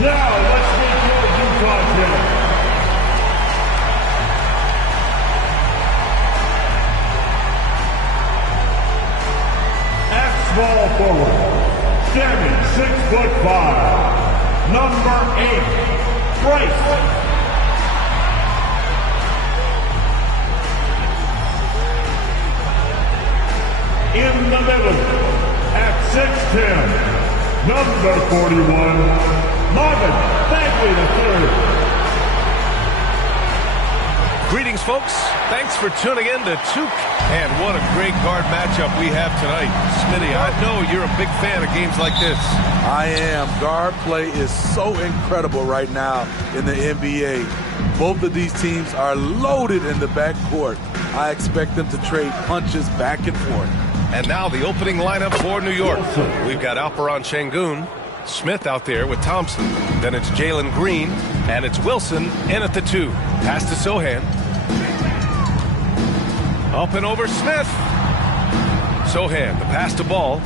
Now let's meet your Utah champ. At small forward, standing 6'5", number 8, Bryce. In the middle, at 6'10", number 41, MADDEN III. Greetings, folks. Thanks for tuning in to 2K. And what a great guard matchup we have tonight. Smitty, I know you're a big fan of games like this. I am. Guard play is so incredible right now in the NBA. Both of these teams are loaded in the backcourt. I expect them to trade punches back and forth. And now the opening lineup for New York. We've got Alperen Sengun, Smith out there with Thompson. Then it's Jalen Green, and it's Wilson in at the 2. Pass to Sohan. Up and over Smith. Sohan, the pass to Ball.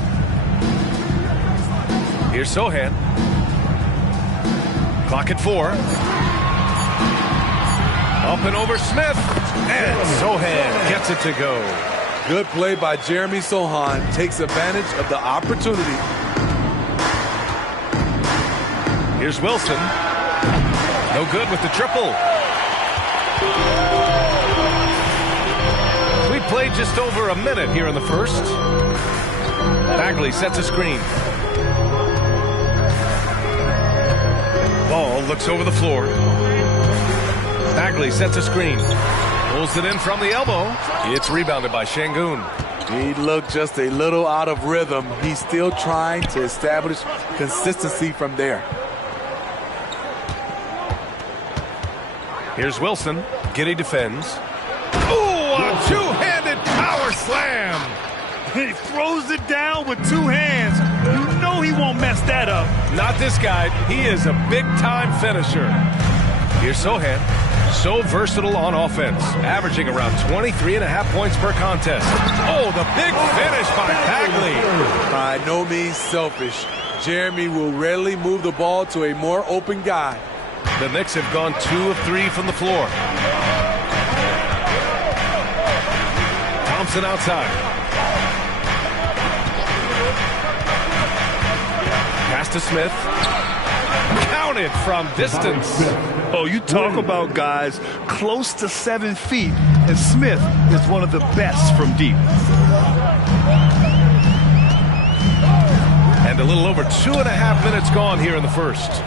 Here's Sohan. Clock at 4. Up and over Smith. And Sohan gets it to go. Good play by Jeremy Sohan. Takes advantage of the opportunity. Here's Wilson. No good with the triple. We played just over a minute here in the first. Bagley sets a screen. Ball looks over the floor. Bagley sets a screen. Pulls it in from the elbow. It's rebounded by Sengun. He looked just a little out of rhythm. He's still trying to establish consistency from there. Here's Wilson. Giddey defends. Ooh, a two-handed power slam. He throws it down with 2 hands. You know he won't mess that up. Not this guy. He is a big-time finisher. Here's Sohan. So versatile on offense, averaging around 23.5 points per contest. Oh, the big finish by Bagley. By no means selfish. Jeremy will rarely move the ball to a more open guy. The Knicks have gone 2 of 3 from the floor. Thompson outside. Pass to Smith. Counted from distance. Oh, you talk about guys close to 7 feet, and Smith is one of the best from deep. And a little over 2.5 minutes gone here in the first.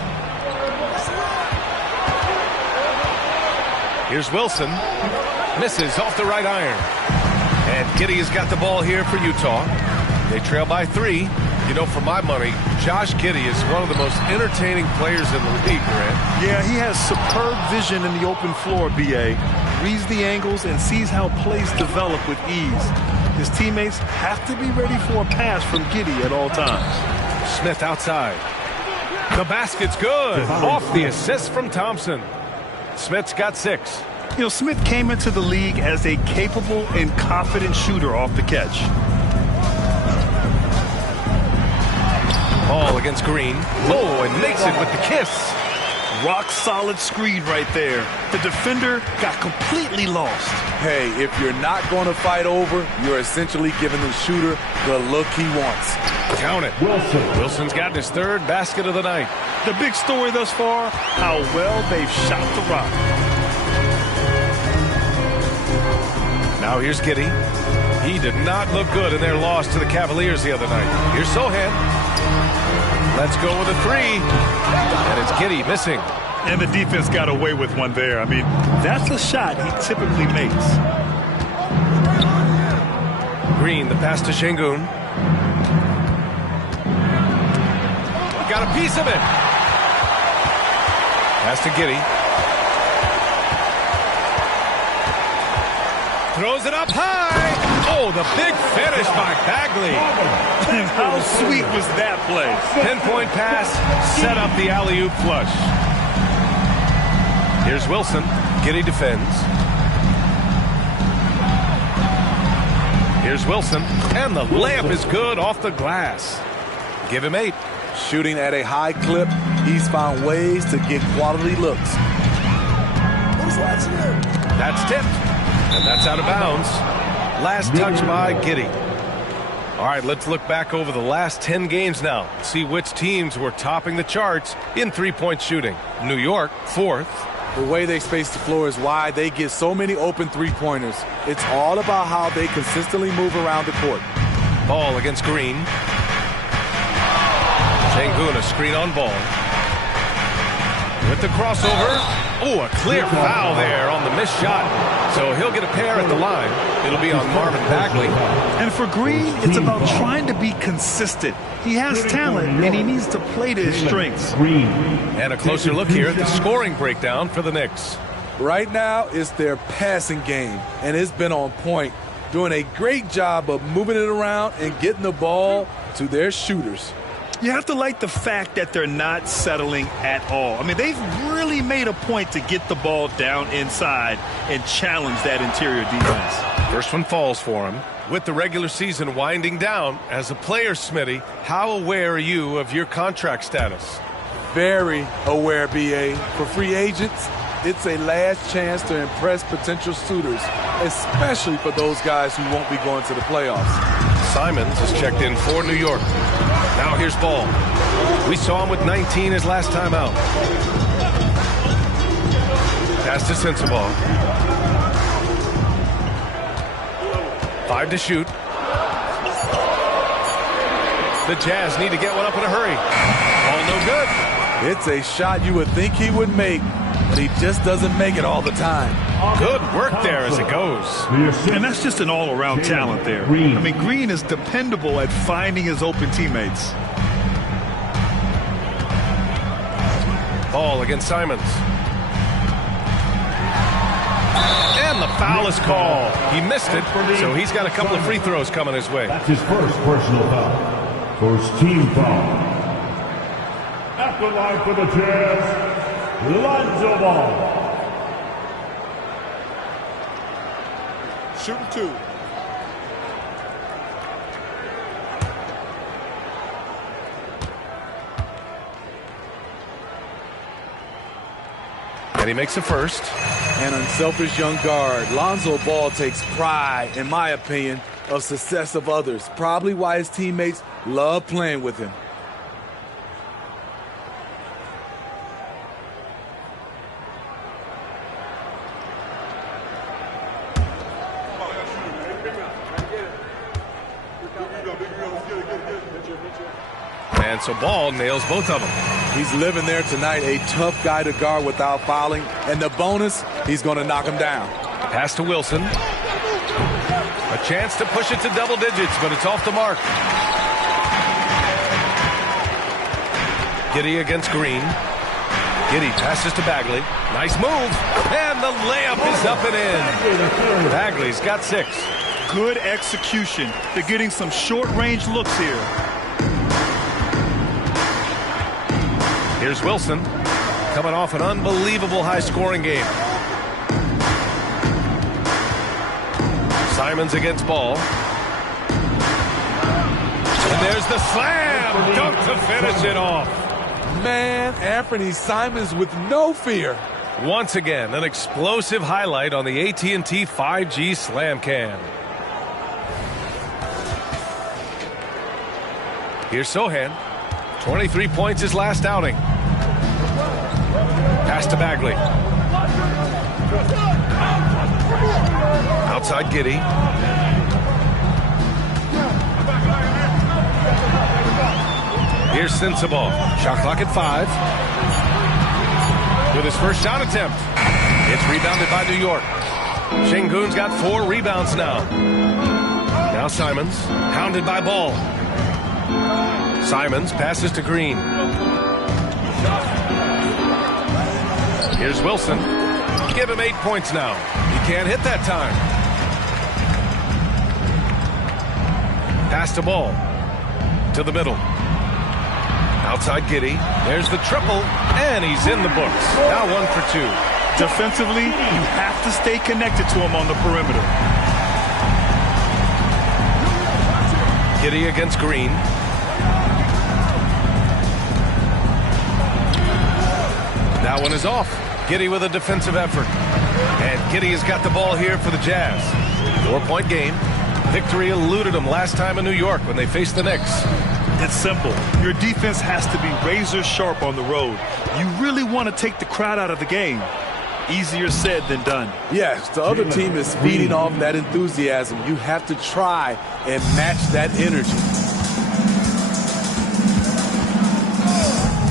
Here's Wilson. Misses off the right iron. And Giddey has got the ball here for Utah. They trail by 3. You know, for my money, Josh Giddey is one of the most entertaining players in the league, Grant. Yeah, he has superb vision in the open floor, B.A. Reads the angles and sees how plays develop with ease. His teammates have to be ready for a pass from Giddey at all times. Smith outside. The basket's good. Off the assist from Thompson. Smith's got 6. You know, Smith came into the league as a capable and confident shooter off the catch. Ball against Green. Oh, and makes it with the kiss. Rock solid screen right there. The defender got completely lost. Hey, if you're not going to fight over, you're essentially giving the shooter the look he wants. Count it. Wilson's gotten his 3rd basket of the night. The big story thus far, how well they've shot the rock. Now here's Giddey. He did not look good in their loss to the Cavaliers the other night. Here's Sohan. Let's go with a 3. And it's Giddey missing. And the defense got away with one there. I mean, that's a shot he typically makes. Green, the pass to Sengun. Got a piece of it. Pass to Giddey. Throws it up high. Oh, the big finish by Bagley. How sweet was that play? Pinpoint pass, set up the alley-oop flush. Here's Wilson. Giddey defends. Here's Wilson. And the layup is good off the glass. Give him 8. Shooting at a high clip, he's found ways to get quality looks. That's tipped, and that's out of bounds. Last touch by Giddey. All right, let's look back over the last 10 games now. See which teams were topping the charts in three-point shooting. New York, 4th. The way they space the floor is why they get so many open three-pointers. It's all about how they consistently move around the court. Ball against Green. Sengun, a screen on Ball. With the crossover. Oh, a clear foul there on the missed shot. So he'll get a pair at the line. It'll be on Marvin Bagley. And for Green, it's about trying to be consistent. He has talent, and he needs to play to his strengths. And a closer look here at the scoring breakdown for the Knicks. Right now, it's their passing game, and it's been on point. Doing a great job of moving it around and getting the ball to their shooters. You have to like the fact that they're not settling at all. I mean, they've really made a point to get the ball down inside and challenge that interior defense. First one falls for him. With the regular season winding down, as a player, Smitty, how aware are you of your contract status? Very aware, BA. For free agents, it's a last chance to impress potential suitors, especially for those guys who won't be going to the playoffs. Simons is checked in for New York. Now here's Ball. We saw him with 19 his last time out. Pass to Sensabaugh. 5 to shoot. The Jazz need to get one up in a hurry. All no good. It's a shot you would think he would make, but he just doesn't make it all the time. Good work there as it goes. And that's just an all-around talent there. I mean, Green is dependable at finding his open teammates. Ball against Simons. And the foul is called. He missed it, so he's got a couple of free throws coming his way. That's his first personal foul. First team foul. At the line for the Jazz, Lonzo Ball. Shooting 2. And he makes the first. An unselfish young guard. Lonzo Ball takes pride, in my opinion, of success of others. Probably why his teammates love playing with him. And so Ball nails both of them. He's living there tonight, a tough guy to guard without fouling. And the bonus, he's going to knock him down. Pass to Wilson. A chance to push it to double digits, but it's off the mark. Giddey against Green. Giddey passes to Bagley. Nice move. And the layup is up and in. Bagley's got 6. Good execution. They're getting some short-range looks here. Here's Wilson, coming off an unbelievable high-scoring game. Simons against Ball. And there's the slam! Dunk to finish it off. Man, Anthony Simons with no fear. Once again, an explosive highlight on the AT&T 5G Slam Cam. Here's Sohan. 23 points his last outing. Pass to Bagley. Outside Giddey. Here's Sensabaugh. Shot clock at 5. With his first shot attempt. It's rebounded by New York. Sengun's got 4 rebounds now. Now Simons, hounded by Ball. Simons passes to Green. Here's Wilson. Give him 8 points now. He can't hit that time. Pass to Ball. To the middle. Outside Giddey. There's the triple. And he's in the books. Now 1 for 2. Defensively, you have to stay connected to him on the perimeter. Giddey against Green. That one is off. Giddey with a defensive effort. And Giddey has got the ball here for the Jazz. 4-point game. Victory eluded them last time in New York when they faced the Knicks. It's simple. Your defense has to be razor sharp on the road. You really want to take the crowd out of the game. Easier said than done. Yes, the other team is feeding off that enthusiasm. You have to try and match that energy.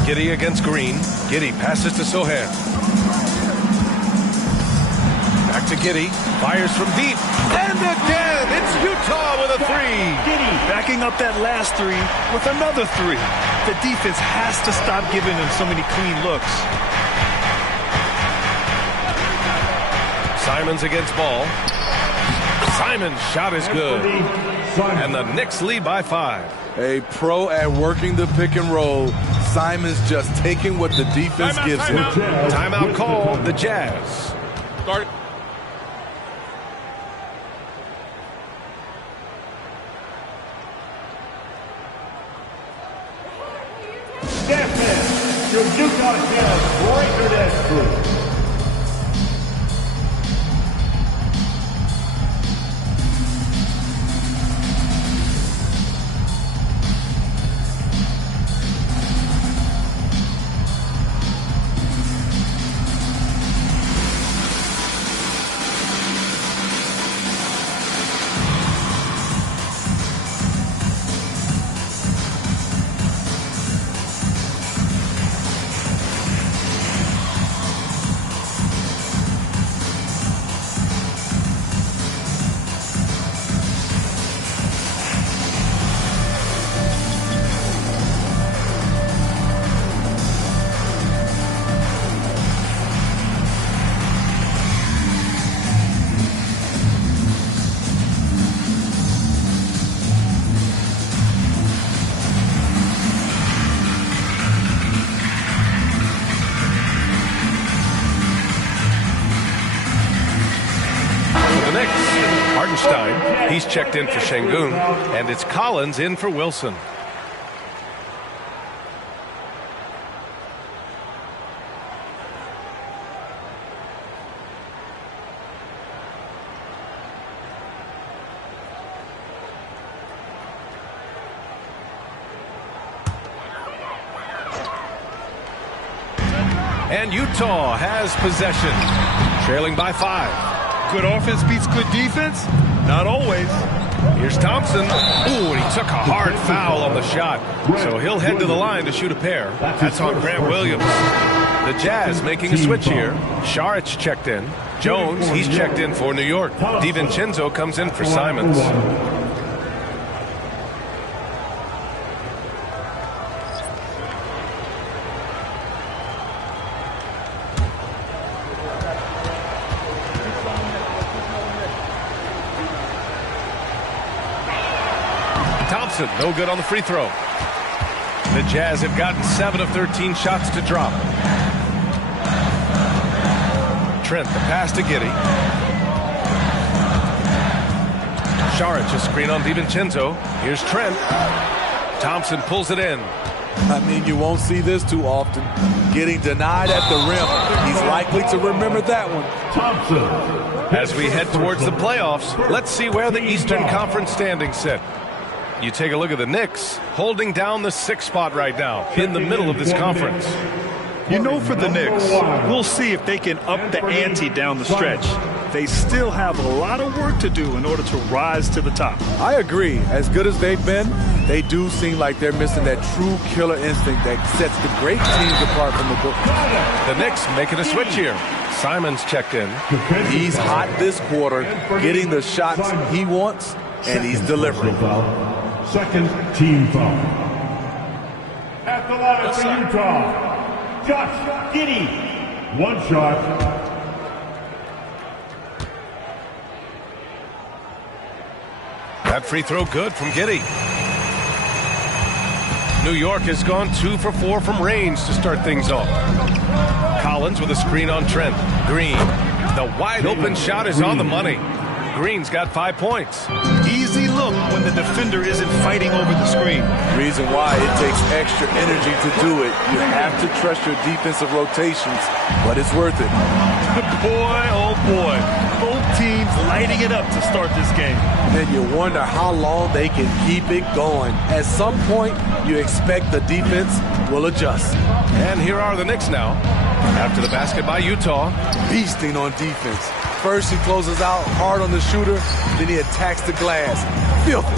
Giddey against Green. Giddey passes to Sohan. Back to Giddey. Fires from deep. And again, it's Utah with a three. Giddey backing up that last three with another three. The defense has to stop giving them so many clean looks. Simons against Ball. Simon's shot is good. And the Knicks lead by 5. A pro at working the pick and roll. Simon's just taking what the defense gives him. Timeout call, the Jazz. Guard. Step in, your Utah Jazz breaker that crew. He's checked in for Şengün, and it's Collins in for Wilson. And Utah has possession, trailing by 5. Good offense beats good defense? Not always. Here's Thompson. Ooh, and he took a hard foul on the shot. So he'll head to the line to shoot a pair. That's on Grant Williams. The Jazz making a switch here. Saric checked in. Jones, he's checked in for New York. DiVincenzo comes in for Simons. Thompson, no good on the free throw. The Jazz have gotten 7 of 13 shots to drop. Trent, the pass to Giddey. Saric, a screen on DiVincenzo. Here's Trent. Thompson pulls it in. I mean, you won't see this too often. Getting denied at the rim. He's likely to remember that one. Thompson. As we head towards the playoffs, let's see where the Eastern Conference standings sit. You take a look at the Knicks, holding down the 6th spot right now, in the middle of this conference. You know, for the Knicks, we'll see if they can up the ante down the stretch. They still have a lot of work to do in order to rise to the top. I agree. As good as they've been, they do seem like they're missing that true killer instinct that sets the great teams apart from the good. The Knicks making a switch here. Simons checked in. He's hot this quarter, getting the shots he wants, and he's delivering. Second team foul. At the line for Utah, Josh Giddey. 1 shot. That free throw good from Giddey. New York has gone 2 for 4 from range to start things off. Collins with a screen on Trent. Green. The wide open shot is on the money. Green's got 5 points. Easy look when the defender isn't fighting over the screen. Reason why it takes extra energy to do it. You have to trust your defensive rotations, but it's worth it. Boy, oh boy. Both teams lighting it up to start this game. And you wonder how long they can keep it going. At some point, you expect the defense will adjust. And here are the Knicks now. After the basket by Utah. Beasting on defense. First he closes out hard on the shooter, then he attacks the glass. Filthy.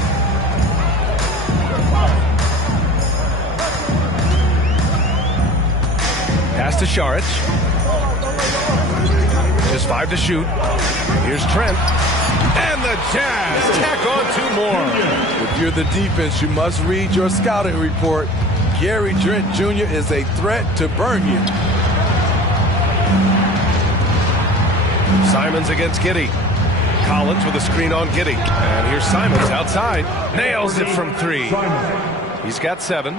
Pass to Šarić. Just 5 to shoot. Here's Trent. And the Jazz tack on 2 more. If you're the defense, you must read your scouting report. Gary Trent Jr. is a threat to burn you. Simons against Giddey. Collins with a screen on Giddey. And here's Simons outside. Nails it from 3. He's got 7.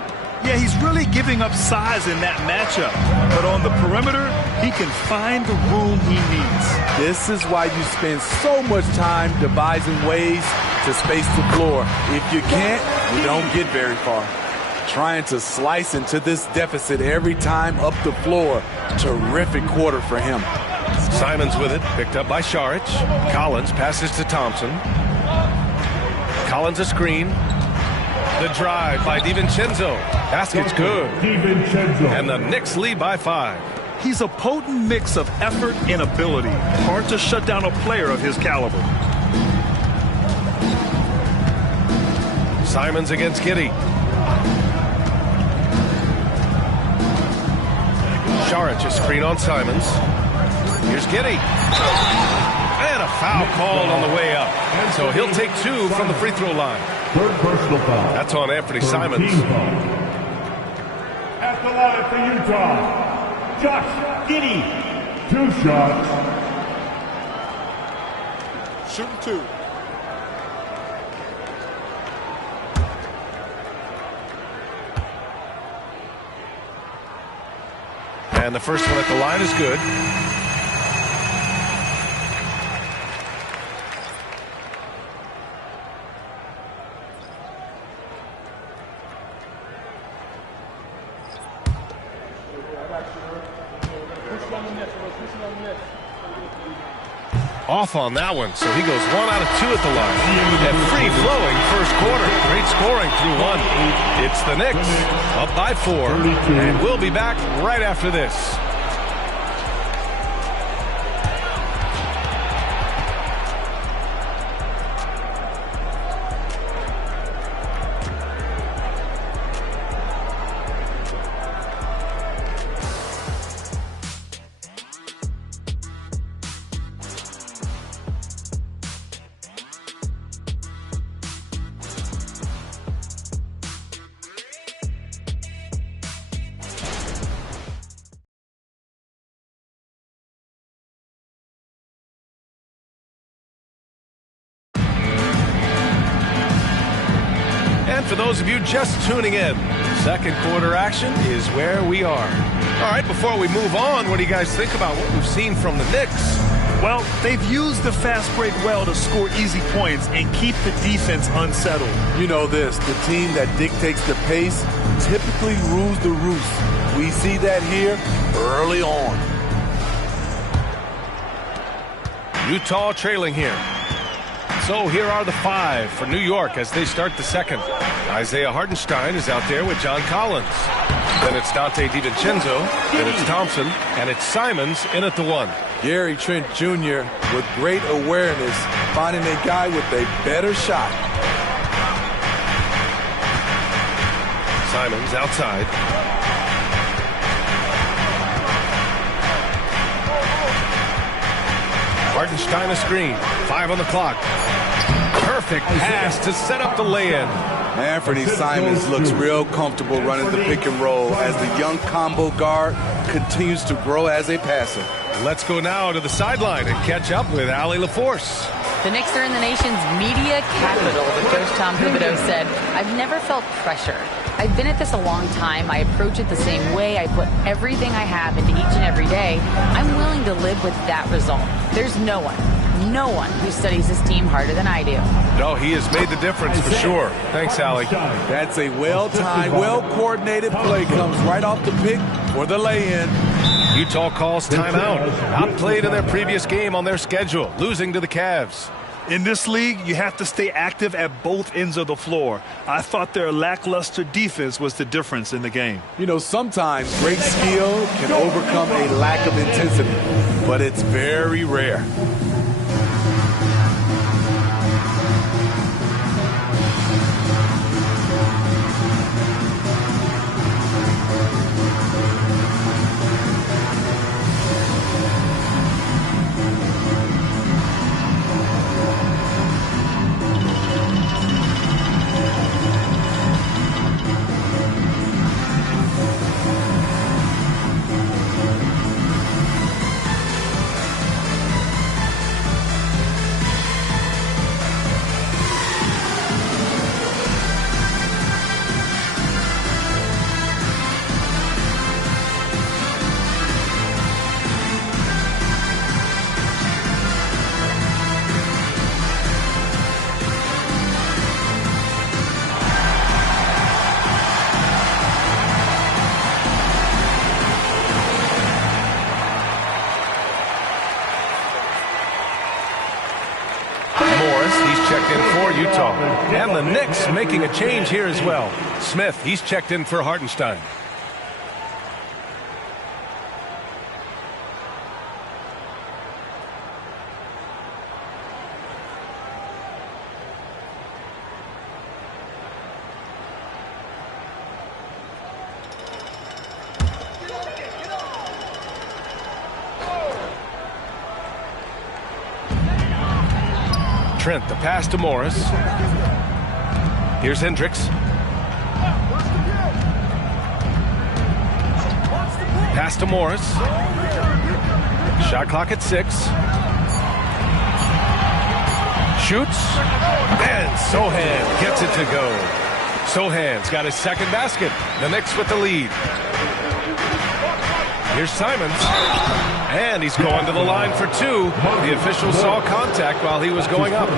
Yeah, he's really giving up size in that matchup. But on the perimeter, he can find the room he needs. This is why you spend so much time devising ways to space the floor. If you can't, you don't get very far. Trying to slice into this deficit every time up the floor. Terrific quarter for him. Simons with it, picked up by Šarić. Collins passes to Thompson. Collins a screen. The drive by DiVincenzo. Basket's good. DiVincenzo. And the Knicks lead by 5. He's a potent mix of effort and ability. Hard to shut down a player of his caliber. Simons against Giddey. Šarić a screen on Simons. Here's Giddey. And a foul called on the way up. So he'll take 2 from the free throw line. Third personal foul. That's on Anthony Simons. At the line for Utah, Josh Giddey. 2 shots. Shooting 2. And the first one at the line is good. Off on that one, so he goes 1 out of 2 at the line. And free-flowing first quarter. Great scoring through 1. It's the Knicks up by 4. And we'll be back right after this. For those of you just tuning in, second quarter action is where we are. All right, before we move on, what do you guys think about what we've seen from the Knicks? Well, they've used the fast break well to score easy points and keep the defense unsettled. You know this, the team that dictates the pace typically rules the roost. We see that here early on. Utah trailing here. So here are the 5 for New York as they start the second. Isaiah Hartenstein is out there with John Collins. Then it's Dante DiVincenzo. Then it's Thompson. And it's Simons in at the 1. Gary Trent Jr. with great awareness, finding a guy with a better shot. Simons outside. Hartenstein a screen. 5 on the clock. Perfect pass to set up the lay-in. Anthony Simons looks real comfortable running the pick and roll as the young combo guard continues to grow as a passer. Let's go now to the sideline and catch up with Allie LaForce. The Knicks are in the nation's media capital, but Coach Tom Thibodeau said, "I've never felt pressure. I've been at this a long time. I approach it the same way. I put everything I have into each and every day. I'm willing to live with that result. There's no one, no one who studies this team harder than I do. No, he has made the difference for sure. Thanks, Allie. That's a well-timed, well-coordinated play. Comes right off the pick for the lay-in. Utah calls timeout. Outplayed in their previous game on their schedule, losing to the Cavs. In this league, you have to stay active at both ends of the floor. I thought their lackluster defense was the difference in the game. You know, sometimes great skill can overcome a lack of intensity, but it's very rare. Utah. And the Knicks making a change here as well. Smith, he's checked in for Hartenstein. Trent, the pass to Morris. Here's Hendricks. Pass to Morris. Shot clock at 6. Shoots. And Sohan gets it to go. Sohan's got his second basket. The Knicks with the lead. Here's Simons. And he's going to the line for 2. The official saw contact while he was going up.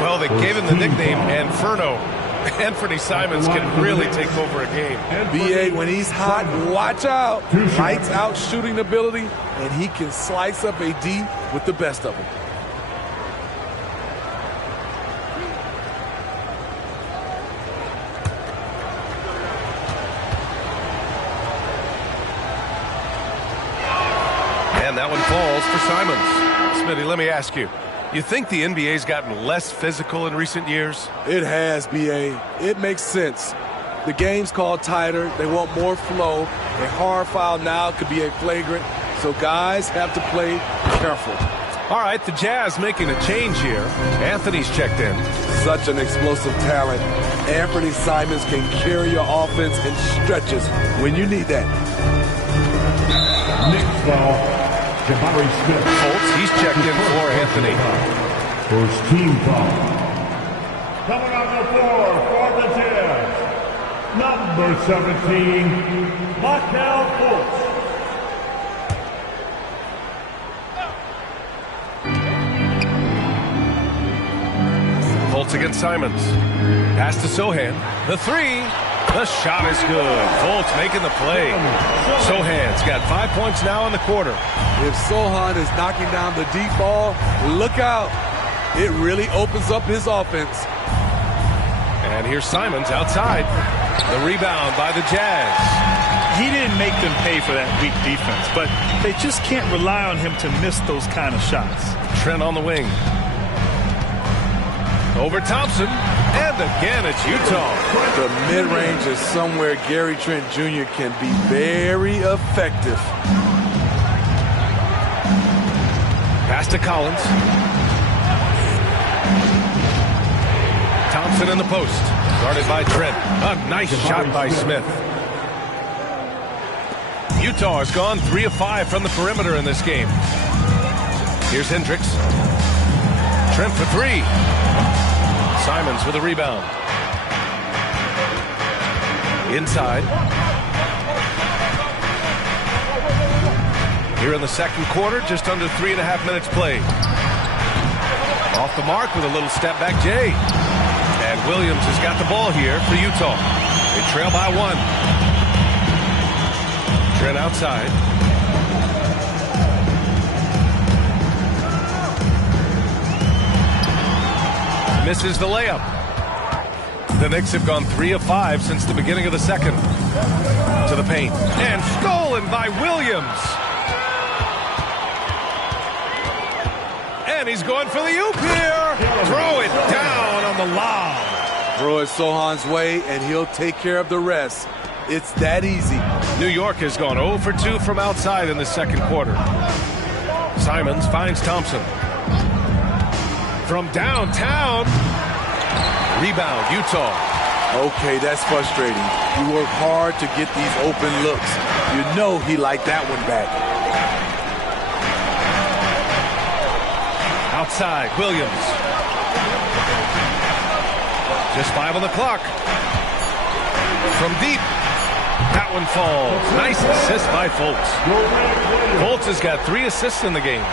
Well, they gave him the nickname Inferno. Anthony Simons can really take over a game. BA, when he's hot, watch out. Lights out shooting ability, and he can slice up a D with the best of them. And that one falls for Simons. Smitty, let me ask you. You think the NBA's gotten less physical in recent years? It has, BA. It makes sense. The game's called tighter. They want more flow. A hard foul now could be a flagrant, so guys have to play careful. All right, the Jazz making a change here. Anthony's checked in. Such an explosive talent. Anthony Simons can carry your offense in stretches when you need that. Knicks foul. Jabari Smith. Fultz, he's checked in for Anthony. First team foul. Coming on the floor for the Jazz, number 17, Markelle Fultz. Fultz against Simons. Pass to Sohan. The 3. The shot is good. Fultz making the play. Sohan's got 5 points now in the quarter. If Sohan is knocking down the deep ball, look out. It really opens up his offense. And here's Simons outside. The rebound by the Jazz. He didn't make them pay for that weak defense, but they just can't rely on him to miss those kind of shots. Trent on the wing. Over Thompson. And again, it's Utah. The mid-range is somewhere Gary Trent Jr. can be very effective. Pass to Collins. Thompson in the post. Guarded by Trent. A nice shot by Smith. Utah has gone 3 of 5 from the perimeter in this game. Here's Hendricks. Trent for 3. Simons with a rebound. Inside. Here in the second quarter, just under 3.5 minutes played. Off the mark with a little step back Jay. And Williams has got the ball here for Utah. They trail by 1. Trent outside. Misses the layup. The Knicks have gone 3 of 5 since the beginning of the second. To the paint. And stolen by Williams. And he's going for the oop here. Throw it down on the lob. Throw it Sohan's way, and he'll take care of the rest. It's that easy. New York has gone 0 for 2 from outside in the second quarter. Simons finds Thompson. From downtown. Rebound, Utah. Okay, that's frustrating. You work hard to get these open looks. You know he liked that one back. Outside, Williams. Just 5 on the clock. From deep. That one falls. Nice assist by Fultz. Fultz has got 3 assists in the game.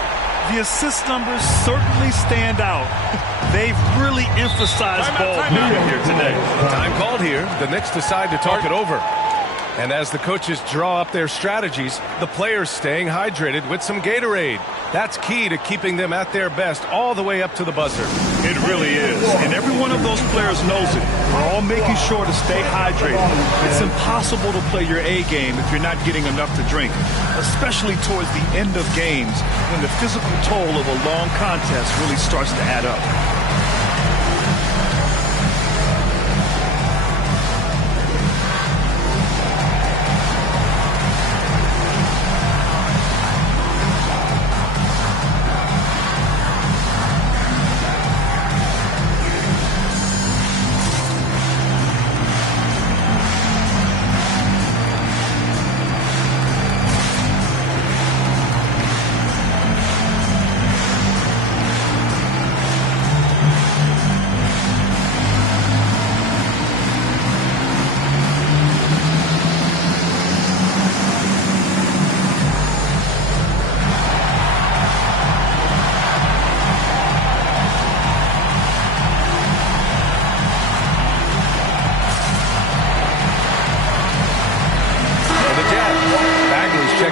The assist numbers certainly stand out. They've really emphasized ball movement here today. Time called here. The Knicks decide to talk it over. And as the coaches draw up their strategies, the players staying hydrated with some Gatorade. That's key to keeping them at their best all the way up to the buzzer. It really is. And every one of those players knows it. We're all making sure to stay hydrated. It's impossible to play your A game if you're not getting enough to drink, especially towards the end of games when the physical toll of a long contest really starts to add up.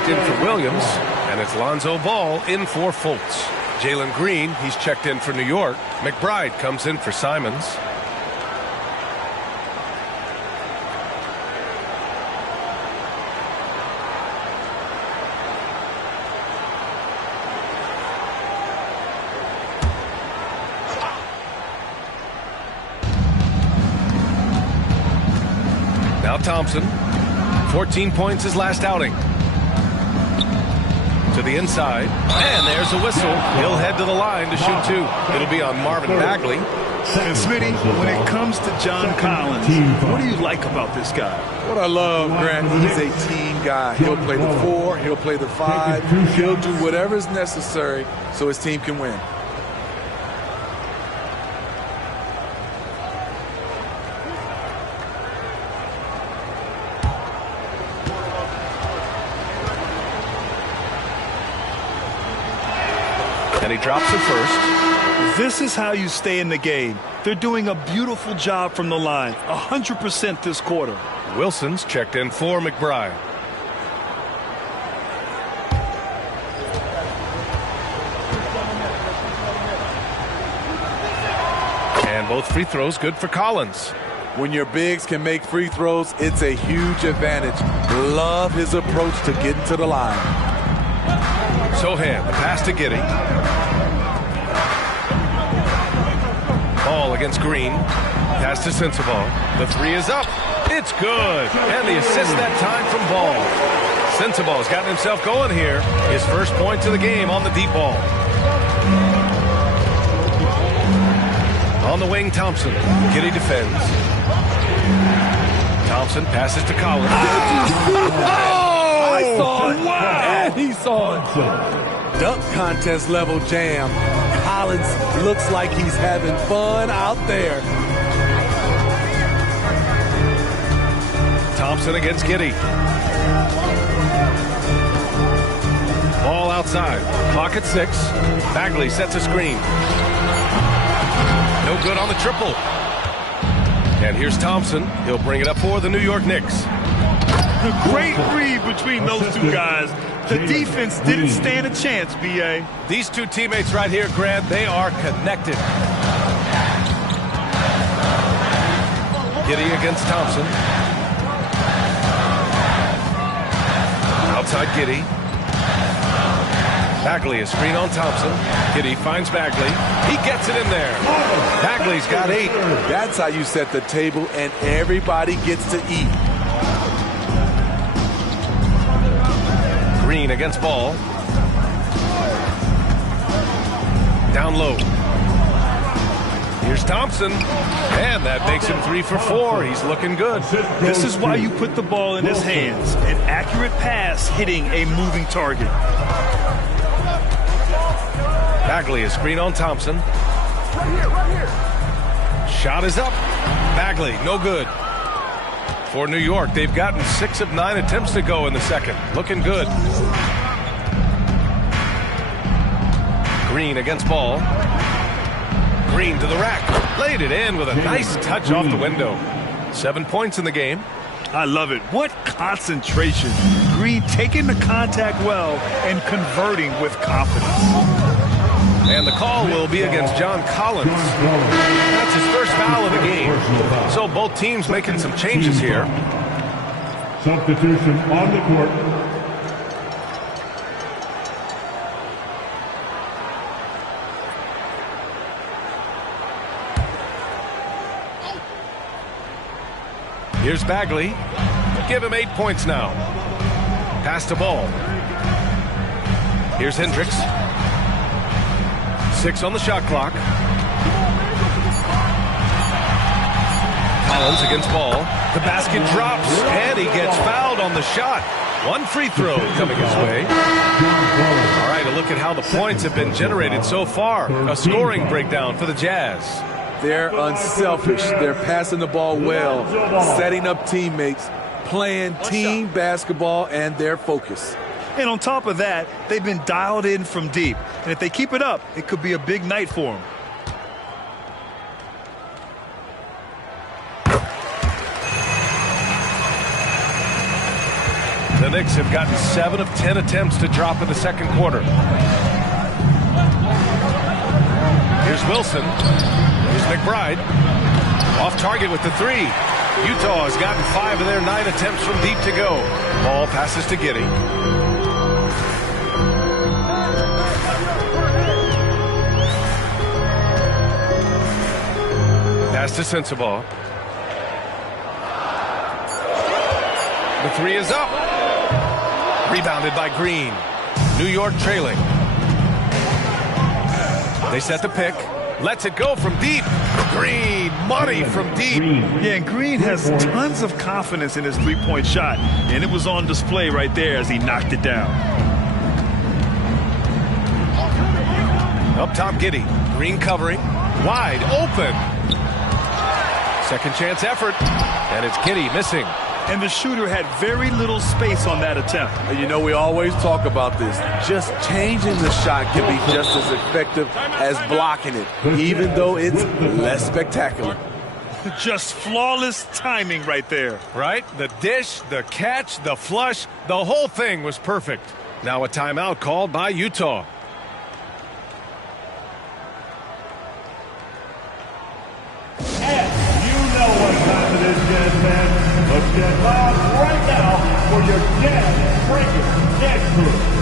In for Williams, and it's Lonzo Ball in for Fultz. Jalen Green, he's checked in for New York. McBride comes in for Simons. Now Thompson, 14 points his last outing. To the inside, and there's a whistle. He'll head to the line to shoot 2. It'll be on Marvin Bagley. And Smitty, when it comes to John Collins, what do you like about this guy? What I love, Grant, he's a team guy. He'll play the 4, he'll play the 5, he'll do whatever is necessary so his team can win. And he drops it first. This is how you stay in the game. They're doing a beautiful job from the line. 100% this quarter. Wilson's checked in for McBride. And both free throws good for Collins. When your bigs can make free throws, it's a huge advantage. Love his approach to getting to the line. Sohan, the pass to Giddey. Ball against Green. Pass to Sensabaugh. The 3 is up. It's good. And the assist that time from Ball. Sensabaugh's gotten himself going here. His first point to the game on the deep ball. On the wing, Thompson. Giddey defends. Thompson passes to Collins. I saw it. Wow. And he saw it. Dunk contest level jam. Collins looks like he's having fun out there. Thompson against Giddey. Ball outside. Clock at 6. Bagley sets a screen. No good on the triple. And here's Thompson. He'll bring it up for the New York Knicks. The great read between those two guys. The defense didn't stand a chance, B.A. These two teammates right here, Grant, they are connected. Giddey against Thompson. Outside Giddey. Bagley, a screen on Thompson. Giddey finds Bagley. He gets it in there. Bagley's got 8. That's how you set the table, and everybody gets to eat. Green against Ball. Down low. Here's Thompson. And that makes him 3 for 4. He's looking good. This is why you put the ball in his hands. An accurate pass hitting a moving target. Bagley, a screen on Thompson. Right here. Shot is up. Bagley, no good. For New York, they've gotten 6 of 9 attempts to go in the second. Looking good. Green against Ball. Green to the rack. Laid it in with a nice touch off the window. 7 points in the game. I love it. What concentration. Green taking the contact well and converting with confidence. And the call will be against John Collins. That's his first foul of the game. So both teams making some changes here. Substitution on the court. Here's Bagley. Give him 8 points now. Pass to Ball. Here's Hendricks. 6 on the shot clock. Collins against Ball. The basket drops, and he gets fouled on the shot. 1 free throw coming his way. All right, a look at how the points have been generated so far. A scoring breakdown for the Jazz. They're unselfish. They're passing the ball well, setting up teammates, playing team basketball, and their focus. And on top of that, they've been dialed in from deep. And if they keep it up, it could be a big night for them. The Knicks have gotten 7 of 10 attempts to drop in the second quarter. Here's Wilson. Here's McBride. Off target with the 3. Utah has gotten 5 of their 9 attempts from deep to go. Ball passes to Giddey. Pass to Sensabaugh. The 3 is up. Rebounded by Green. New York trailing. They set the pick. Lets it go from deep. Green, money from deep. Yeah, and Green has tons of confidence in his three-point shot. And it was on display right there as he knocked it down. Up top, Giddey. Green covering. Wide open. Second chance effort. And it's Giddey missing. And the shooter had very little space on that attempt. You know, we always talk about this. Just changing the shot can be just as effective as blocking it, even though it's less spectacular. Just flawless timing right there. Right? The dish, the catch, the flush, the whole thing was perfect. Now a timeout called by Utah. And you know what time it is, Jazz fans. Let's get live right now for your Jazz Breakers expert.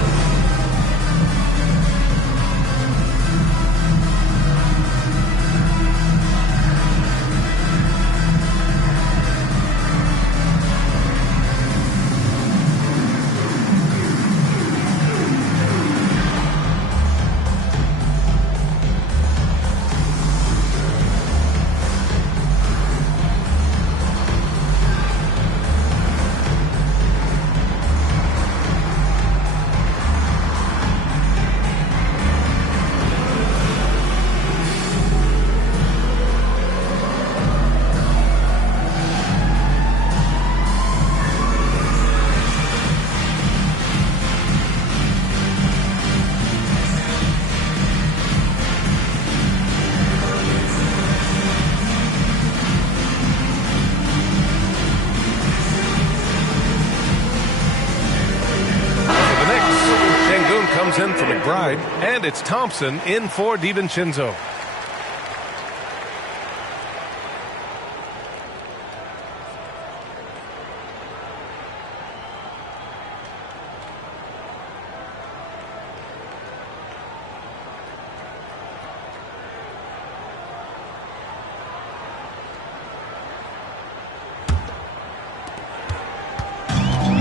going, and it's Thompson in for DiVincenzo.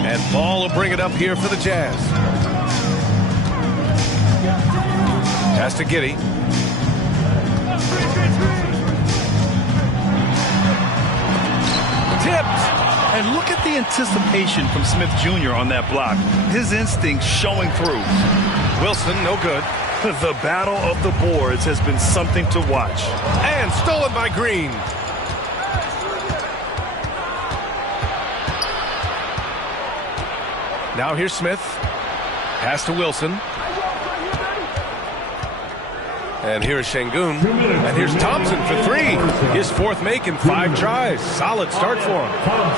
And Ball will bring it up here for the Jazz. Pass to Giddey. Tipped. And look at the anticipation from Smith Jr. on that block. His instinct showing through. Wilson, no good. The battle of the boards has been something to watch. And stolen by Green. Now here's Smith. Pass to Wilson. And here's Şengün. And here's Thompson for three. His fourth make in 5 tries. Solid start for him.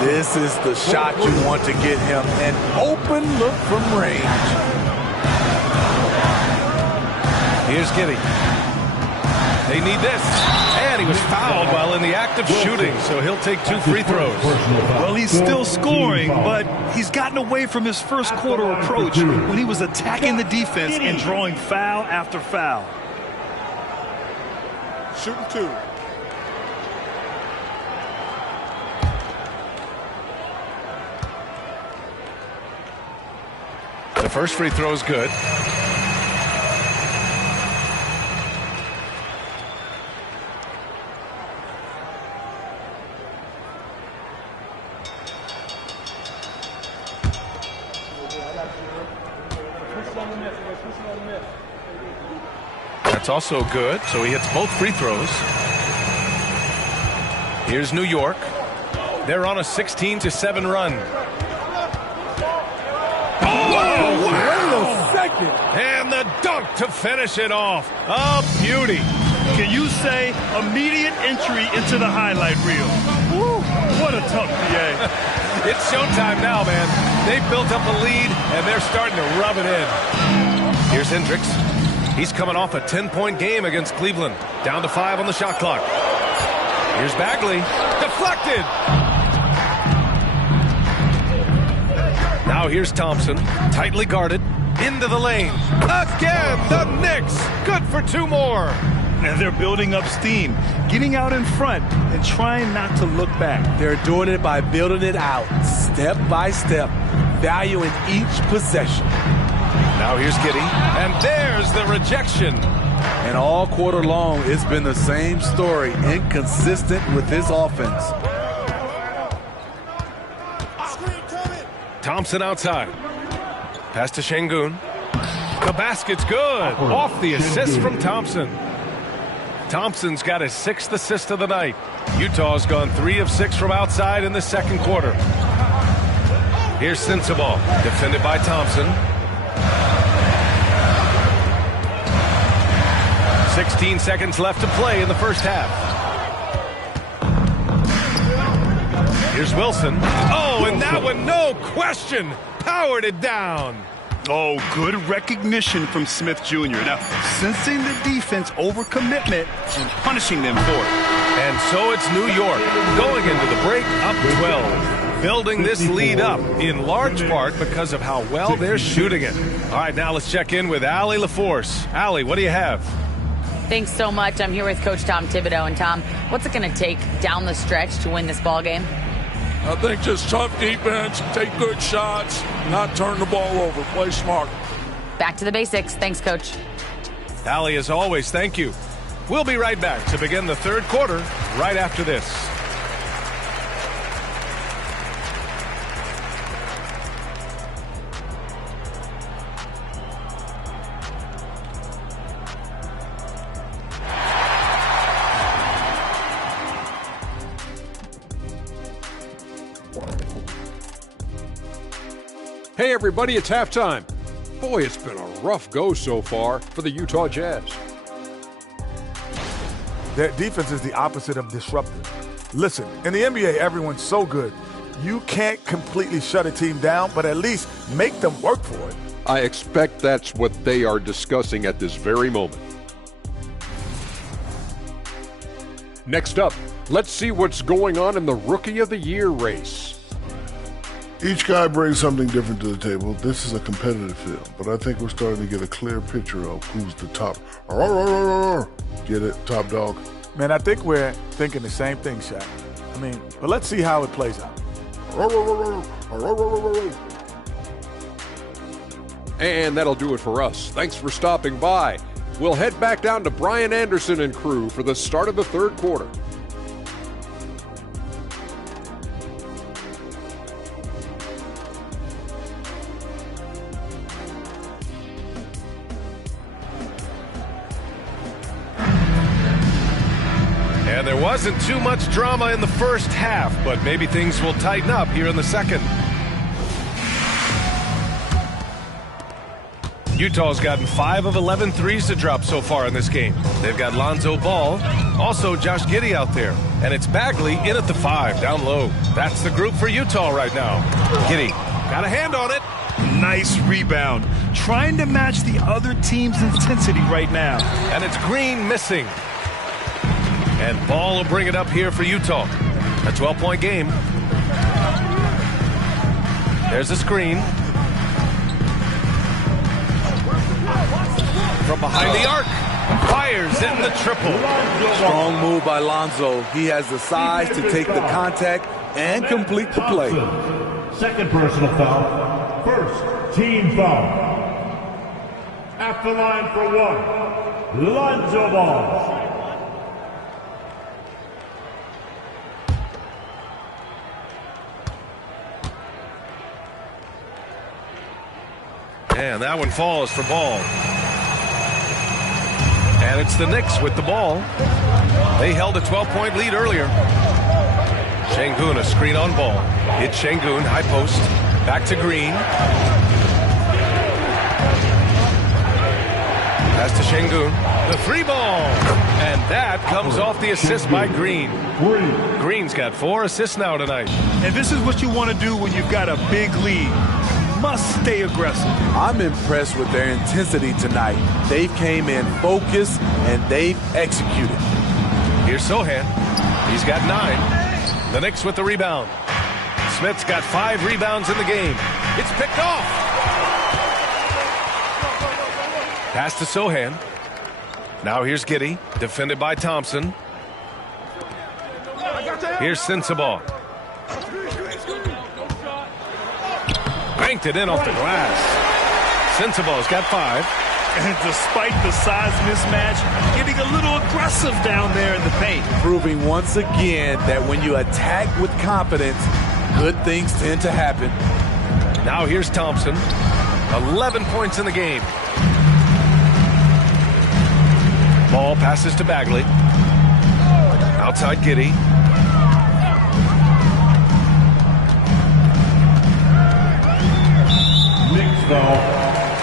This is the shot you want to get him. An open look from range. Here's Giddey. They need this. And he was fouled while in the act of shooting, so he'll take 2 free throws. Well, he's still scoring, but he's gotten away from his first quarter approach when he was attacking the defense and drawing foul after foul. Shooting 2. The first free throw is good. That's also good, so he hits both free throws. Here's New York. They're on a 16-7 run. Oh, Wait a second. and the dunk to finish it off. A beauty. Can you say immediate entry into the highlight reel? Woo, what a tough PA. It's showtime now, man. They've built up a lead, and they're starting to rub it in. Here's Hendricks. He's coming off a 10-point game against Cleveland. Down to 5 on the shot clock. Here's Bagley. Deflected. Now here's Thompson. Tightly guarded. Into the lane. Again, the Knicks. Good for 2 more. And they're building up steam, getting out in front and trying not to look back. They're doing it by building it out, step by step, valuing each possession. Now here's Giddey. And there's the rejection. And all quarter long, it's been the same story, inconsistent with his offense. Thompson outside. Pass to Şengün. The basket's good. Off the assist from Thompson. Thompson's got his 6th assist of the night. Utah's gone 3 of 6 from outside in the second quarter. Here's Sensabaugh, defended by Thompson. 16 seconds left to play in the first half. Here's Wilson. Oh, and that one, no question, powered it down. Oh, good recognition from Smith Jr. Now, sensing the defense overcommitment and punishing them for it. And so it's New York going into the break up 12. Building this lead up in large part because of how well they're shooting it. All right, now let's check in with Allie LaForce. Allie, what do you have? Thanks so much. I'm here with Coach Tom Thibodeau. And Tom, what's it going to take down the stretch to win this ball game? I think just tough defense, take good shots, not turn the ball over, play smart. Back to the basics. Thanks, Coach. Allie, as always, thank you. We'll be right back to begin the third quarter right after this. Hey everybody, it's halftime. Boy, it's been a rough go so far for the Utah Jazz. Their defense is the opposite of disruptive. Listen, in the NBA, everyone's so good. You can't completely shut a team down, but at least make them work for it. I expect that's what they are discussing at this very moment. Next up, let's see what's going on in the Rookie of the Year race. Each guy brings something different to the table. This is a competitive field, but I think we're starting to get a clear picture of who's the top. Get it, top dog? Man, I think we're thinking the same thing, Shaq. I mean, but let's see how it plays out. And that'll do it for us. Thanks for stopping by. We'll head back down to Brian Anderson and crew for the start of the third quarter. And there wasn't too much drama in the first half, but maybe things will tighten up here in the second. Utah's gotten 5 of 11 threes to drop so far in this game. They've got Lonzo Ball, also Josh Giddey out there. And it's Bagley in at the 5, down low. That's the group for Utah right now. Giddey got a hand on it. Nice rebound. Trying to match the other team's intensity right now. And it's Green missing. And Ball will bring it up here for Utah. A 12-point game. There's a screen. From behind the arc. Fires in the triple. Strong move by Lonzo. He has the size to take the contact and complete the play. Second personal foul. First team foul. At the line for 1, Lonzo Ball. And that one falls for Ball. And it's the Knicks with the ball. They held a 12-point lead earlier. Şengün, a screen on Ball. It's Şengün, high post. Back to Green. Pass to Şengün. The 3-ball. And that comes off the assist by Green. Green's got 4 assists now tonight. And this is what you want to do when you've got a big lead. Must stay aggressive. I'm impressed with their intensity tonight. They came in focused and they've executed. Here's Sohan. He's got 9. The Knicks with the rebound. Smith's got 5 rebounds in the game. It's picked off. Pass to Sohan. Now here's Giddey, defended by Thompson. Here's Sensabaugh. Banked it in off the glass. Sensabaugh's got 5. And despite the size mismatch, getting a little aggressive down there in the paint. Proving once again that when you attack with confidence, good things tend to happen. Now here's Thompson. 11 points in the game. Ball passes to Bagley. Outside Giddey. Foul,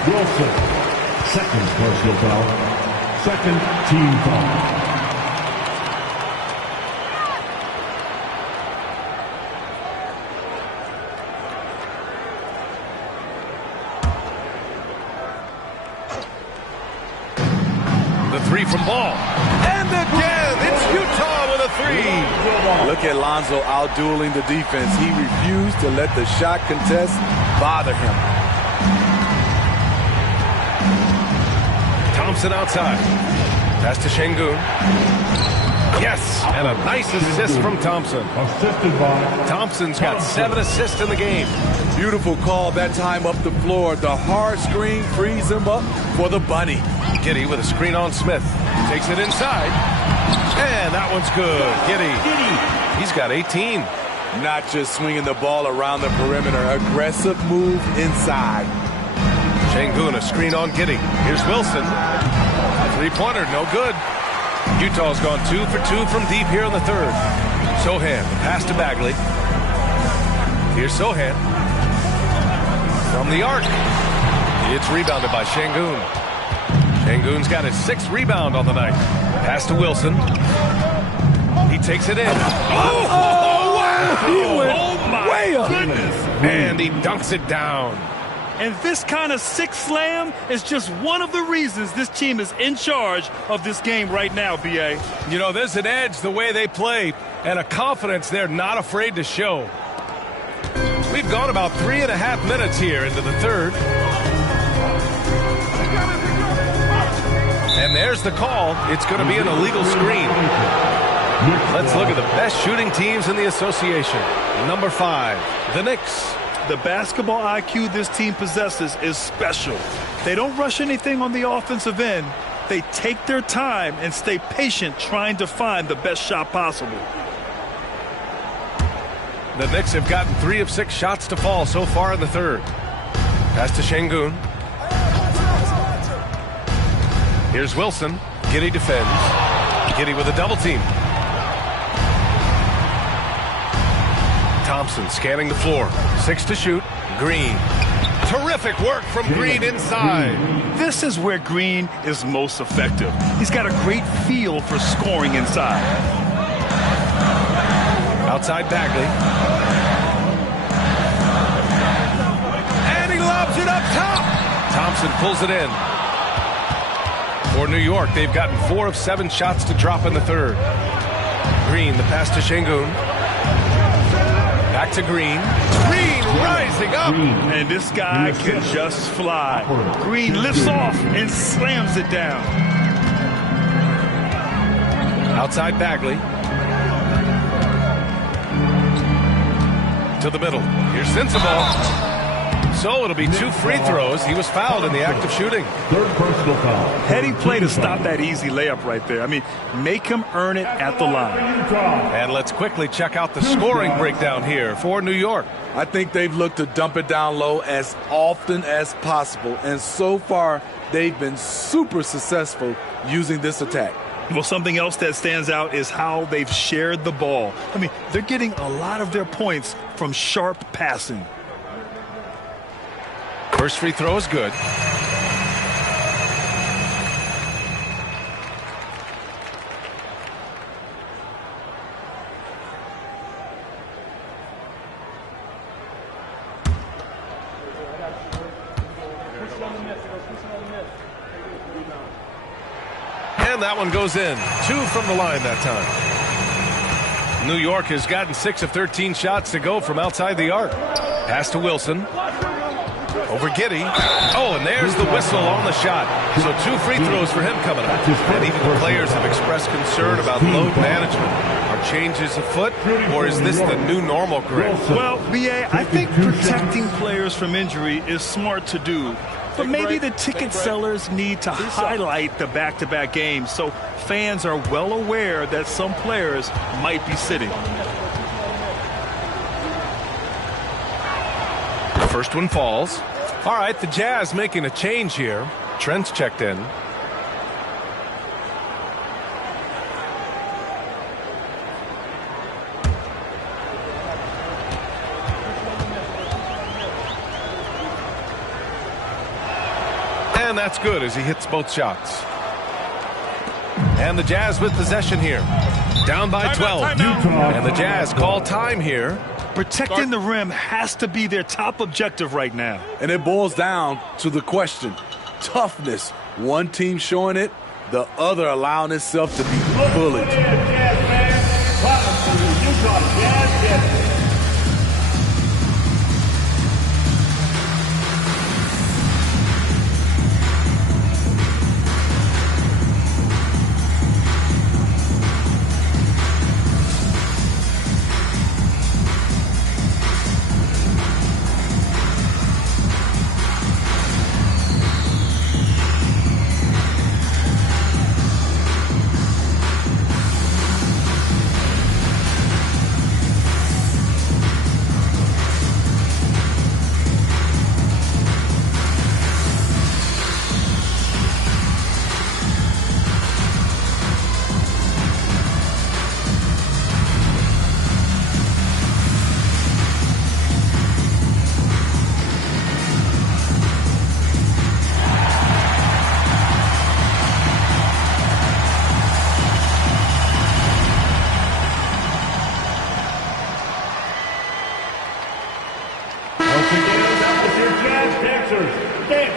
Wilson. Second personal foul. Second team foul. The 3 from Ball. And again, it's Utah with a 3. Look at Lonzo out-dueling the defense. He refused to let the shot contest bother him. Thompson outside. Pass to Şengün. Yes, and a nice assist from Thompson. Assisted by Thompson's got 7 assists in the game. Beautiful call that time up the floor. The hard screen frees him up for the bunny. Giddey with a screen on Smith. Takes it inside. And that one's good. Giddey. He's got 18. Not just swinging the ball around the perimeter. Aggressive move inside. Şengün, a screen on Giddey. Here's Wilson. 3-pointer, no good. Utah's gone 2 for 2 from deep here in the third. Sohan, the pass to Bagley. Here's Sohan. From the arc. It's rebounded by Şengün. Şengün's got his 6th rebound on the night. Pass to Wilson. He takes it in. Oh, wow! He went oh my way up. Goodness. And he dunks it down. And this kind of six slam is just one of the reasons this team is in charge of this game right now, B.A. You know, there's an edge the way they play and a confidence they're not afraid to show. We've gone about 3.5 minutes here into the third. And there's the call. It's going to be an illegal screen. Let's look at the best shooting teams in the association. Number 5, the Knicks. The basketball IQ this team possesses is special. They don't rush anything on the offensive end. They take their time and stay patient trying to find the best shot possible. The Knicks have gotten 3 of 6 shots to fall so far in the third. Pass to Şengün. Here's Wilson. Giddey defends. Giddey with a double team. Thompson scanning the floor. 6 to shoot. Green. Terrific work from Green inside. This is where Green is most effective. He's got a great feel for scoring inside. Outside Bagley. And he lobs it up top. Thompson pulls it in. For New York, they've gotten 4 of 7 shots to drop in the third. Green, the pass to Şengün. Back to Green. Green rising up. And this guy can just fly. Green lifts off and slams it down. Outside Bagley. To the middle. Here's Sensabaugh. So it'll be 2 free throws. He was fouled in the act of shooting. Third personal foul. Heady play to stop that easy layup right there. I mean, make him earn it at the line. And let's quickly check out the scoring breakdown here for New York. I think they've looked to dump it down low as often as possible. And so far, they've been super successful using this attack. Well, something else that stands out is how they've shared the ball. I mean, they're getting a lot of their points from sharp passing. First free throw is good. And that one goes in. 2 from the line that time. New York has gotten 6 of 13 shots to go from outside the arc. Pass to Wilson. Over Giddey. Oh, and there's the whistle on the shot. So 2 free throws for him coming up. And even the players have expressed concern about load management. Are changes afoot, or is this the new normal, Greg? Well, B.A., I think protecting players from injury is smart to do. But maybe the ticket sellers need to highlight the back-to-back games so fans are well aware that some players might be sitting. The first one falls. All right, the Jazz making a change here. Trent's checked in. And that's good as he hits both shots. And the Jazz with possession here. Down by 12. And the Jazz call time here. Protecting the rim has to be their top objective right now. And it boils down to the question. Toughness. One team showing it, the other allowing itself to be bullied.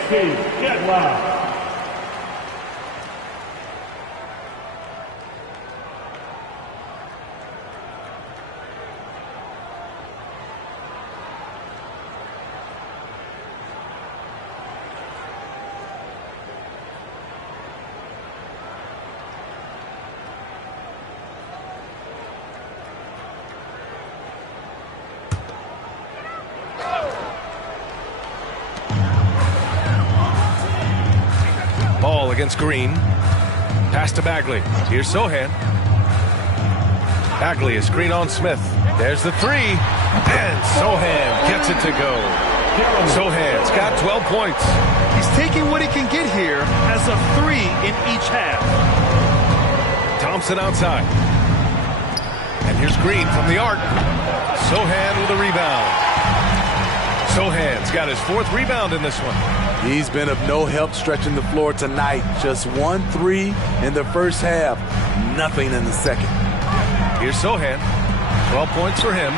team, get loud. Ball against Green. Pass to Bagley. Here's Sohan. Bagley, a screen on Smith. There's the three. And Sohan gets it to go. Sohan's got 12 points. He's taking what he can get here as a 3 in each half. Thompson outside. And here's Green from the arc. Sohan with a rebound. Sohan's got his 4th rebound in this one. He's been of no help stretching the floor tonight. Just 1 3 in the first half. Nothing in the second. Here's Sohan. 12 points for him.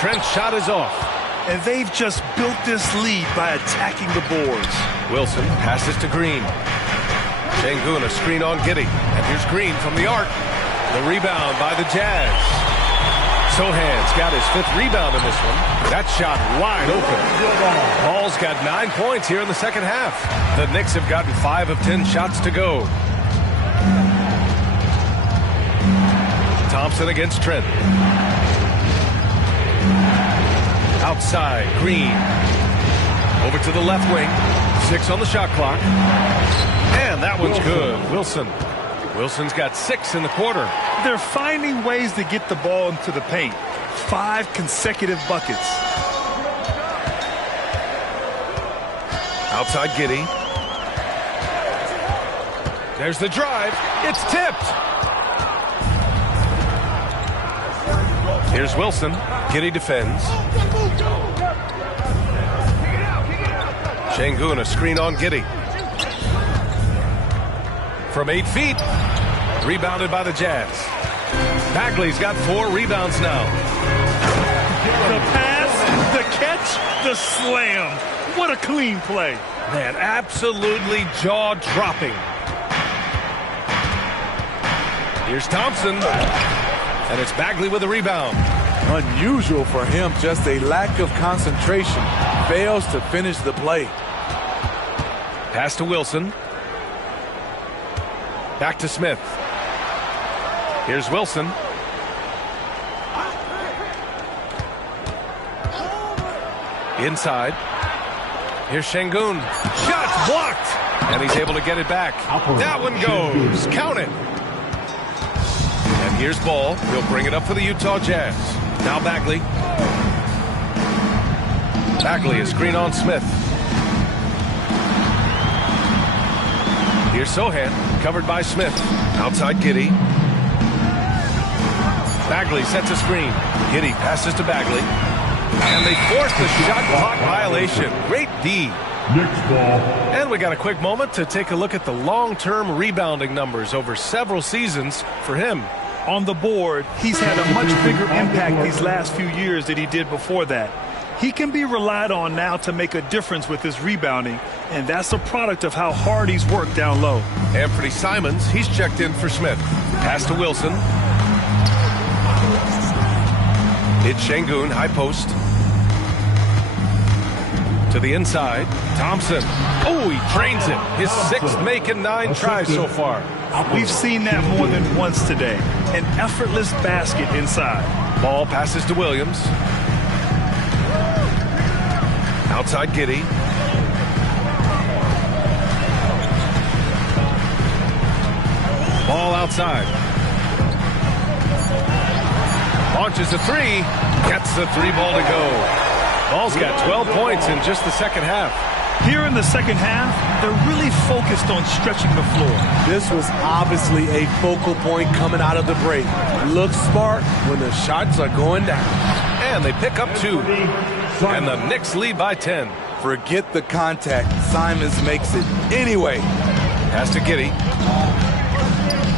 Trent's shot is off. And they've just built this lead by attacking the boards. Wilson passes to Green. Şengün a screen on Giddey. And here's Green from the arc. The rebound by the Jazz. Sohan's got his 5th rebound in this one. That shot wide open. Ball's got 9 points here in the second half. The Knicks have gotten 5 of 10 shots to go. Thompson against Trent. Outside, Green. Over to the left wing. 6 on the shot clock. And that one's good. Wilson's got 6 in the quarter. They're finding ways to get the ball into the paint. 5 consecutive buckets. Outside Giddey. There's the drive. It's tipped. Here's Wilson. Giddey defends. Şengün a screen on Giddey. From 8 feet. Rebounded by the Jazz. Bagley's got 4 rebounds now. The pass, the catch, the slam. What a clean play. Man, absolutely jaw-dropping. Here's Thompson. And it's Bagley with a rebound. Unusual for him, just a lack of concentration. Fails to finish the play. Pass to Wilson. Back to Smith. Here's Wilson. Inside. Here's Şengün. Shot blocked. And he's able to get it back. That one goes. Count it. And here's Ball. He'll bring it up for the Utah Jazz. Now Bagley. Bagley, a screen on Smith. Here's Sohan, covered by Smith. Outside Giddey. Bagley sets a screen. Giddey passes to Bagley. And they force the shot clock violation. Great D. Knicks ball. And we got a quick moment to take a look at the long-term rebounding numbers over several seasons for him. On the board, he's had a much bigger impact these last few years than he did before that. He can be relied on now to make a difference with his rebounding, and that's a product of how hard he's worked down low. Anthony Simons, he's checked in for Smith. Pass to Wilson. It's Şengün, high post. To the inside, Thompson. Oh, he drains it. His 6th make in 9 tries so far. We've seen that more than once today. An effortless basket inside. Ball passes to Williams. Outside Giddey. Ball outside. Launches a 3. Gets the 3 ball to go. Ball's got 12 points in just the second half. Here in the second half, they're really focused on stretching the floor. This was obviously a focal point coming out of the break. Looks smart when the shots are going down. And they pick up 2. And the Knicks lead by 10. Forget the contact. Simons makes it anyway. Pass to Giddey.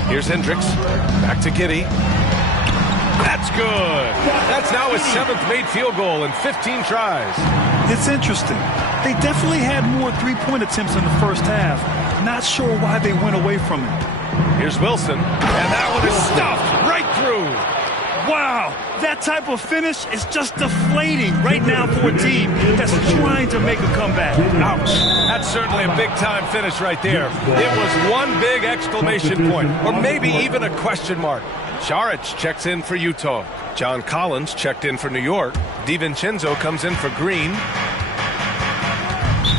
Here's Hendricks. Back to Giddey. That's good. That's now his 7th made field goal in 15 tries. It's interesting. They definitely had more three-point attempts in the first half. Not sure why they went away from it. Here's Wilson, and that one is stuffed right through. Wow, that type of finish is just deflating right now for a team that's trying to make a comeback. Ouch. That's certainly a big-time finish right there. It was one big exclamation point, or maybe even a question mark. Saric checks in for Utah. John Collins checked in for New York. DiVincenzo comes in for Green.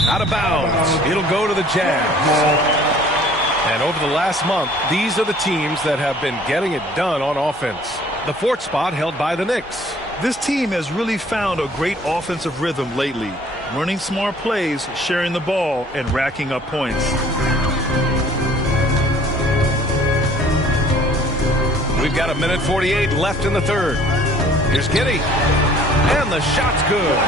Out of bounds. It'll go to the Jazz. And over the last month, these are the teams that have been getting it done on offense. The fourth spot held by the Knicks. This team has really found a great offensive rhythm lately. Running smart plays, sharing the ball, and racking up points. We've got 1:48 left in the third. Here's Giddey. And the shot's good.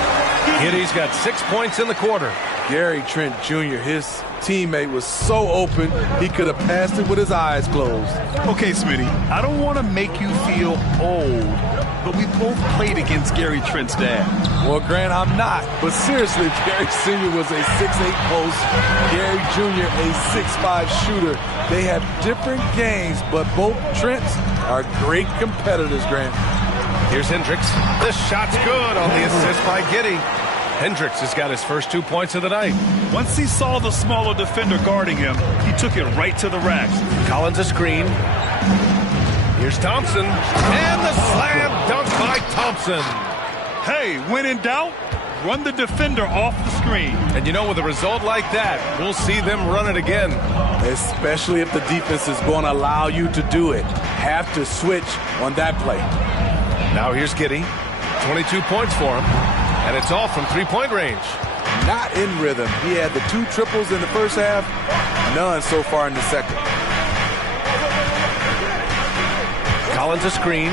Giddey's got 6 points in the quarter. Gary Trent Jr., his teammate, was so open, he could have passed it with his eyes closed. Okay, Smitty, I don't want to make you feel old, but we both played against Gary Trent's dad. Well, Grant, I'm not. But seriously, Gary Sr. was a 6'8 post, Gary Jr. a 6'5 shooter. They have different games, but both Trents are great competitors, Grant. Here's Hendricks. This shot's good on the assist by Giddey. Hendricks has got his first 2 points of the night. Once he saw the smaller defender guarding him, he took it right to the rack. Collins a screen. Here's Thompson. And the slam dunk by Thompson. Hey, when in doubt, run the defender off the screen. And you know, with a result like that, we'll see them run it again. Especially if the defense is going to allow you to do it. Have to switch on that play. Now here's Giddey. 22 points for him. And it's all from three-point range. Not in rhythm. He had the 2 triples in the first half, none so far in the second. Collins a screen.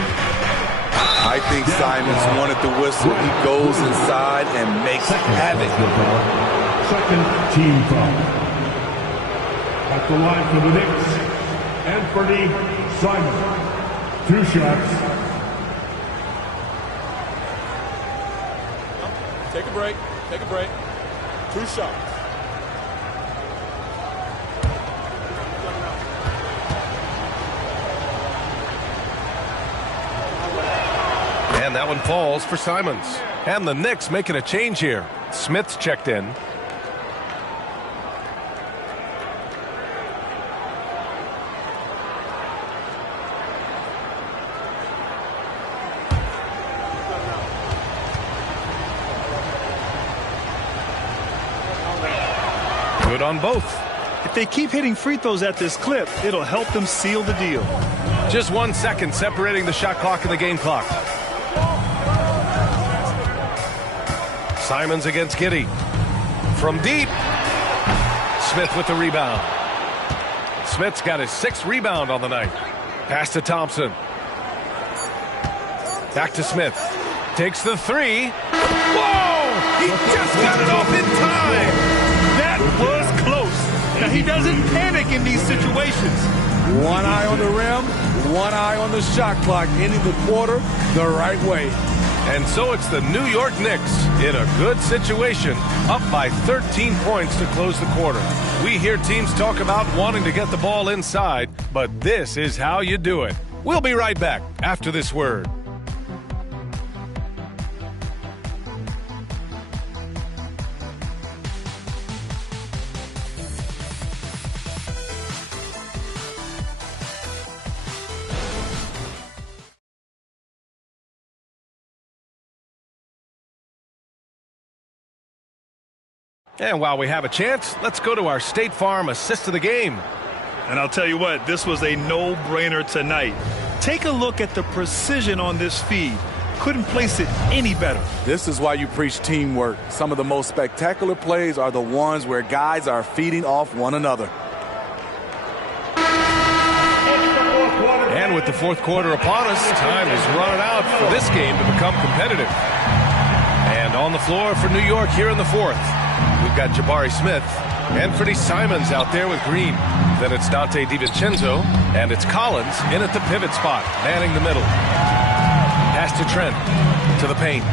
I think Simons wanted the whistle. He goes inside and makes havoc. Second team foul. At the line for the Knicks, Anthony Simons. 2 shots. Take a break. Take a break. 2 shots. And that one falls for Simons. And the Knicks making a change here. Smith's checked in. Good on both. If they keep hitting free throws at this clip, it'll help them seal the deal. Just 1 second separating the shot clock and the game clock. Simons against Giddey. From deep. Smith with the rebound. Smith's got his 6th rebound on the night. Pass to Thompson. Back to Smith. Takes the 3. Whoa! He just got it off in time. That was close. Now, he doesn't panic in these situations. One eye on the rim, one eye on the shot clock, ending the quarter the right way. And so it's the New York Knicks in a good situation, up by 13 points to close the quarter. We hear teams talk about wanting to get the ball inside, but this is how you do it. We'll be right back after this word. And while we have a chance, let's go to our State Farm assist of the game. And I'll tell you what, this was a no-brainer tonight. Take a look at the precision on this feed. Couldn't place it any better. This is why you preach teamwork. Some of the most spectacular plays are the ones where guys are feeding off one another. And with the fourth quarter upon us, time is running out for this game to become competitive. And on the floor for New York here in the fourth, we've got Jabari Smith, Anthony Simons out there with Green. Then it's Dante DiVincenzo, and it's Collins in at the pivot spot, manning the middle. Pass to Trent, to the paint.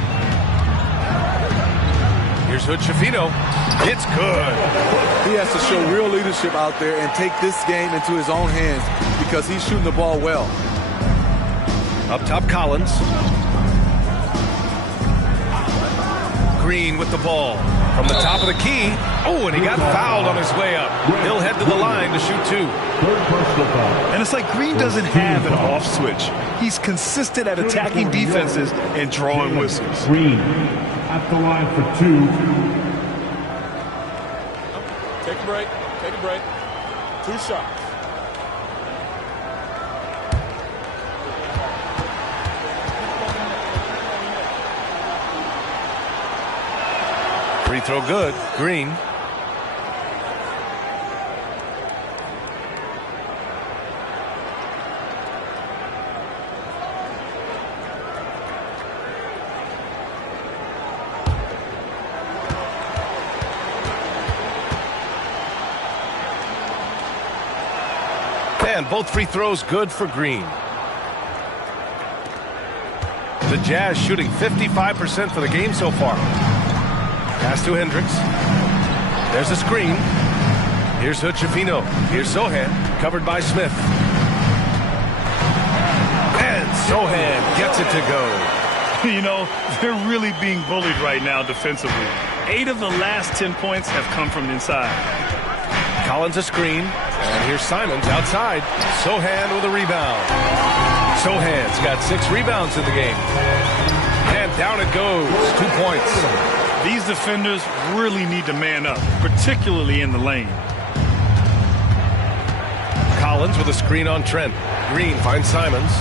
Here's Hood Schifino. It's good. He has to show real leadership out there and take this game into his own hands because he's shooting the ball well. Up top, Collins. Green with the ball. From the top of the key. Oh, and he got fouled on his way up. He'll head to the line to shoot 2. And it's like Green doesn't have an off switch. He's consistent at attacking defenses and drawing whistles. Green at the line for 2. Take a break. Take a break. 2 shots. Free throw good. Green. And both free throws good for Green. The Jazz shooting 55% for the game so far. Pass to Hendricks. There's a screen. Here's Hood Schifino. Here's Sohan, covered by Smith. And Sohan gets it to go. You know, they're really being bullied right now defensively. 8 of the last 10 points have come from inside. Collins a screen. And here's Simons outside. Sohan with a rebound. Sohan's got 6 rebounds in the game. And down it goes. 2 points. These defenders really need to man up, particularly in the lane. Collins with a screen on Trent. Green finds Simons.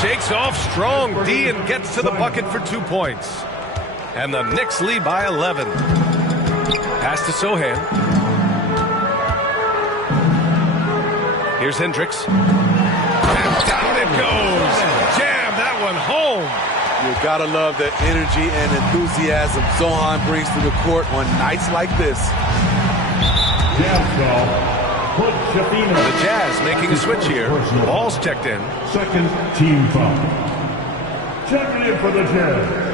Shakes off strong D and gets to the bucket for 2 points. And the Knicks lead by 11. Pass to Sohan. Here's Hendricks. And down it goes. Jam that one home. You gotta love the energy and enthusiasm Sohan brings to the court on nights like this. The Jazz making a switch here. Ball's checked in. Second team foul. Checking in for the Jazz.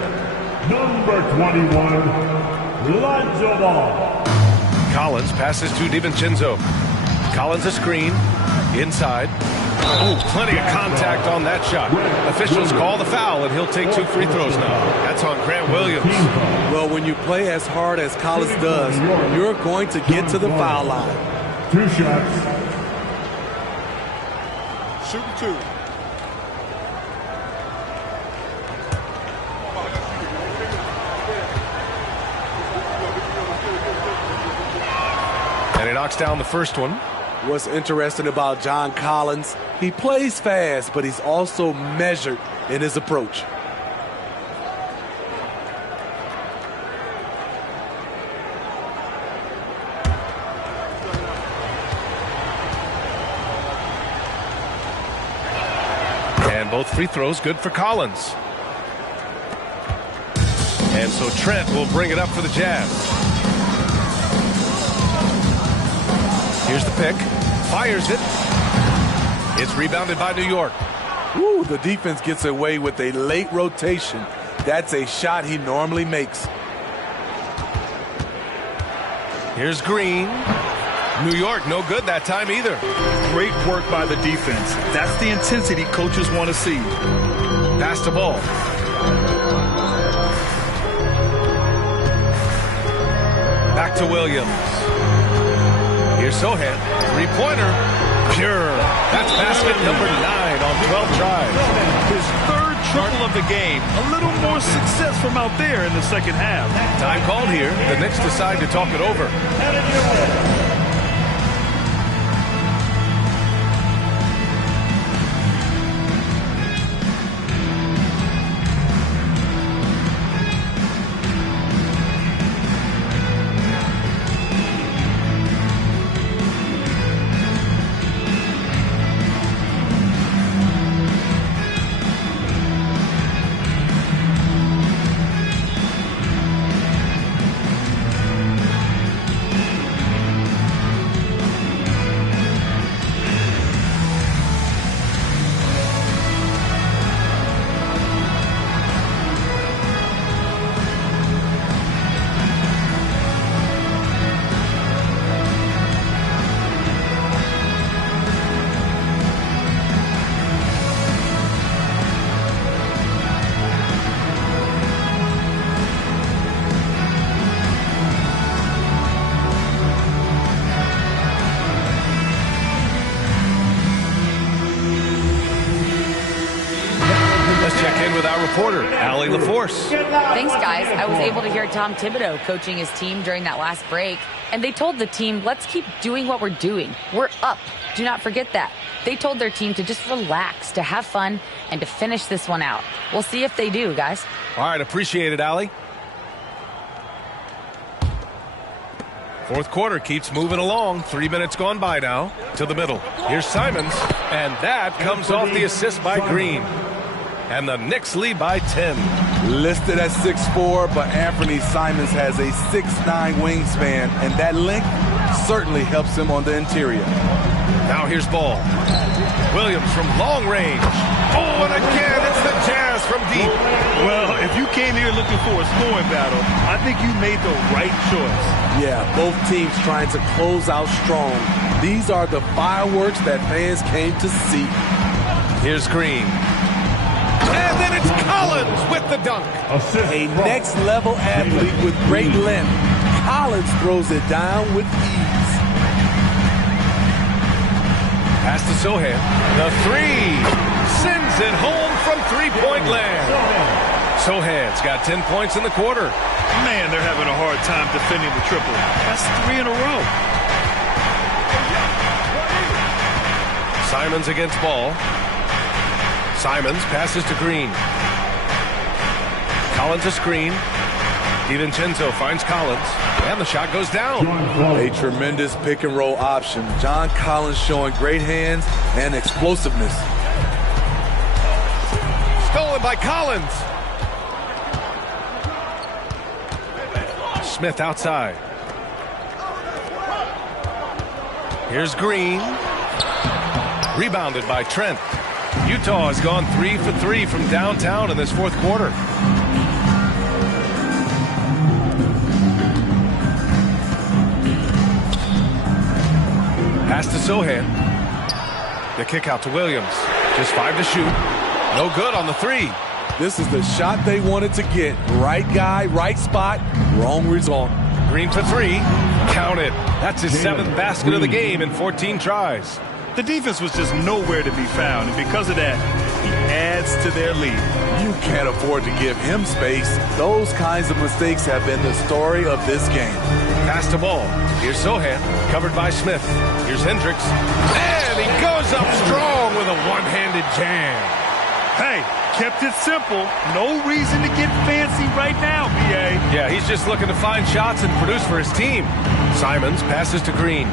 Number 21, Lonzo Ball. Collins passes to DiVincenzo. Collins a screen. Inside. Oh, plenty of contact on that shot. Officials call the foul, and he'll take 2 free throws now. That's on Grant Williams. Well, when you play as hard as Collins does, you're going to get to the foul line. 2 shots. Shooting 2. And he knocks down the first one. What's interesting about John Collins, he plays fast, but he's also measured in his approach. And both free throws good for Collins. And so Trent will bring it up for the Jazz. Here's the pick. Fires it. It's rebounded by New York. Ooh, the defense gets away with a late rotation. That's a shot he normally makes. Here's Green. New York, no good that time either. Great work by the defense. That's the intensity coaches want to see. Pass the ball. Back to Williams. Here's Sohan. 3-pointer. Pure. That's basket number 9 on 12 tries. His 3rd triple of the game. A little more success from out there in the second half. Time called here. The Knicks decide to talk it over. our reporter, Allie LaForce. Thanks, guys. I was able to hear Tom Thibodeau coaching his team during that last break, and they told the team, let's keep doing what we're doing. We're up. Do not forget that. They told their team to just relax, to have fun, and to finish this one out. We'll see if they do, guys. All right, appreciate it, Allie. Fourth quarter keeps moving along. 3 minutes gone by now. To the middle. Here's Simons. And that comes off the assist by Green. And the Knicks lead by 10. Listed at 6'4", but Anthony Simons has a 6'9" wingspan, and that length certainly helps him on the interior. Now here's Ball. Williams from long range. Oh, and again, it's the Jazz from deep. Well, if you came here looking for a scoring battle, I think you made the right choice. Yeah, both teams trying to close out strong. These are the fireworks that fans came to see. Here's Green. And then it's Collins with the dunk. A next-level athlete with great length. Collins throws it down with ease. Pass to Sohan. The three. Sends it home from three-point land. Sohan's got 10 points in the quarter. Man, they're having a hard time defending the triple. That's 3 in a row. Simons against Ball. Simons passes to Green. Collins a screen. DiVincenzo finds Collins. And the shot goes down. A tremendous pick-and-roll option. John Collins showing great hands and explosiveness. Stolen by Collins. Smith outside. Here's Green. Rebounded by Trent. Utah has gone 3 for 3 from downtown in this fourth quarter. Pass to Sohan. The kick out to Williams. Just 5 to shoot. No good on the three. This is the shot they wanted to get. Right guy, right spot, wrong result. Green for 3. Count it. That's his 7th basket of the game in 14 tries. The defense was just nowhere to be found, and because of that, he adds to their lead. You can't afford to give him space. Those kinds of mistakes have been the story of this game. Pass to Ball. Here's Sohan, covered by Smith. Here's Hendricks. And he goes up strong with a one-handed jam. Hey, kept it simple. No reason to get fancy right now, B.A. Yeah, he's just looking to find shots and produce for his team. Simons passes to Green.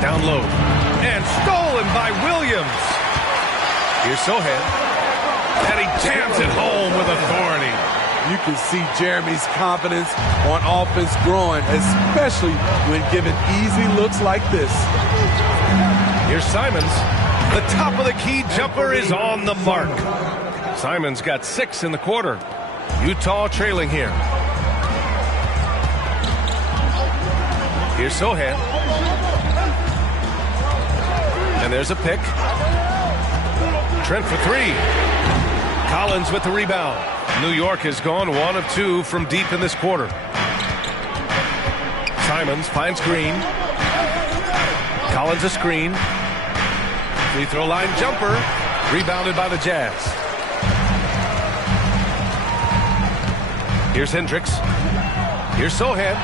Down low. And stolen by Williams. Here's Sohan. And he jams it home with authority. You can see Jeremy's confidence on offense growing, especially when given easy looks like this. Here's Simons. The top of the key jumper is on the mark. Simons got 6 in the quarter. Utah trailing here. Here's Sohan. And there's a pick. Trent for 3. Collins with the rebound. New York has gone 1 of 2 from deep in this quarter. Simons finds Green. Collins a screen. Free throw line jumper. Rebounded by the Jazz. Here's Hendricks. Here's Sohan.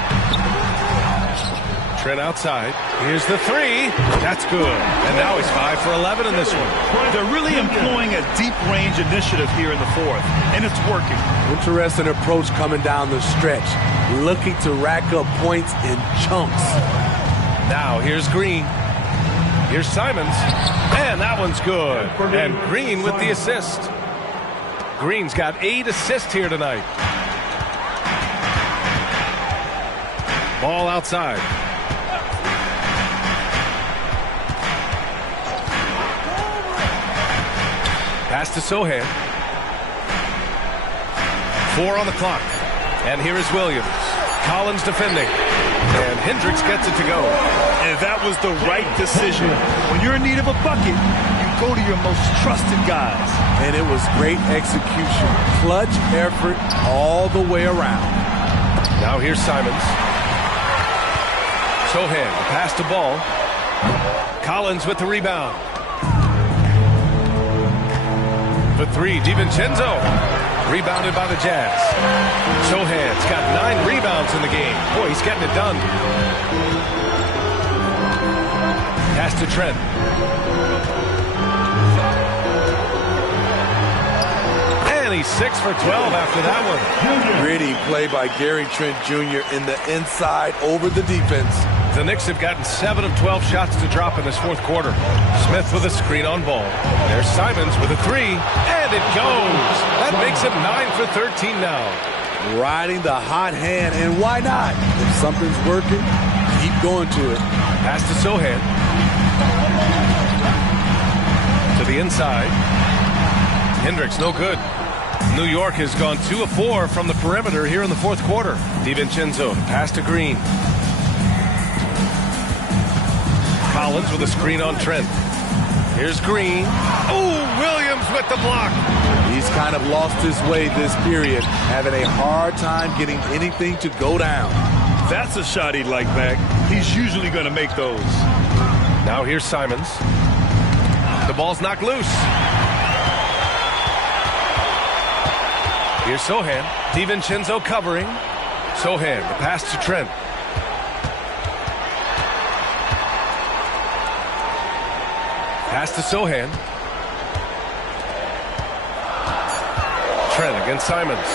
Trent outside. Here's the 3. That's good. And now he's 5 for 11 in this one. They're really employing a deep range initiative here in the fourth, and it's working. Interesting approach coming down the stretch. Looking to rack up points in chunks. Now here's Green. Here's Simons. And that one's good. And Green with the assist. Green's got 8 assists here tonight. Ball outside. Pass to Sohan. 4 on the clock. And here is Williams. Collins defending. And Hendricks gets it to go. And that was the right decision. When you're in need of a bucket, you go to your most trusted guys. And it was great execution. Clutch effort all the way around. Now here's Simons. Sohan, pass to Ball. Collins with the rebound. For three, DiVincenzo. Rebounded by the Jazz. Sohan's got 9 rebounds in the game. Boy, he's getting it done. Pass to Trent. And he's 6 for 12 after that one. Gritty play by Gary Trent Jr. in the inside over the defense. The Knicks have gotten 7 of 12 shots to drop in this fourth quarter. Smith with a screen on ball. There's Simons with a 3, and it goes. That makes him 9 for 13 now. Riding the hot hand, and why not? If something's working, keep going to it. Pass to Sohan. To the inside. Hendricks, no good. New York has gone 2 of 4 from the perimeter here in the fourth quarter. DiVincenzo, pass to Green. Collins with a screen on Trent. Here's Green. Oh, Williams with the block. He's kind of lost his way this period, having a hard time getting anything to go down. That's a shot he'd like back. He's usually going to make those. Now here's Simons. The ball's knocked loose. Here's Sohan. DiVincenzo covering. Sohan, the pass to Trent. Pass to Sohan. Trent against Simons.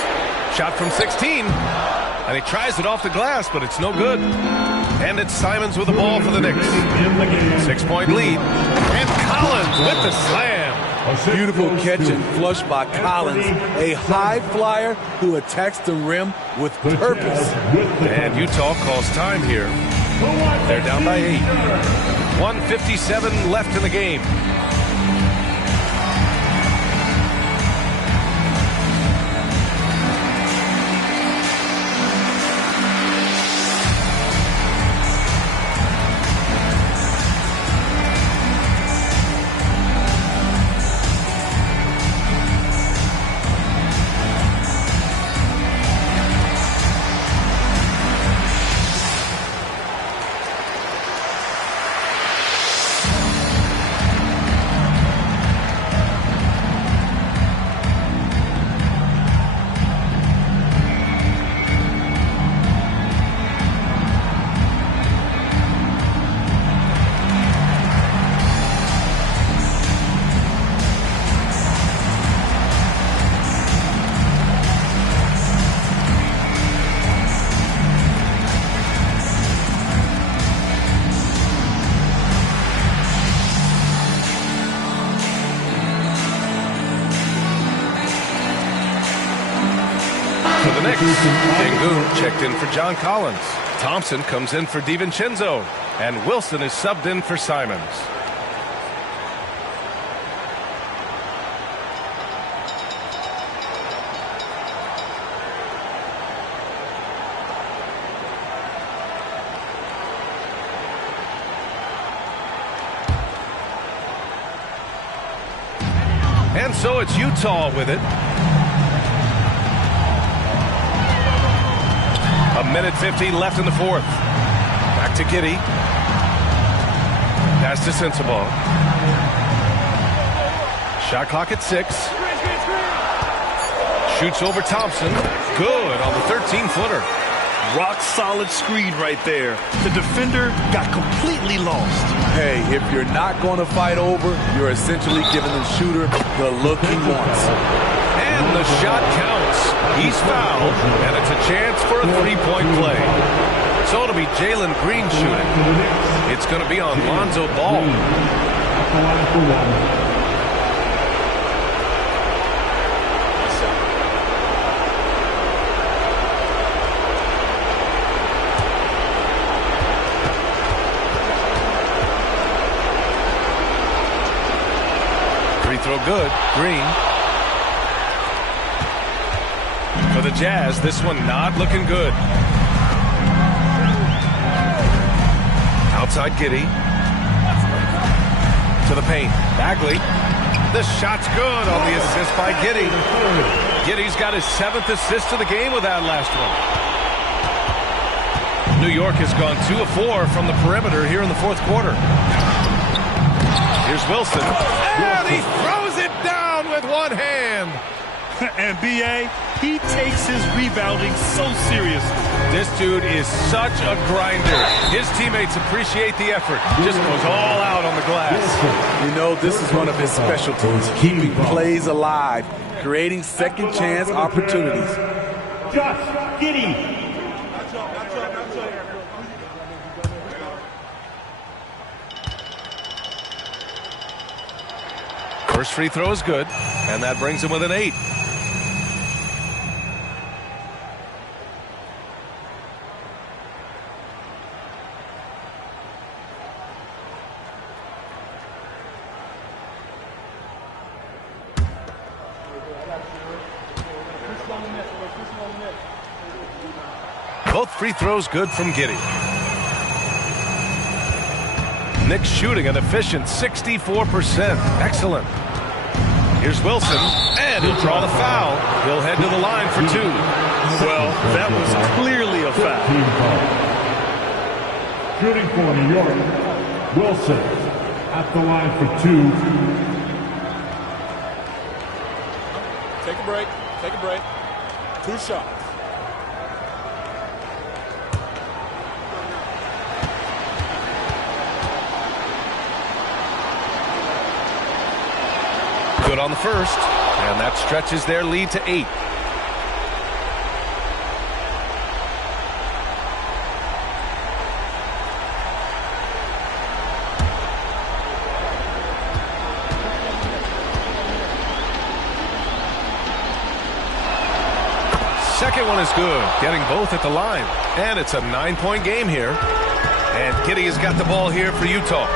Shot from 16. And he tries it off the glass, but it's no good. And it's Simons with the ball for the Knicks. 6-point lead. And Collins with the slam. Beautiful catch and flush by Collins. A high flyer who attacks the rim with purpose. And Utah calls time here. They're down by 8. 1:57 left in the game. Sengun checked in for John Collins. Thompson comes in for DiVincenzo. And Wilson is subbed in for Simons. And so it's Utah with it. 1:50 left in the fourth. Back to Giddey. Pass to Sensabaugh. Shot clock at 6. Shoots over Thompson. Good on the 13-footer. Rock solid screen right there. The defender got completely lost. Hey, if you're not going to fight over, you're essentially giving the shooter the look he wants. And the shot counts. He's fouled, and it's a chance for a 3-point play. So it'll be Jalen Green shooting. It's going to be on Lonzo Ball. Free throw good. Green. For the Jazz, this one not looking good. Outside Giddey. To the paint. Bagley. The shot's good on the assist by Giddey. Giddey's got his 7th assist of the game with that last one. New York has gone 2 of 4 from the perimeter here in the fourth quarter. Here's Wilson. And he throws it down with one hand. And B.A., he takes his rebounding so seriously. This dude is such a grinder. His teammates appreciate the effort. Just goes all out on the glass. You know, this is one of his specialties, keeping plays alive, creating second chance opportunities. Josh Giddey. First free throw is good, and that brings him with an 8. Both free throws good from Giddey. Knicks shooting an efficient 64%. Excellent. Here's Wilson, and he'll draw the foul. He'll head to the line for 2. Well, that was clearly a foul. Shooting for New York, Wilson at the line for 2. Take a break. Take a break. 2 shots. Good on the first, and that stretches their lead to 8. Second one is good, getting both at the line, and it's a 9-point game here. And Giddey has got the ball here for Utah.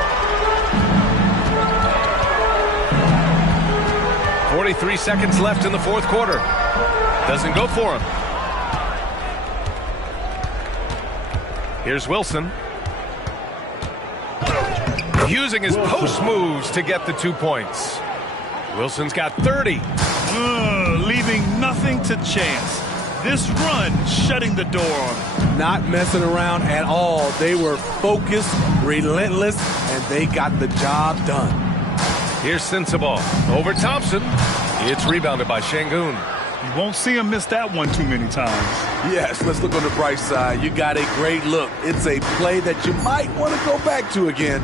43 seconds left in the fourth quarter. Doesn't go for him. Here's Wilson. Using his post moves to get the 2 points. Wilson's got 30. Leaving nothing to chance. This run shutting the door on him. Not messing around at all. They were focused, relentless, and they got the job done. Here's Sensabaugh over Thompson. It's rebounded by Şengün. You won't see him miss that one too many times. Yes, let's look on the bright side. You got a great look. It's a play that you might want to go back to again.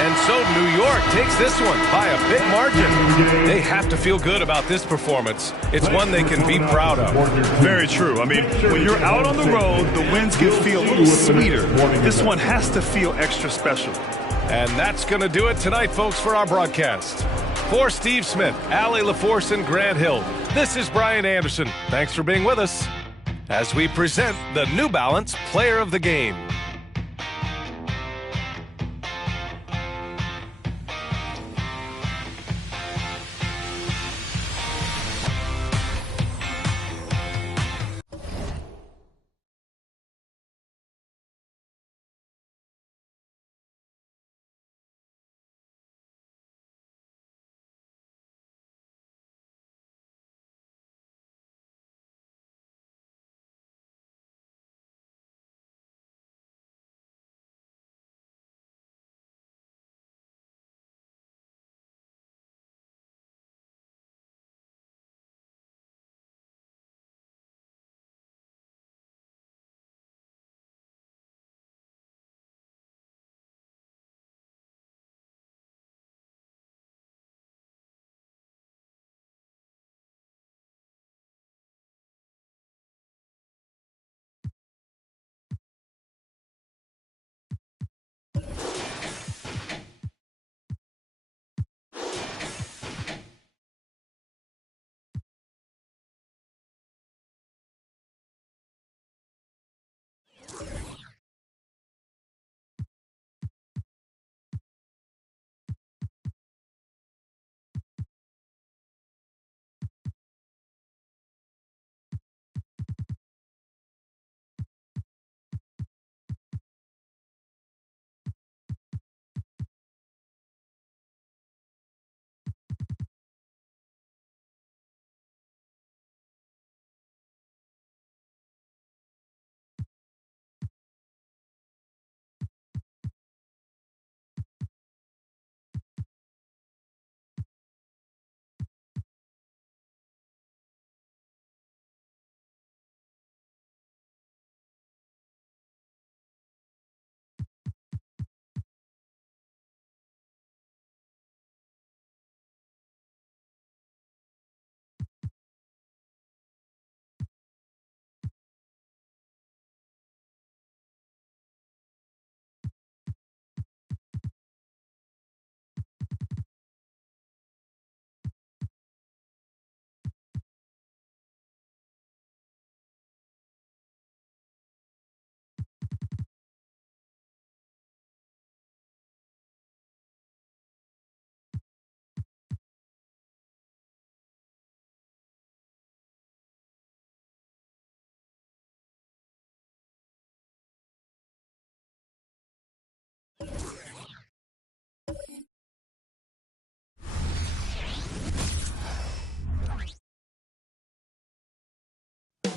And so New York takes this one by a big margin. They have to feel good about this performance. It's one they can be proud of. Very true. I mean, when you're out on the road, the wins can feel a little sweeter. This one has to feel extra special. And that's going to do it tonight, folks, for our broadcast. For Steve Smith, Allie LaForce, and Grant Hill, this is Brian Anderson. Thanks for being with us as we present the New Balance Player of the Game.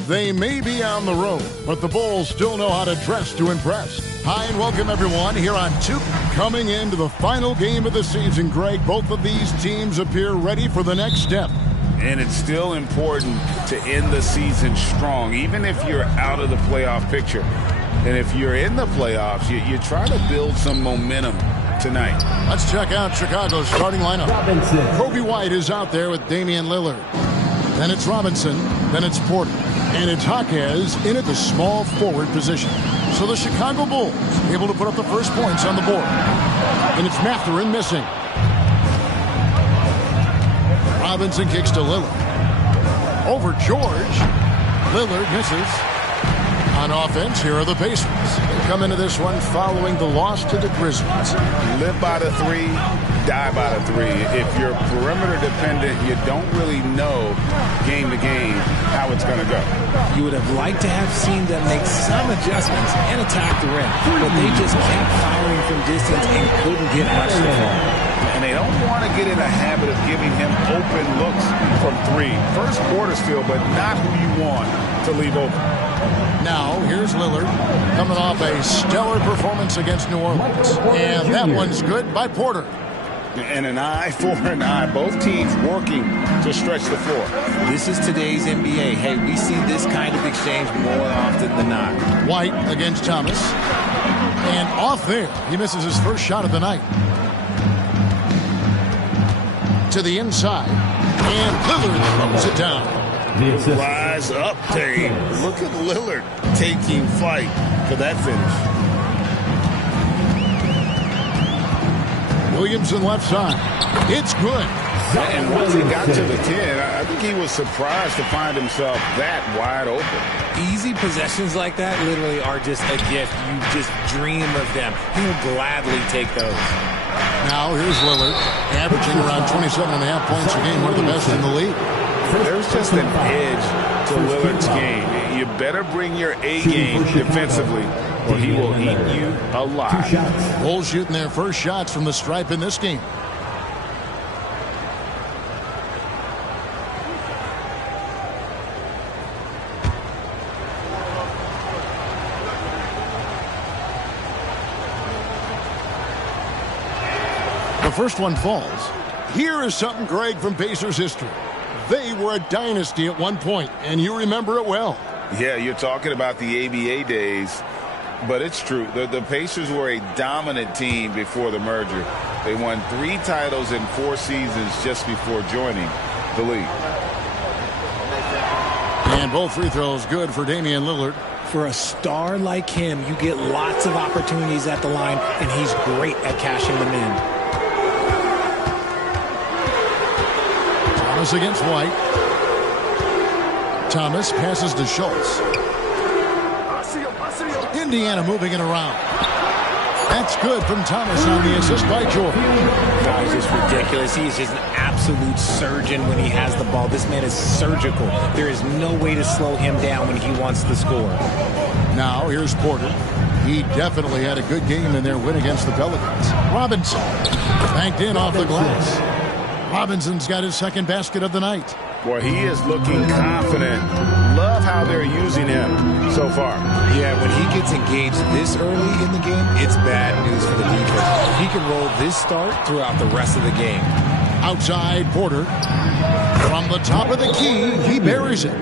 They may be on the road, but the Bulls still know how to dress to impress. Hi, and welcome everyone here on 2. Coming into the final game of the season, Greg, both of these teams appear ready for the next step. And it's still important to end the season strong, even if you're out of the playoff picture. And if you're in the playoffs, you try to build some momentum tonight. Let's check out Chicago's starting lineup. Kobe White is out there with Damian Lillard. Then it's Robinson. Then it's Porter. And it's Jaquez in at the small forward position. So the Chicago Bulls able to put up the first points on the board. And it's Mathurin missing. Robinson kicks to Lillard. Over George. Lillard misses. On offense, here are the Pacers. They come into this one following the loss to the Grizzlies. Live by the 3, die by the 3. If you're perimeter dependent, you don't really know game to game how it's going to go. You would have liked to have seen them make some adjustments and attack the rim, but they just kept firing from distance and couldn't get much to fall. And they don't want to get in a habit of giving him open looks from 3. First quarter still, but not who you want to leave open. Now, here's Lillard coming off a stellar performance against New Orleans. And that one's good by Porter. And an eye for an eye. Both teams working to stretch the floor. This is today's NBA. Hey, we see this kind of exchange more often than not. White against Thomas. And off there, he misses his first shot of the night. To the inside. And Lillard throws it down. Rise up, Dave. Look at Lillard taking flight for that finish. Williamson left side. It's good. And once he got to the 10, I think he was surprised to find himself that wide open. Easy possessions like that literally are just a gift. You just dream of them. He'll gladly take those. Now here's Lillard, averaging around 27.5 points a game, one of the best in the league. There's just an edge to Lillard's game. You better bring your A game defensively, or he will eat you alive. Bulls shooting their first shots from the stripe in this game. The first one falls. Here is something, Greg, from Pacers history. They were a dynasty at one point, and you remember it well. Yeah, you're talking about the ABA days, but it's true. The Pacers were a dominant team before the merger. They won 3 titles in 4 seasons just before joining the league. And both free throws good for Damian Lillard. For a star like him, you get lots of opportunities at the line, and he's great at cashing them in. Thomas against White. Thomas passes to Schultz. Indiana moving it around. That's good from Thomas on the assist by George. That was just ridiculous. He is just an absolute surgeon when he has the ball. This man is surgical. There is no way to slow him down when he wants to score. Now here's Porter. He definitely had a good game in their win against the Pelicans. Robinson banked in off the glass. Robinson's got his second basket of the night. Boy, he is looking confident. Love how they're using him so far. Yeah, when he gets engaged this early in the game, it's bad news for the defense. He can roll this start throughout the rest of the game. Outside, Porter. From the top of the key, he buries it.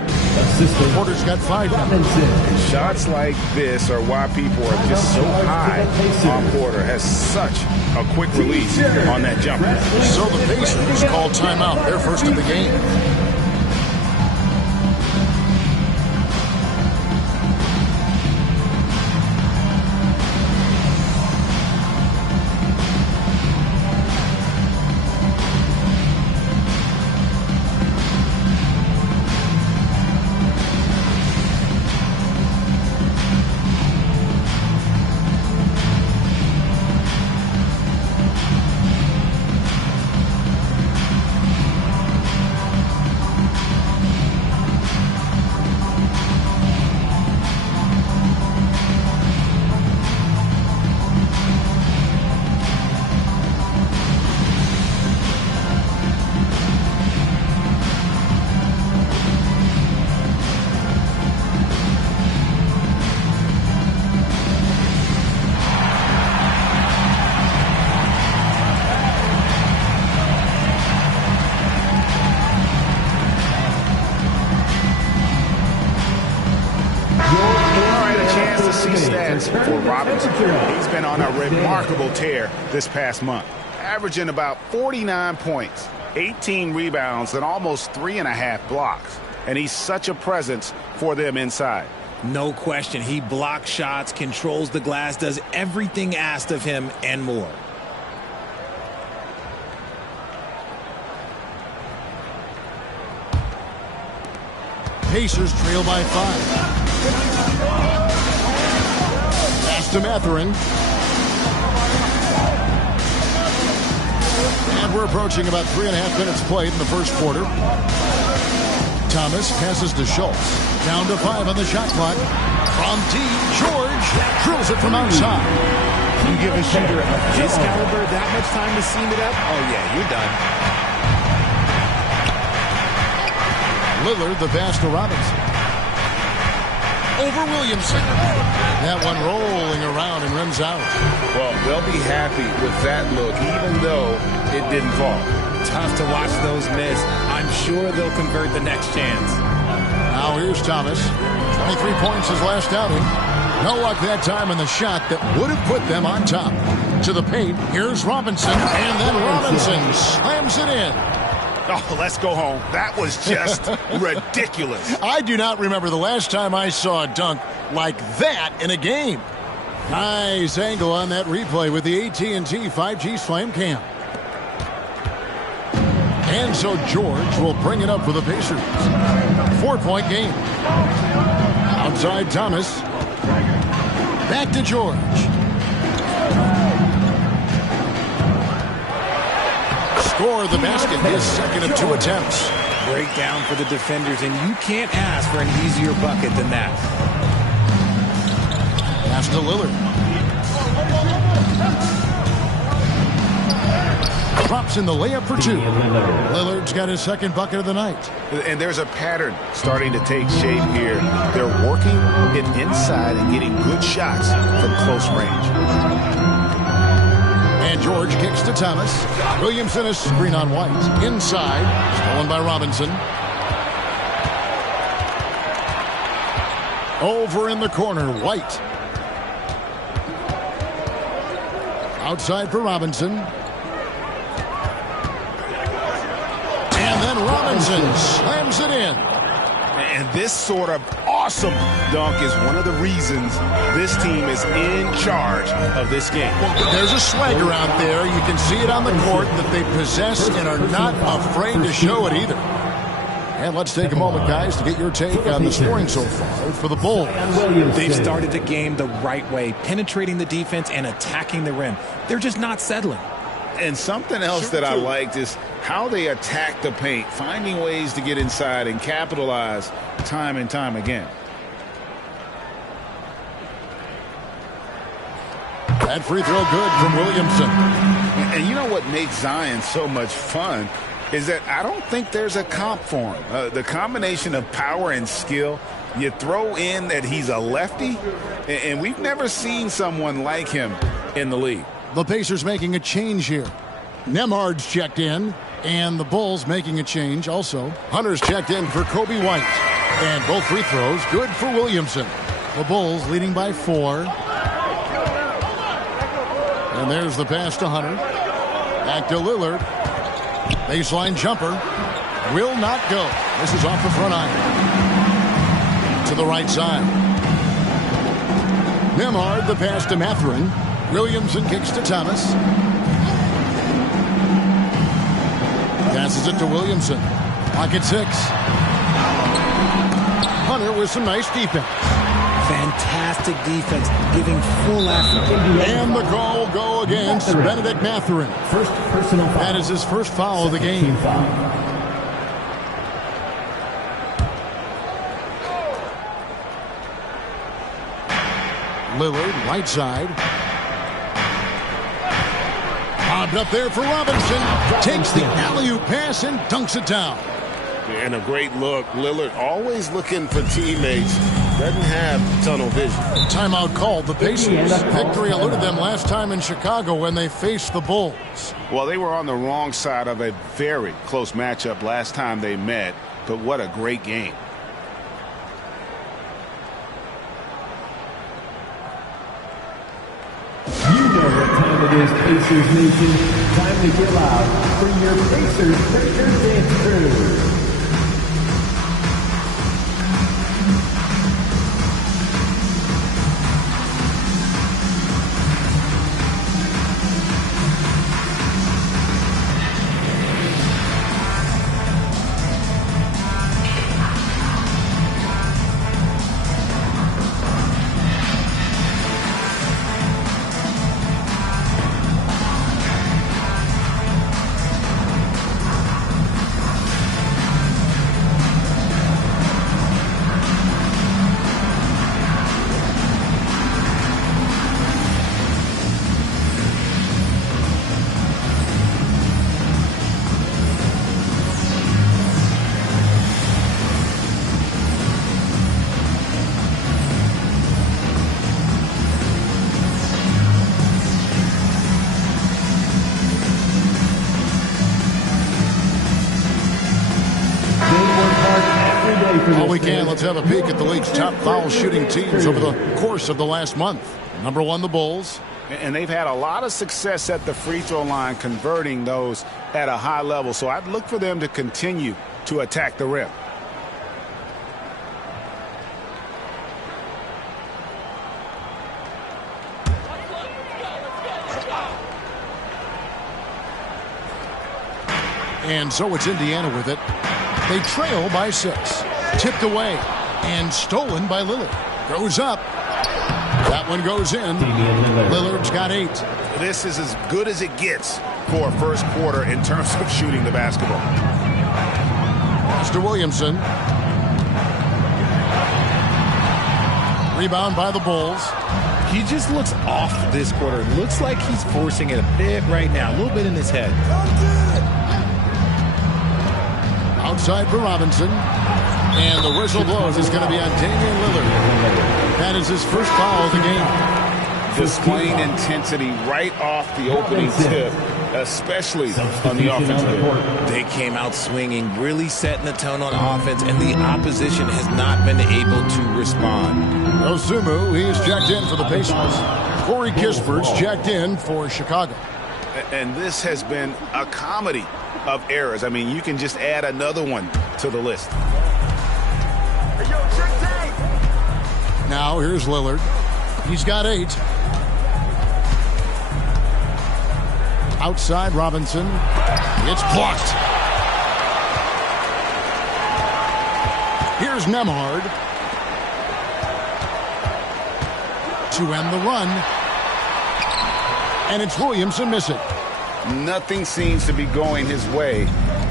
Porter's got 5 now. Shots like this are why people are just so high on Porter. Has such a quick release on that jumper. So the Pacers call timeout, their first of the game. defense for Robinson. He's been on a remarkable tear this past month, averaging about 49 points, 18 rebounds, and almost 3.5 blocks. And he's such a presence for them inside. No question. He blocks shots, controls the glass, does everything asked of him and more. Pacers trail by 5. Pass to Mathurin. And we're approaching about 3.5 minutes played in the first quarter. Thomas passes to Schultz. Down to 5 on the shot clock. From deep, George drills it from outside. You give a shooter of his caliber that much time to seam it up? Oh, yeah, you're done. Lillard, the pass to Robinson. Over Williamson. That one rolling around and rims out. Well, they'll be happy with that look, even though it didn't fall. Tough to watch those miss. I'm sure they'll convert the next chance. Now here's Thomas. 23 points his last outing. No luck that time in the shot that would have put them on top. To the paint, here's Robinson. And then Robinson slams it in. Oh, let's go home. That was just ridiculous. I do not remember the last time I saw a dunk like that in a game. Nice angle on that replay with the AT&T 5G Slam Cam. And so George will bring it up for the Pacers. 4-point game. Outside Thomas. Back to George. Score the basket, his second of 2 attempts. Breakdown for the defenders, and you can't ask for an easier bucket than that. Pass to Lillard. Drops in the layup for 2. Lillard's got his second bucket of the night. And there's a pattern starting to take shape here. They're working it inside and getting good shots from close range. And George kicks to Thomas. Williamson is screen on White. Inside. Stolen by Robinson. Over in the corner, White. Outside for Robinson. And then Robinson slams it in. And this sort of awesome dunk is one of the reasons this team is in charge of this game. Well, there's a swagger out there. You can see it on the court that they possess and are not afraid to show it either. And let's take a moment, guys, to get your take on the scoring so far for the Bulls. They've started the game the right way, penetrating the defense and attacking the rim. They're just not settling. And something else that I liked is how they attack the paint, finding ways to get inside and capitalize time and time again. That free throw good from Williamson. And you know what makes Zion so much fun is that I don't think there's a comp for him. The combination of power and skill, you throw in that he's a lefty, and we've never seen someone like him in the league. The Pacers making a change here. Nemhard's checked in, and the Bulls making a change also. Hunter's checked in for Kobe White. And both free throws good for Williamson. The Bulls leading by 4. And there's the pass to Hunter. Back to Lillard. Baseline jumper. Will not go. This is off the front iron. To the right side. Nemhard, the pass to Mathurin. Williamson kicks to Thomas. Passes it to Williamson. Pocket 6. Hunter with some nice defense. Fantastic defense, giving full effort. And the call will go against Benedict Mathurin. First personal foul. That is his first foul of the game. Lillard, right side. Bobbed up there for Robinson. Takes the alley-oop pass and dunks it down. And a great look. Lillard always looking for teammates. Doesn't have tunnel vision. Timeout called. The Pacers. Victory eluded them last time in Chicago when they faced the Bulls. Well, they were on the wrong side of a very close matchup last time they met, but what a great game. know what time it is, Pacers Nation. Time to get loud for your Pacers Breaker Dance Crew. All we can, let's have a peek at the league's top foul shooting teams over the course of the last month. Number 1, the Bulls. And they've had a lot of success at the free throw line, converting those at a high level. So I'd look for them to continue to attack the rim. And so it's Indiana with it. They trail by 6. Tipped away and stolen by Lillard. Goes up. That one goes in. Lillard's got 8. This is as good as it gets for a first quarter in terms of shooting the basketball. Mr. Williamson. Rebound by the Bulls. He just looks off this quarter. Looks like he's forcing it a bit right now. A little bit in his head. Outside for Robinson. And the whistle blows. It's going to be on Damian Lillard. That is his first foul of the game. Displaying intensity right off the opening tip, especially on the offensive end. They came out swinging, really setting the tone on offense, and the opposition has not been able to respond. Osumu, he's checked in for the Pacers. Corey Kispert's checked in for Chicago. And this has been a comedy of errors. I mean, you can just add another one to the list. Now here's Lillard. He's got 8. Outside Robinson. It's blocked. Here's Nembhard to end the run. And it's Williamson missing. Nothing seems to be going his way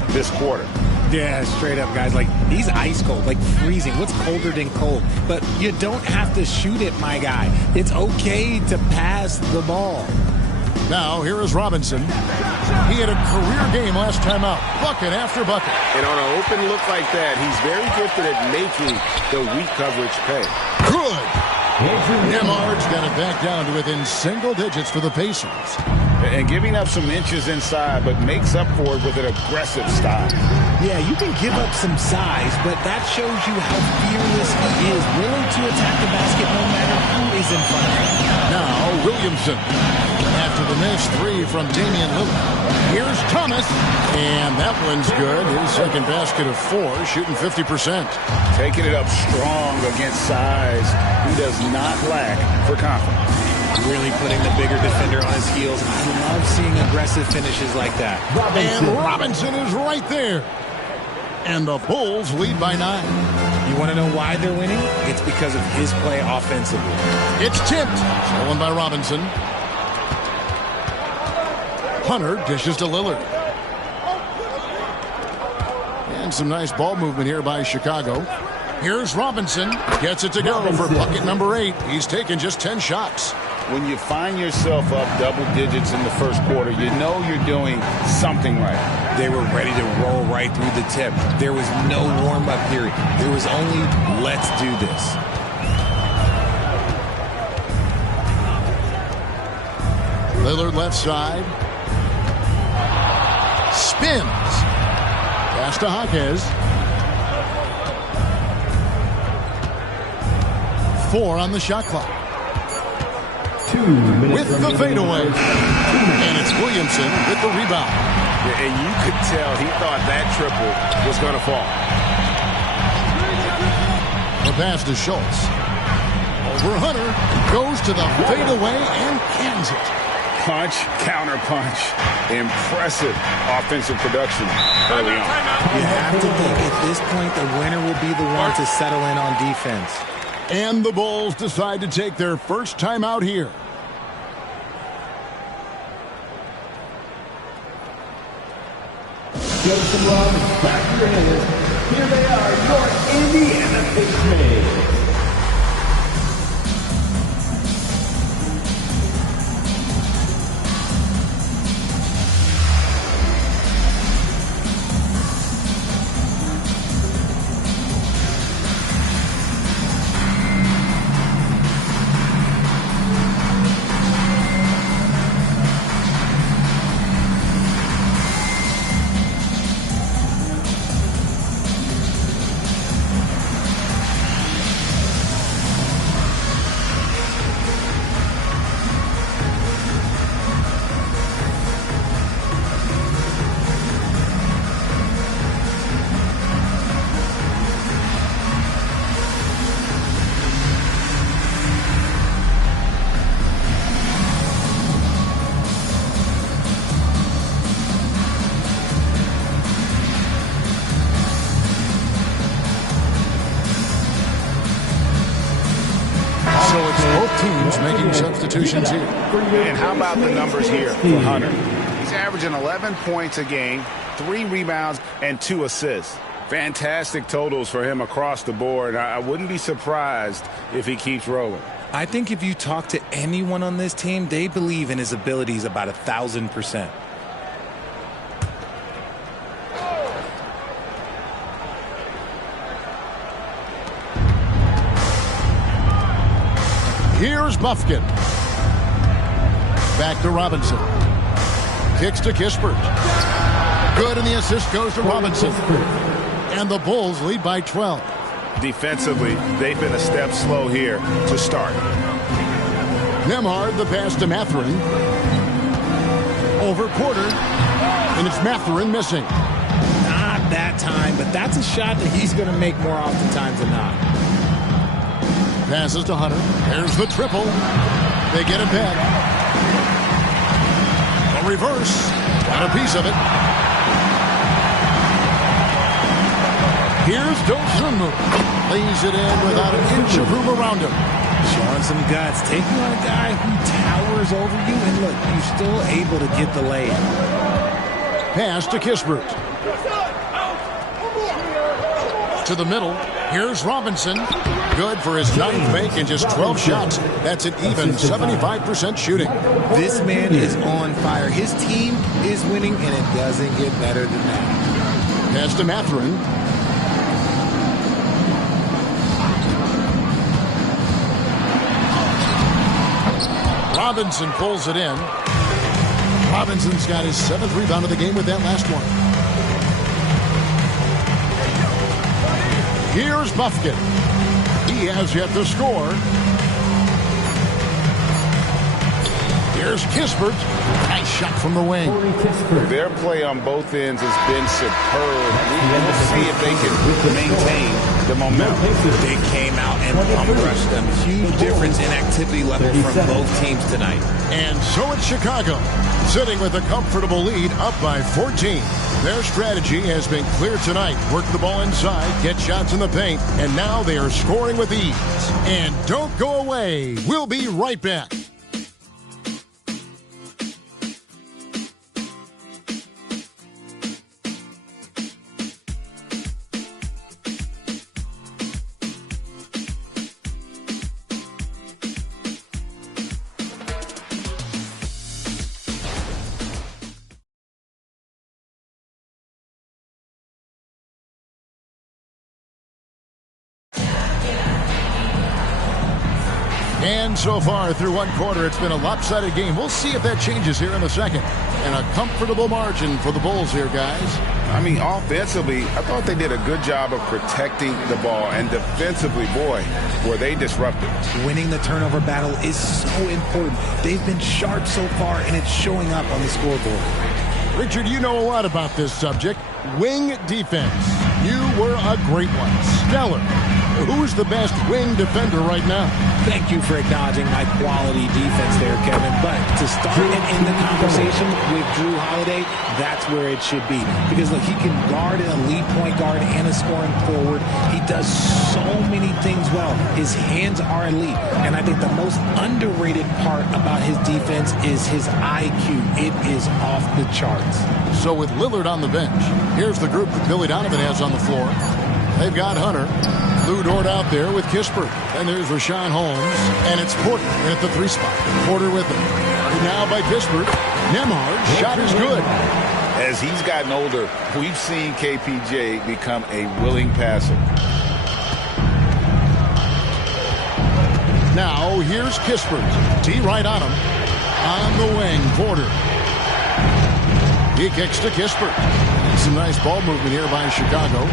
this quarter. Yeah, straight up, guys. Like, he's ice cold, like freezing. What's colder than cold? But you don't have to shoot it, my guy. It's okay to pass the ball. Now, here is Robinson. He had a career game last time out. Bucket after bucket. And on an open look like that, he's very gifted at making the weak coverage pay. Good. Nembhard's got it back down to within single digits for the Pacers. And giving up some inches inside, but makes up for it with an aggressive style. Yeah, you can give up some size, but that shows you how fearless he is, willing to attack the basket no matter who is in front of him. Now, Williamson. After the missed 3 from Damian Lillard. Here's Thomas. And that one's good. His second basket of 4, shooting 50%. Taking it up strong against size. He does not lack for confidence. Really putting the bigger defender on his heels. I love seeing aggressive finishes like that. And Robinson is right there. And the Bulls lead by 9. You want to know why they're winning? It's because of his play offensively. It's tipped. Stolen by Robinson. Hunter dishes to Lillard. And some nice ball movement here by Chicago. Here's Robinson. Gets it to go for bucket number 8. He's taken just 10 shots. When you find yourself up double digits in the first quarter, you know you're doing something right. They were ready to roll right through the tip. There was no warm-up period. There was only, let's do this. Lillard left side. Spins. Pass to Jaquez. 4 on the shot clock. 2 minutes with the fadeaway. And it's Williamson with the rebound. And you could tell he thought that triple was going to fall. The pass to Schultz. Over Hunter. Goes to the fadeaway and cans it. Punch, counter punch. Impressive offensive production early on. You have to think at this point the winner will be the one to settle in on defense. And the Bulls decide to take their first time out here. Show some love and clap your hands. Here they are, your Indiana Pacers. Making substitutions here. And how about the numbers here for Hunter? He's averaging 11 points a game, 3 rebounds, and 2 assists. Fantastic totals for him across the board. I wouldn't be surprised if he keeps rolling. I think if you talk to anyone on this team, they believe in his abilities about 1,000%. Here's Buffkin. Back to Robinson. Kicks to Kispert. Good, and the assist goes to Robinson. And the Bulls lead by 12. Defensively, they've been a step slow here to start. Nembhard, the pass to Mathurin. Over Porter. And it's Mathurin missing. Not that time, but that's a shot that he's going to make more oftentimes than not. Passes to Hunter. There's the triple. They get it back. A reverse. Got a piece of it. Here's Dosunmu. Lays it in without an inch of room around him. Showing some guts. Taking on a guy who towers over you, and look, you're still able to get the layup. Pass to Kispert. To the middle. Here's Robinson. Good for his 9th make and just 12 shots. That's an even 75% shooting. This man is on fire. His team is winning, and it doesn't get better than that. Pass to Mathurin. Robinson pulls it in. Robinson's got his 7th rebound of the game with that last one. Here's Buffkin. He has yet to score. Here's Kispert. Nice shot from the wing. Their play on both ends has been superb. We'll see if they can maintain the momentum. They came out and crushed them. Huge difference in activity level from both teams tonight. And so it's Chicago, sitting with a comfortable lead up by 14. Their strategy has been clear tonight. Work the ball inside, get shots in the paint, and now they are scoring with ease. And don't go away. We'll be right back. And so far through one quarter, it's been a lopsided game. We'll see if that changes here in the second. And a comfortable margin for the Bulls here, guys. I mean, offensively, I thought they did a good job of protecting the ball. And defensively, boy, were they disruptive. Winning the turnover battle is so important. They've been sharp so far, and it's showing up on the scoreboard. Richard, you know a lot about this subject. Wing defense. You were a great one. Stellar. Who's the best wing defender right now? Thank you for acknowledging my quality defense there, Kevin. But to start and end the conversation with Drew Holiday, that's where it should be. Because, look, he can guard an elite point guard and a scoring forward. He does so many things well. His hands are elite. And I think the most underrated part about his defense is his IQ. It is off the charts. So with Lillard on the bench, here's the group that Billy Donovan has on the floor. They've got Hunter. Lou Dort out there with Kispert. And there's Rashawn Holmes. And it's Porter in at the 3 spot. Porter with him. Now by Kispert. Nembhard's shot is good. As he's gotten older, we've seen KPJ become a willing passer. Now here's Kispert. D right on him. On the wing, Porter. He kicks to Kispert. Some nice ball movement here by Chicago.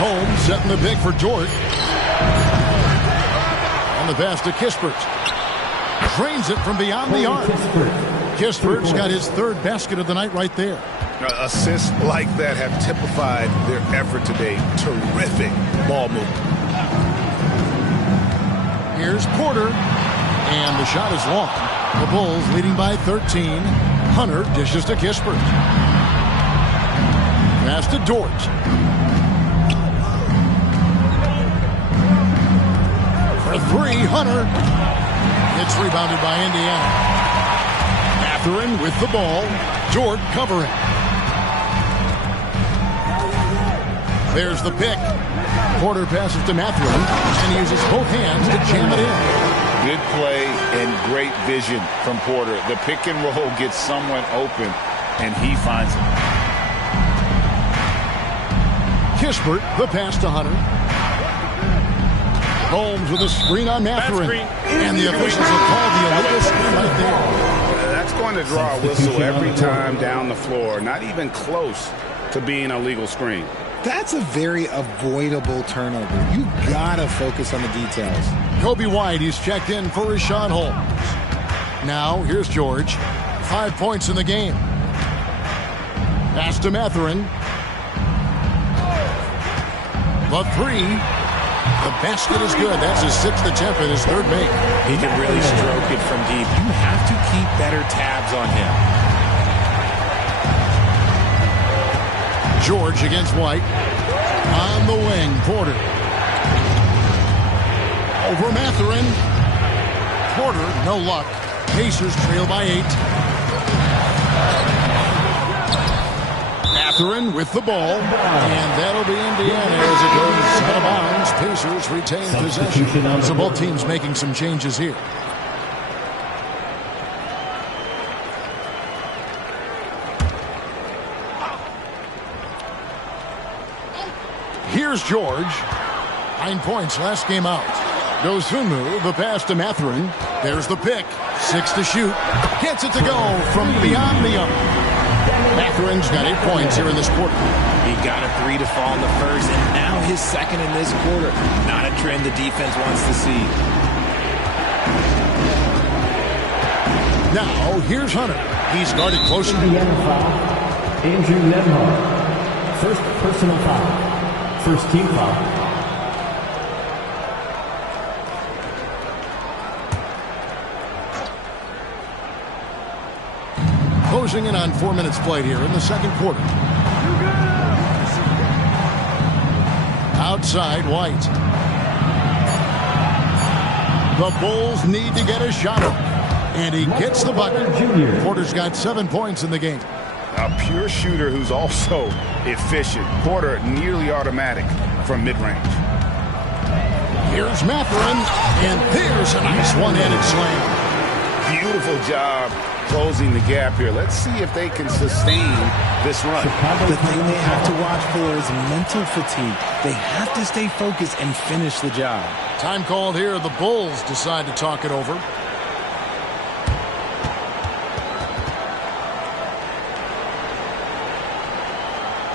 Holmes setting the pick for Dort. And the pass to Kispert. Drains it from beyond the arc. Kispert's got his 3rd basket of the night right there. Assists like that have typified their effort today. Terrific ball movement. Here's Porter. And the shot is long. The Bulls leading by 13. Hunter dishes to Kispert. Pass to Dort. For 3, Hunter. It's rebounded by Indiana. Mathurin with the ball. Dort covering. There's the pick. Porter passes to Mathurin and uses both hands to jam it in. Good play and great vision from Porter. The pick and roll gets someone open, and he finds it. Kispert, the pass to Hunter. Holmes with a screen on Mathurin. And the officials have called the illegal screen right there. That's going to draw a whistle every time down the floor. Not even close to being a legal screen. That's a very avoidable turnover. You gotta focus on the details. Kobe White, he's checked in for Rashawn Holmes. Now, here's George. 5 points in the game. Pass to Mathurin. The 3. The basket is good. That's his 6th attempt and his 3rd make. He can really stroke it from deep. You have to keep better tabs on him. George against White. On the wing, Porter. Over Mathurin. Porter, no luck. Pacers trail by 8. Mathurin with the ball. And that'll be Indiana as it goes out of bounds. Pacers retain possession. So both teams making some changes here. Here's George. 9 points last game out. Dosunmu, the pass to Mathurin. There's the pick. 6 to shoot. Gets it to go from beyond the arc. Mathurin's got 8 points here in this quarter. He got a 3 to fall in the first, and now his 2nd in this quarter. Not a trend the defense wants to see. Now, here's Hunter. He's guarded closely. Indiana foul. Andrew Nembhard. First personal foul. First team foul. Closing in on 4 minutes played here in the second quarter. Outside, White. The Bulls need to get a shot up. And he gets the bucket. Porter's got 7 points in the game. A pure shooter who's also efficient. Porter nearly automatic from mid-range. Here's Mathurin, and there's a nice one-handed slam. Beautiful job closing the gap here. Let's see if they can sustain this run. The thing they have to watch for is mental fatigue. They have to stay focused and finish the job. Time called here. The Bulls decide to talk it over.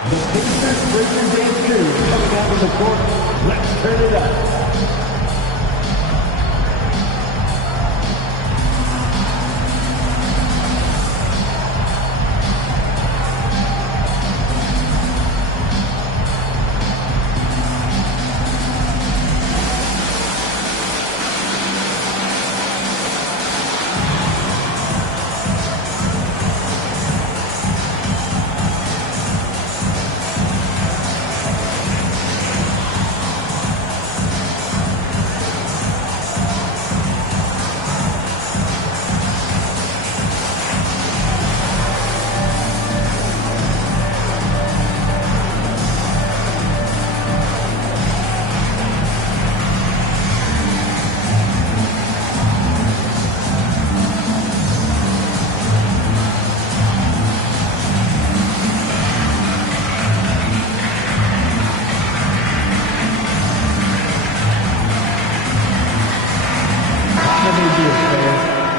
The Pacers breaking game 2 coming out of the court. Let's turn it up.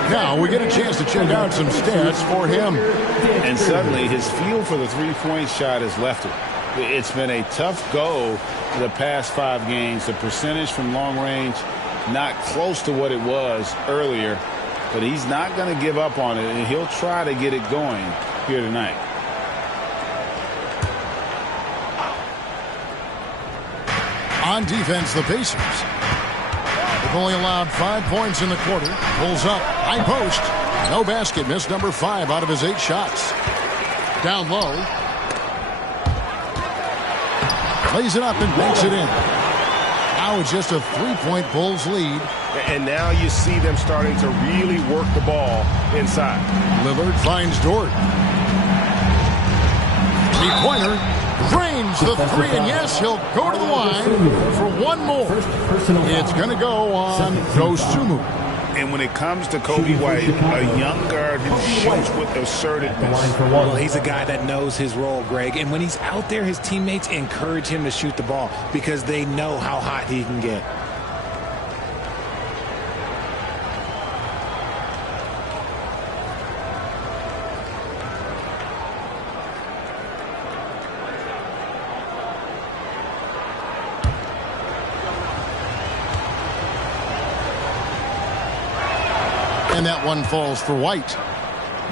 Now we get a chance to check out some stats for him. And suddenly his feel for the three-point shot has left it. It's been a tough go the past 5 games. The percentage from long range not close to what it was earlier, but he's not going to give up on it, and he'll try to get it going here tonight. On defense, the Pacers. They've only allowed 5 points in the quarter. Pulls up, high post. No basket, missed number 5 out of his 8 shots. Down low. Plays it up and banks it in. Now it's just a 3-point Bulls lead. And now you see them starting to really work the ball inside. Lillard finds Dort. 3-pointer. Drains the 3, and yes, he'll go to the line for one more. It's going to go on Dosunmu. And when it comes to Kobe White, a young guard who shoots with assertiveness. Well, he's a guy that knows his role, Greg. And when he's out there, his teammates encourage him to shoot the ball because they know how hot he can get. And that one falls for White.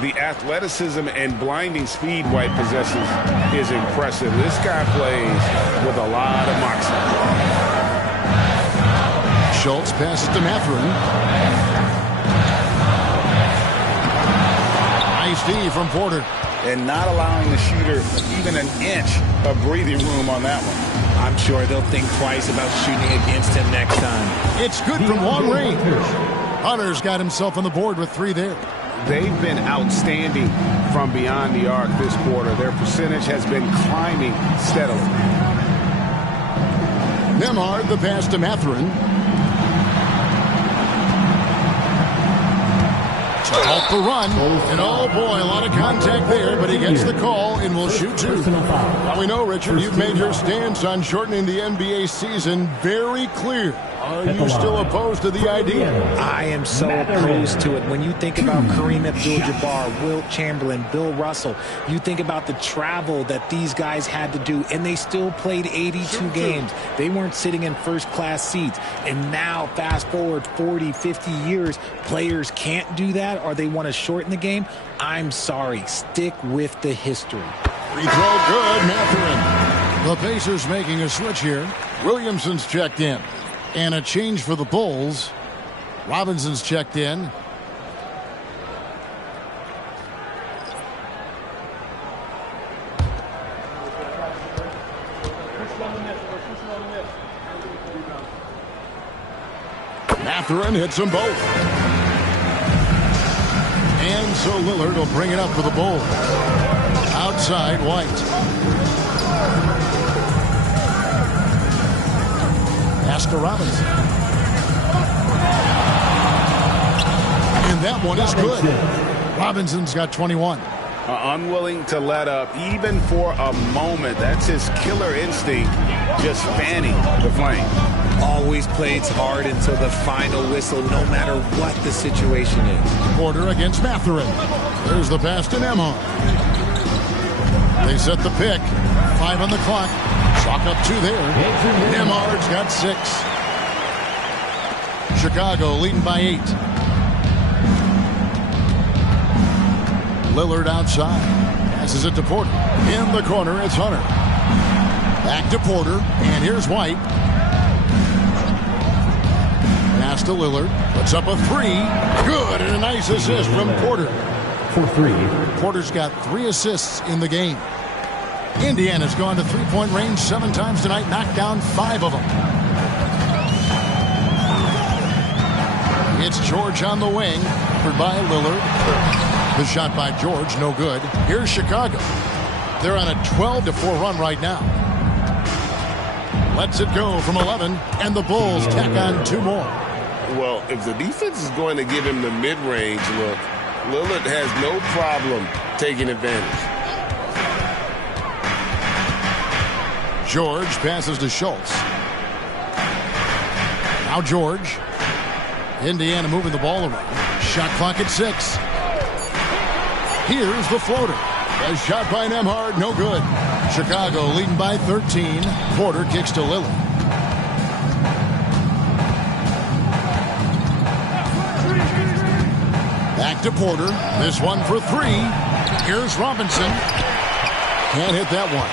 The athleticism and blinding speed White possesses is impressive. This guy plays with a lot of moxie. Schultz passes to Mathurin. Nice D from Porter. And not allowing the shooter even an inch of breathing room on that one. I'm sure they'll think twice about shooting against him next time. It's good from long range. Hunter's got himself on the board with 3 there. They've been outstanding from beyond the arc this quarter. Their percentage has been climbing steadily. Nembhard, the pass to Mathurin. To halt the run. And oh boy, a lot of contact there, but he gets the call and will shoot 2. Now we know, Richard, you've made your stance on shortening the NBA season very clear. Are you still opposed to the idea? I am so opposed to it. When you think about Kareem Abdul-Jabbar, Wilt Chamberlain, Bill Russell, you think about the travel that these guys had to do, and they still played 82 games. They weren't sitting in first-class seats. And now, fast forward 40, 50 years, players can't do that, or they want to shorten the game. I'm sorry. Stick with the history. Free throw good, Mathurin. The Pacers making a switch here. Williamson's checked in. And a change for the Bulls. Robinson's checked in. Mathurin hits them both. And so Lillard will bring it up for the Bulls. Outside, White. Pass to Robinson. And that one is good. Robinson's got 21. Unwilling to let up even for a moment. That's his killer instinct, just fanning the flame. Always plays hard until the final whistle, no matter what the situation is. Porter against Mathurin. There's the pass to Nembhard. They set the pick. 5 on the clock. Chalk up 2 there. Nembhard's got 6. Chicago leading by 8. Lillard outside. Passes it to Porter. In the corner, it's Hunter. Back to Porter. And here's White. Pass to Lillard. Puts up a 3. Good. And a nice assist from Porter. For 3. Porter's got 3 assists in the game. Indiana's gone to three-point range 7 times tonight. Knocked down 5 of them. It's George on the wing. Covered by Lillard. The shot by George, no good. Here's Chicago. They're on a 12-4 run right now. Lets it go from 11, and the Bulls tack on 2 more. Well, if the defense is going to give him the mid-range look, Lillard has no problem taking advantage. George passes to Schultz. Now George. Indiana moving the ball around. Shot clock at 6. Here's the floater. A shot by Nembhard, no good. Chicago leading by 13. Porter kicks to Lillard. Back to Porter. This one for 3. Here's Robinson. Can't hit that one.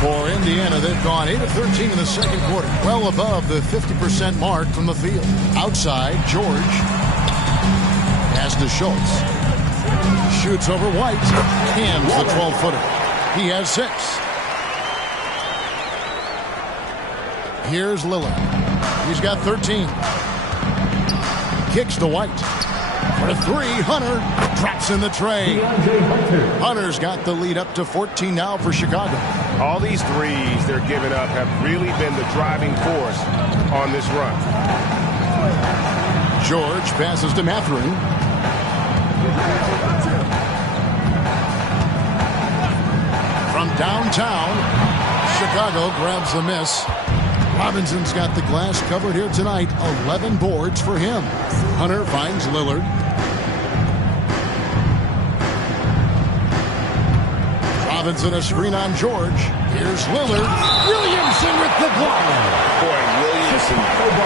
For Indiana, they've gone 8 of 13 in the second quarter. Well above the 50% mark from the field. Outside, George. Pass to Schultz. Shoots over White. Hands the 12-footer. He has 6. Here's Lillard. He's got 13. Kicks to White. For 3, Hunter drops in the tray. Hunter's got the lead up to 14 now for Chicago. All these threes they're giving up have really been the driving force on this run. George passes to Mathurin. From downtown, Chicago grabs the miss. Robinson's got the glass covered here tonight. 11 boards for him. Hunter finds Lillard. Robinson a screen on George. Here's Lillard. Williamson with the block. Boy, Williamson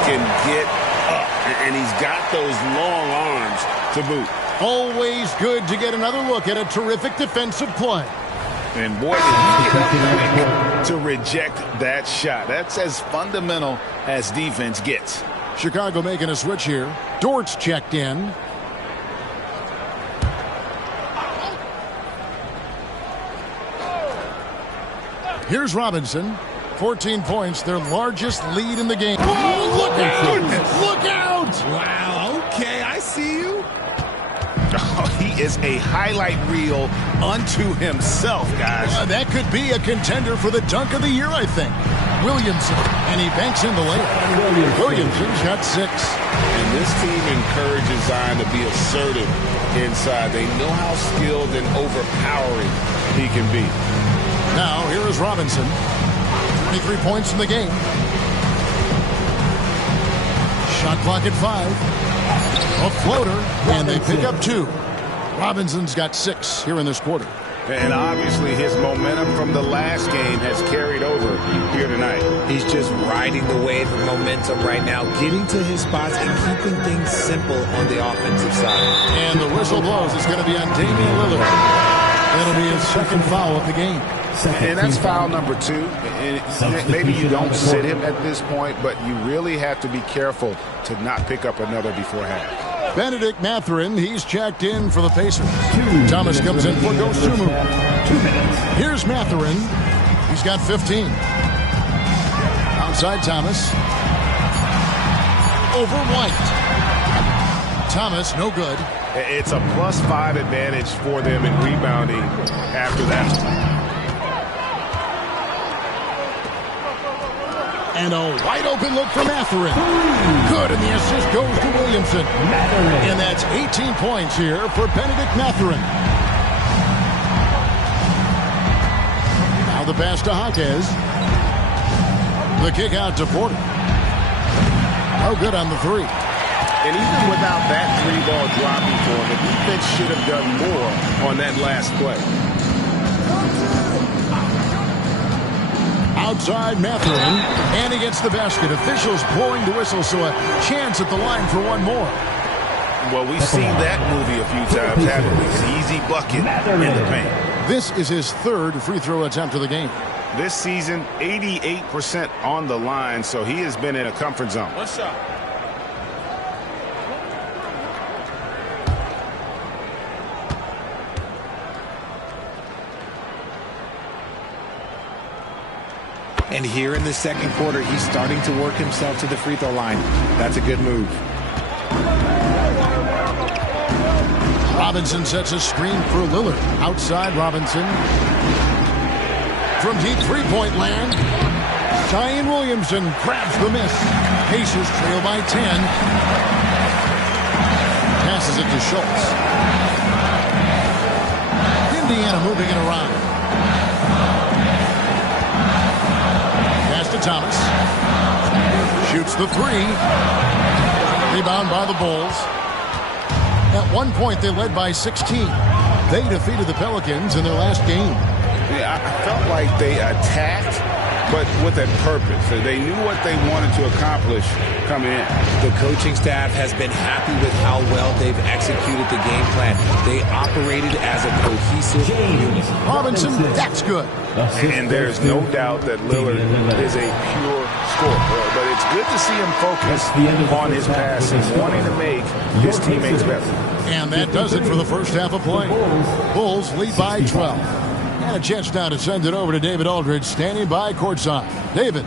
can get up, and he's got those long arms to boot. Always good to get another look at a terrific defensive play. And boy, did he get up quick to reject that shot. That's as fundamental as defense gets. Chicago making a switch here. Dort's checked in. Here's Robinson. 14 points, their largest lead in the game. Whoa, look out! Look out! Wow, okay, I see you. Oh, he is a highlight reel unto himself, guys. That could be a contender for the dunk of the year, I think. Williamson, and he banks in the layup. Williamson's got 6. And this team encourages Zion to be assertive inside. They know how skilled and overpowering he can be. Now, here is Robinson. 23 points in the game. Shot clock at 5. A floater, and they pick up 2. Robinson's got 6 here in this quarter. And obviously his momentum from the last game has carried over here tonight. He's just riding the wave of momentum right now, getting to his spots and keeping things simple on the offensive side. And the whistle blows. It's going to be on Damian Lillard. That'll be his second foul of the game. And that's foul number 2. And maybe you don't sit him at this point, but you really have to be careful to not pick up another before half. Benedict Mathurin, he's checked in for the Pacers. Thomas comes in for Dosunmu. 2 minutes. Here's Mathurin. He's got 15. Outside Thomas. Over White. Thomas, no good. It's a +5 advantage for them in rebounding after that. And a wide open look for Mathurin. Good, and the assist goes to Williams. Williamson. And that's 18 points here for Benedict Mathurin. Now the pass to Jaquez. The kick out to Porter. No good on the three. And even without that three-ball dropping for him, the defense should have done more on that last play. Outside Mathurin, and he gets the basket. Officials blowing the whistle, so a chance at the line for one more. Well, we've seen that movie a few times, haven't we? An easy bucket in the paint. This is his third free throw attempt of the game. This season, 88% on the line, so he has been in a comfort zone. One shot. And here in the second quarter, he's starting to work himself to the free throw line. That's a good move. Robinson sets a screen for Lillard. Outside Robinson. From deep three-point land, Zion Williamson grabs the miss. Pacers trail by 10. Passes it to Schultz. Indiana moving it around. To Thomas. Shoots the three. Rebound by the Bulls. At one point, they led by 16. They defeated the Pelicans in their last game. Yeah, I felt like they attacked, but with a purpose. They knew what they wanted to accomplish coming in. The coaching staff has been happy with how well they've executed the game plan. They operated as a cohesive unit. Robinson, that's good. And there's no doubt that Lillard is a pure scorer. But it's good to see him focus on his passes, wanting to make his teammates better. And that does it for the first half of play. Bulls lead by 12. And a chance now to send it over to David Aldridge, standing by courtside. David.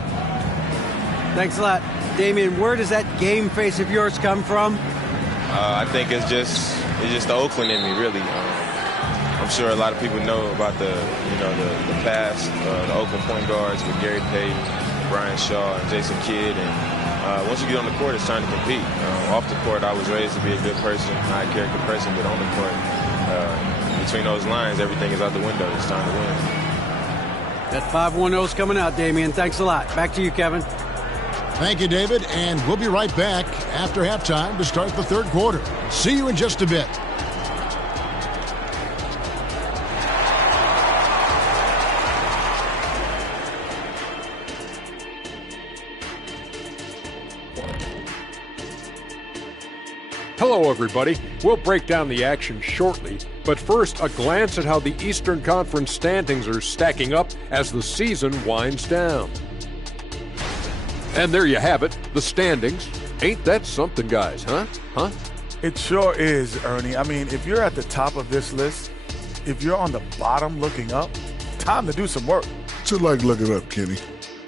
Thanks a lot. Damian, where does that game face of yours come from? I think it's just the Oakland in me, really. I'm sure a lot of people know about the past, the Oakland point guards with Gary Payton, Brian Shaw, and Jason Kidd. And once you get on the court, it's time to compete. Off the court, I was raised to be a good person, high character person, but on the court, between those lines, everything is out the window. It's time to win. That 5-1-0's coming out, Damian. Thanks a lot. Back to you, Kevin. Thank you, David. And we'll be right back after halftime to start the third quarter. See you in just a bit. Hello, everybody. We'll break down the action shortly, but first, a glance at how the Eastern Conference standings are stacking up as the season winds down. And there you have it, the standings. Ain't that something, guys, huh? It sure is, Ernie. I mean, if you're at the top of this list, if you're on the bottom looking up, time to do some work. What's it like looking up, Kenny?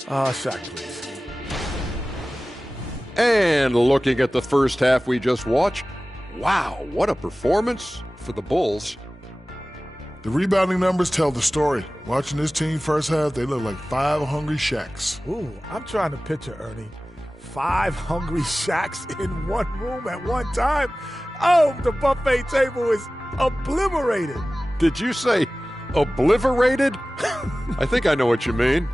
Shaq, please. And looking at the first half we just watched, wow, what a performance for the Bulls. The rebounding numbers tell the story. Watching this team first half, they look like 5 hungry Shaqs. Ooh, I'm trying to picture, Ernie, 5 hungry Shaqs in one room at one time. Oh, the buffet table is obliterated. Did you say obliterated? I think I know what you mean.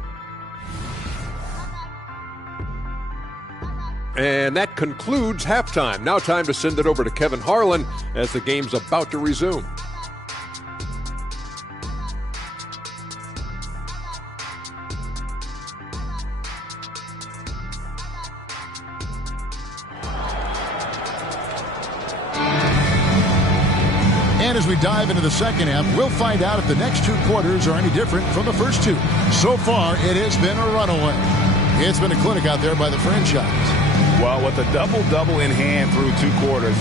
And that concludes halftime. Now time to send it over to Kevin Harlan as the game's about to resume. And as we dive into the second half, we'll find out if the next two quarters are any different from the first two. So far, it has been a runaway. It's been a clinic out there by the franchise. Well, with a double-double in hand through 2 quarters,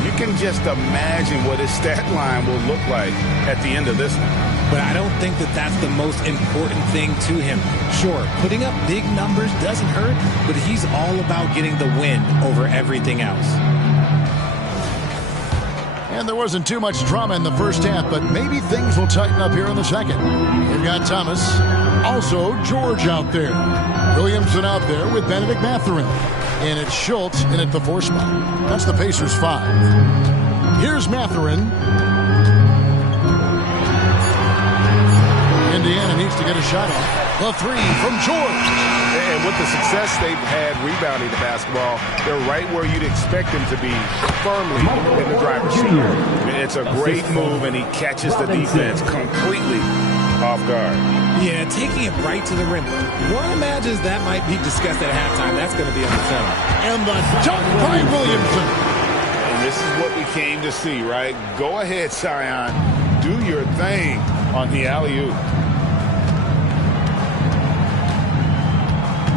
you can just imagine what his stat line will look like at the end of this one. But I don't think that that's the most important thing to him. Sure, putting up big numbers doesn't hurt, but he's all about getting the win over everything else. And there wasn't too much drama in the first half, but maybe things will tighten up here in the second. We've got Thomas, also George out there. Williamson out there with Benedict Mathurin. And it's Schultz in at the 4 spot. That's the Pacers 5. Here's Mathurin. Indiana needs to get a shot off. The 3 from George. And with the success they've had rebounding the basketball, they're right where you'd expect them to be, firmly in the driver's seat. It's a great move, and he catches the defense completely off guard. Yeah, taking it right to the rim. One imagines that might be discussed at halftime. That's going to be on the film. And the dunk by Williamson. And this is what we came to see, right? Go ahead, Sion. Do your thing on the alley-oop.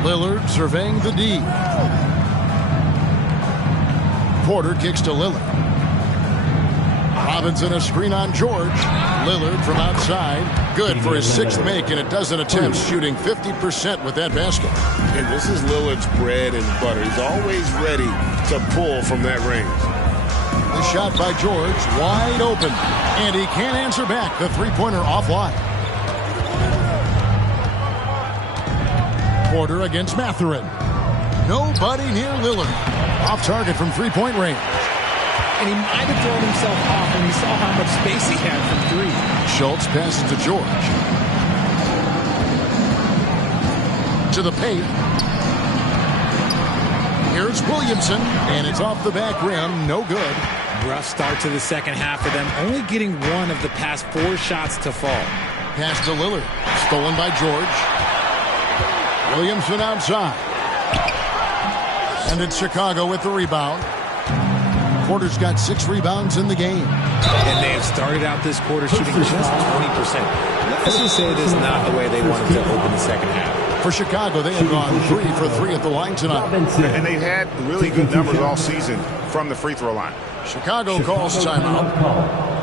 Lillard surveying the D. Porter kicks to Lillard. Robinson a screen on George. Lillard from outside. Good for his 6th make in a dozen attempts, shooting 50% with that basket. And this is Lillard's bread and butter. He's always ready to pull from that range. The shot by George, wide open. And he can't answer back. The 3-pointer offline. Porter against Mathurin. Nobody near Lillard. Off target from 3-point range. And he might have thrown himself off when he saw how much space he had from 3. Schultz passes to George. To the paint. Here's Williamson, and it's off the back rim. No good. Rough start to the second half for them, only getting 1 of the past 4 shots to fall. Pass to Lillard. Stolen by George. Williamson outside. And it's Chicago with the rebound. Porter's got 6 rebounds in the game. And they have started out this quarter shooting just 20%. Let's just say this is not the way they wanted to open the second half. For Chicago, they have gone 3 for 3 at the line tonight. And they've had really good numbers all season from the free throw line. Chicago calls timeout.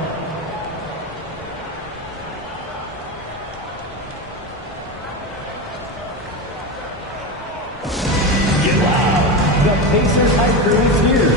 The Pacers high crew is here.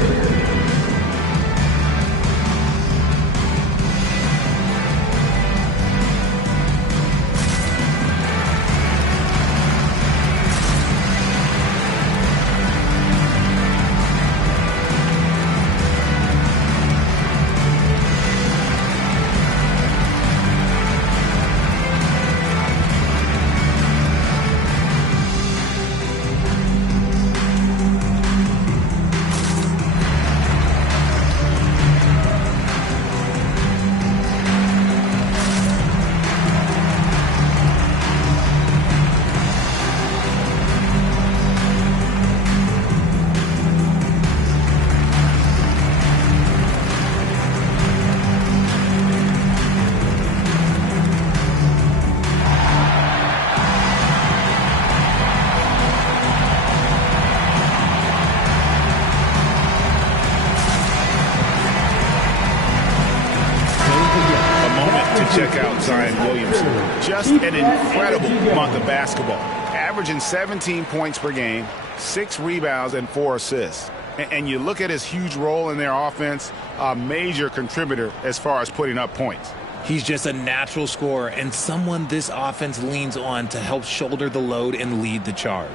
Check out Zion Williamson. Just an incredible month of basketball. Averaging 17 points per game, 6 rebounds, and 4 assists. And you look at his huge role in their offense, a major contributor as far as putting up points. He's just a natural scorer and someone this offense leans on to help shoulder the load and lead the charge.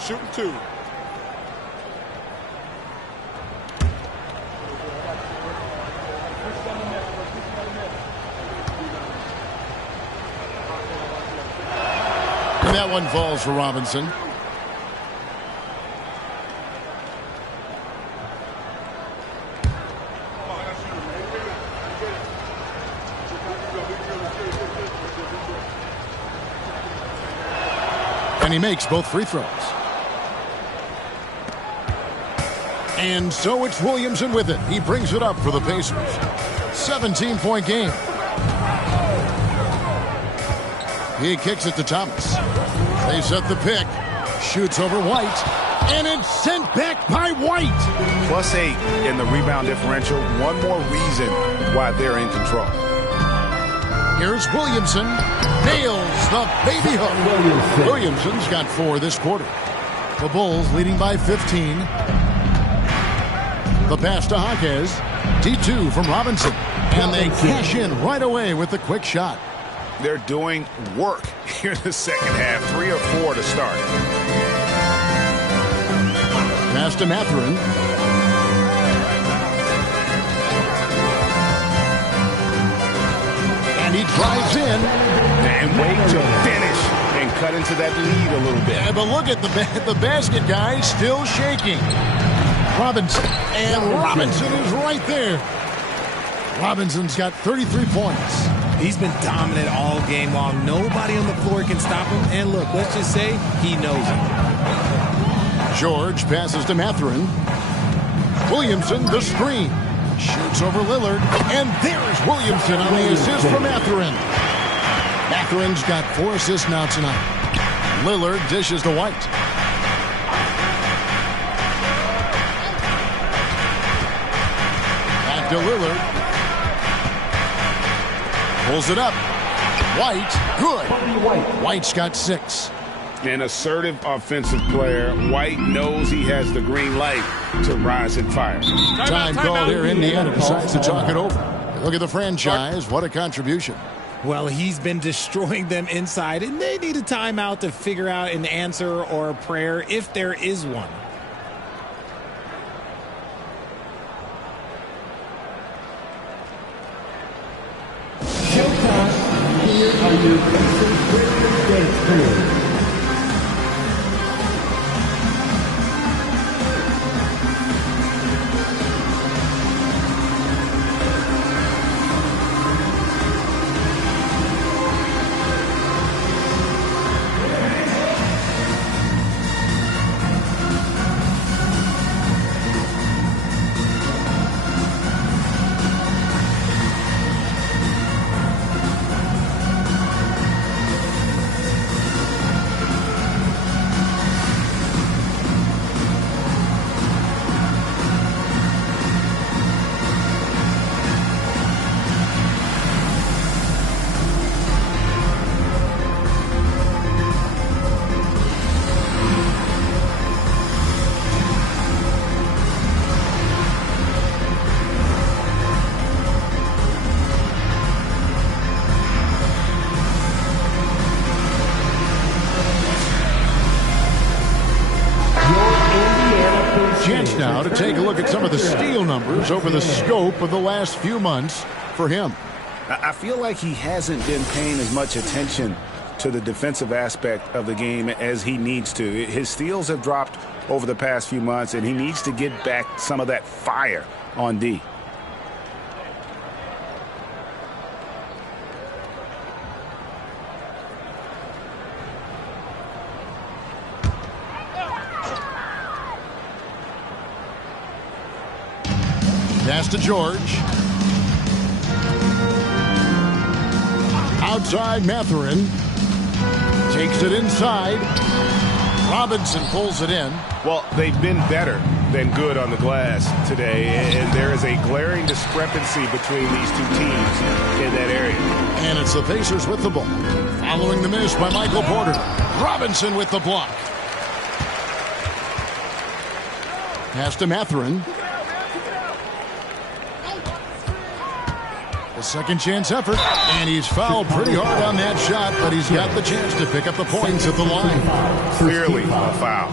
Shooting 2. And that one falls for Robinson. And he makes both free throws. And so it's Williamson with it. He brings it up for the Pacers. 17-point game. He kicks it to Thomas. They set the pick. Shoots over White. And it's sent back by White. +8 in the rebound differential. One more reason why they're in control. Here's Williamson. Nails the baby hook. Williamson's got 4 this quarter. The Bulls leading by 15. The pass to Jaquez. D2 from Robinson. And they cash in right away with the quick shot. They're doing work here in the second half. 3 or 4 to start. Pass to Mathurin. And he drives in. And wait to finish and cut into that lead a little bit. Yeah, but look at the basket guy still shaking. Robinson. And Robinson is right there. Robinson's got 33 points. He's been dominant all game long. Nobody on the floor can stop him. And look, let's just say he knows it. George passes to Mathurin. Williamson, the screen. Shoots over Lillard. And there's Williamson on the assist for Mathurin. Mathurin's got 4 assists now tonight. Lillard dishes to White. Back to Lillard. Pulls it up. White, good. White's got 6. An assertive offensive player. White knows he has the green light to rise and fire. Time called here. Indiana decides to talk it over. Look at the franchise. What a contribution. Well, he's been destroying them inside, and they need a timeout to figure out an answer or a prayer if there is one. Showtime. Here are your Pacers Pacers dance crew. Chance now to take a look at some of the steal numbers over the scope of the last few months for him. I feel like he hasn't been paying as much attention to the defensive aspect of the game as he needs to. His steals have dropped over the past few months, and he needs to get back some of that fire on D. Pass to George. Outside Mathurin. Takes it inside. Robinson pulls it in. Well, they've been better than good on the glass today, and there is a glaring discrepancy between these two teams in that area. And it's the Pacers with the ball. Following the miss by Michael Porter. Robinson with the block. Pass to Mathurin. A second chance effort, and he's fouled pretty hard on that shot, but he's got the chance to pick up the points at the line. Clearly a foul.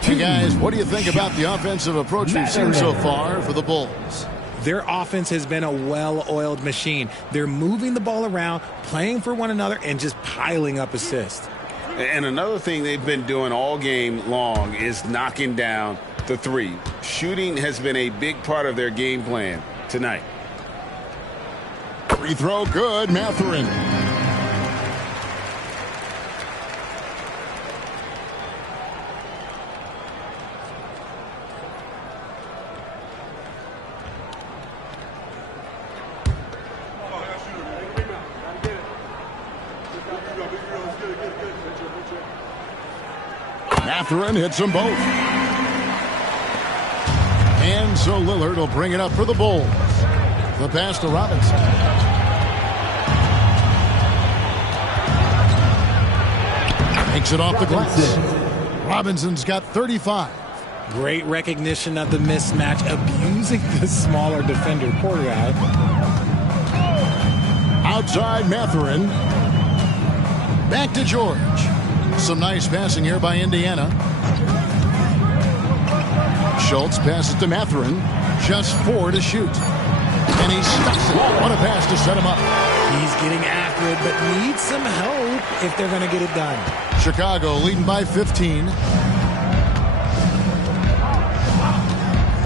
Hey guys, what do you think about the offensive approach we've seen so far for the Bulls? Their offense has been a well-oiled machine. They're moving the ball around, playing for one another, and just piling up assists. And another thing they've been doing all game long is knocking down the three. Shooting has been a big part of their game plan tonight. Free throw good, Mathurin. Mathurin hits them both. And so Lillard will bring it up for the Bulls. The pass to Robinson. Takes it off the glass. Robinson's got 35. Great recognition of the mismatch, abusing the smaller defender, poor guy. Outside Mathurin. Back to George. Some nice passing here by Indiana. Schultz passes to Mathurin. Just 4 to shoot. And he stuffs it. What a pass to set him up. He's getting after it, but needs some help if they're going to get it done. Chicago leading by 15.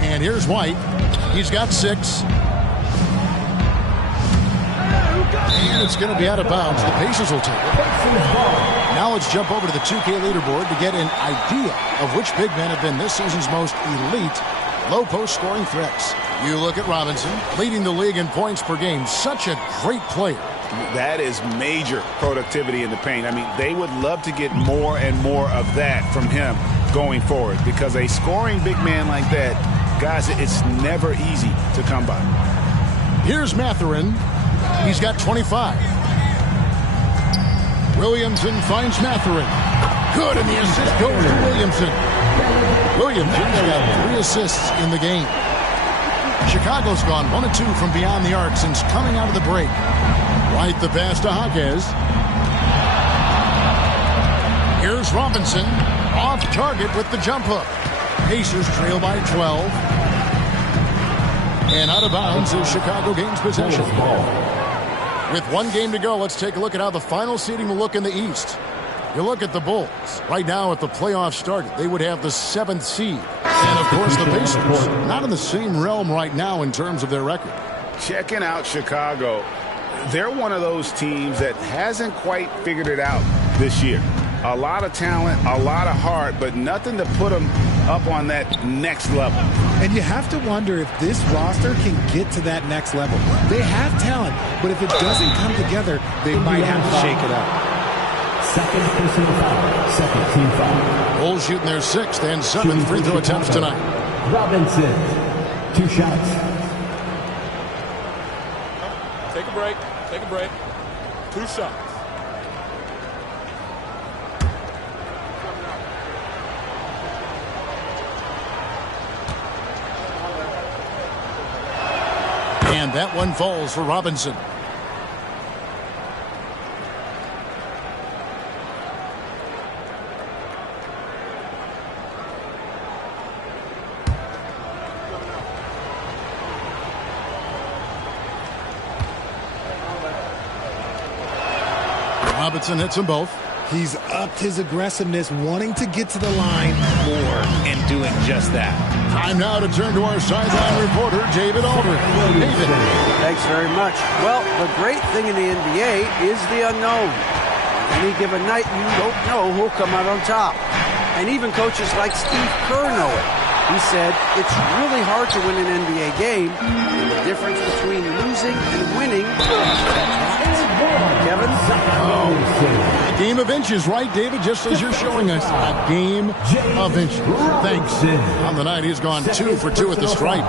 And here's White. He's got 6. And it's going to be out of bounds. The Pacers will take it. Now let's jump over to the 2K leaderboard to get an idea of which big men have been this season's most elite low-post scoring threats. You look at Robinson, leading the league in points per game. Such a great player. That is major productivity in the paint. I mean, they would love to get more and more of that from him going forward, because a scoring big man like that, guys, it's never easy to come by. Here's Mathurin. He's got 25. Williamson finds Mathurin. Good, and the assist goes to Williamson. Williamson's got 3 assists in the game. Chicago's gone 1 of 2 from beyond the arc since coming out of the break. Right the pass to Jaquez. Here's Robinson. Off target with the jump hook. Pacers trail by 12. And out of bounds as Chicago gains possession. With 1 game to go, let's take a look at how the final seeding will look in the East. You look at the Bulls. Right now, if the playoffs started, they would have the 7th seed. And, of course, the Pacers. Not in the same realm right now in terms of their record. Checking out Chicago, they're one of those teams that hasn't quite figured it out this year. A lot of talent, a lot of heart, but nothing to put them up on that next level. And you have to wonder if this roster can get to that next level. They have talent, but if it doesn't come together, they might have to shake it up. Second personal foul. Second team foul. Bulls shooting their 6th and 7th free throw attempts tonight. Robinson. 2 shots. Take a break. Take a break. 2 shots. And that one falls for Robinson. Robinson hits them both. He's upped his aggressiveness, wanting to get to the line more and doing just that. Time now to turn to our sideline reporter, David Aldridge. David. Thanks very much. Well, the great thing in the NBA is the unknown. On any given night, you don't know who'll come out on top. And even coaches like Steve Kerr know it. He said, it's really hard to win an NBA game, and the difference between losing and winning. Kevin? A game of inches, right, David? Just as you're showing us, a game of inches. Thanks. On the night, he's gone 2 for 2 at the stripe.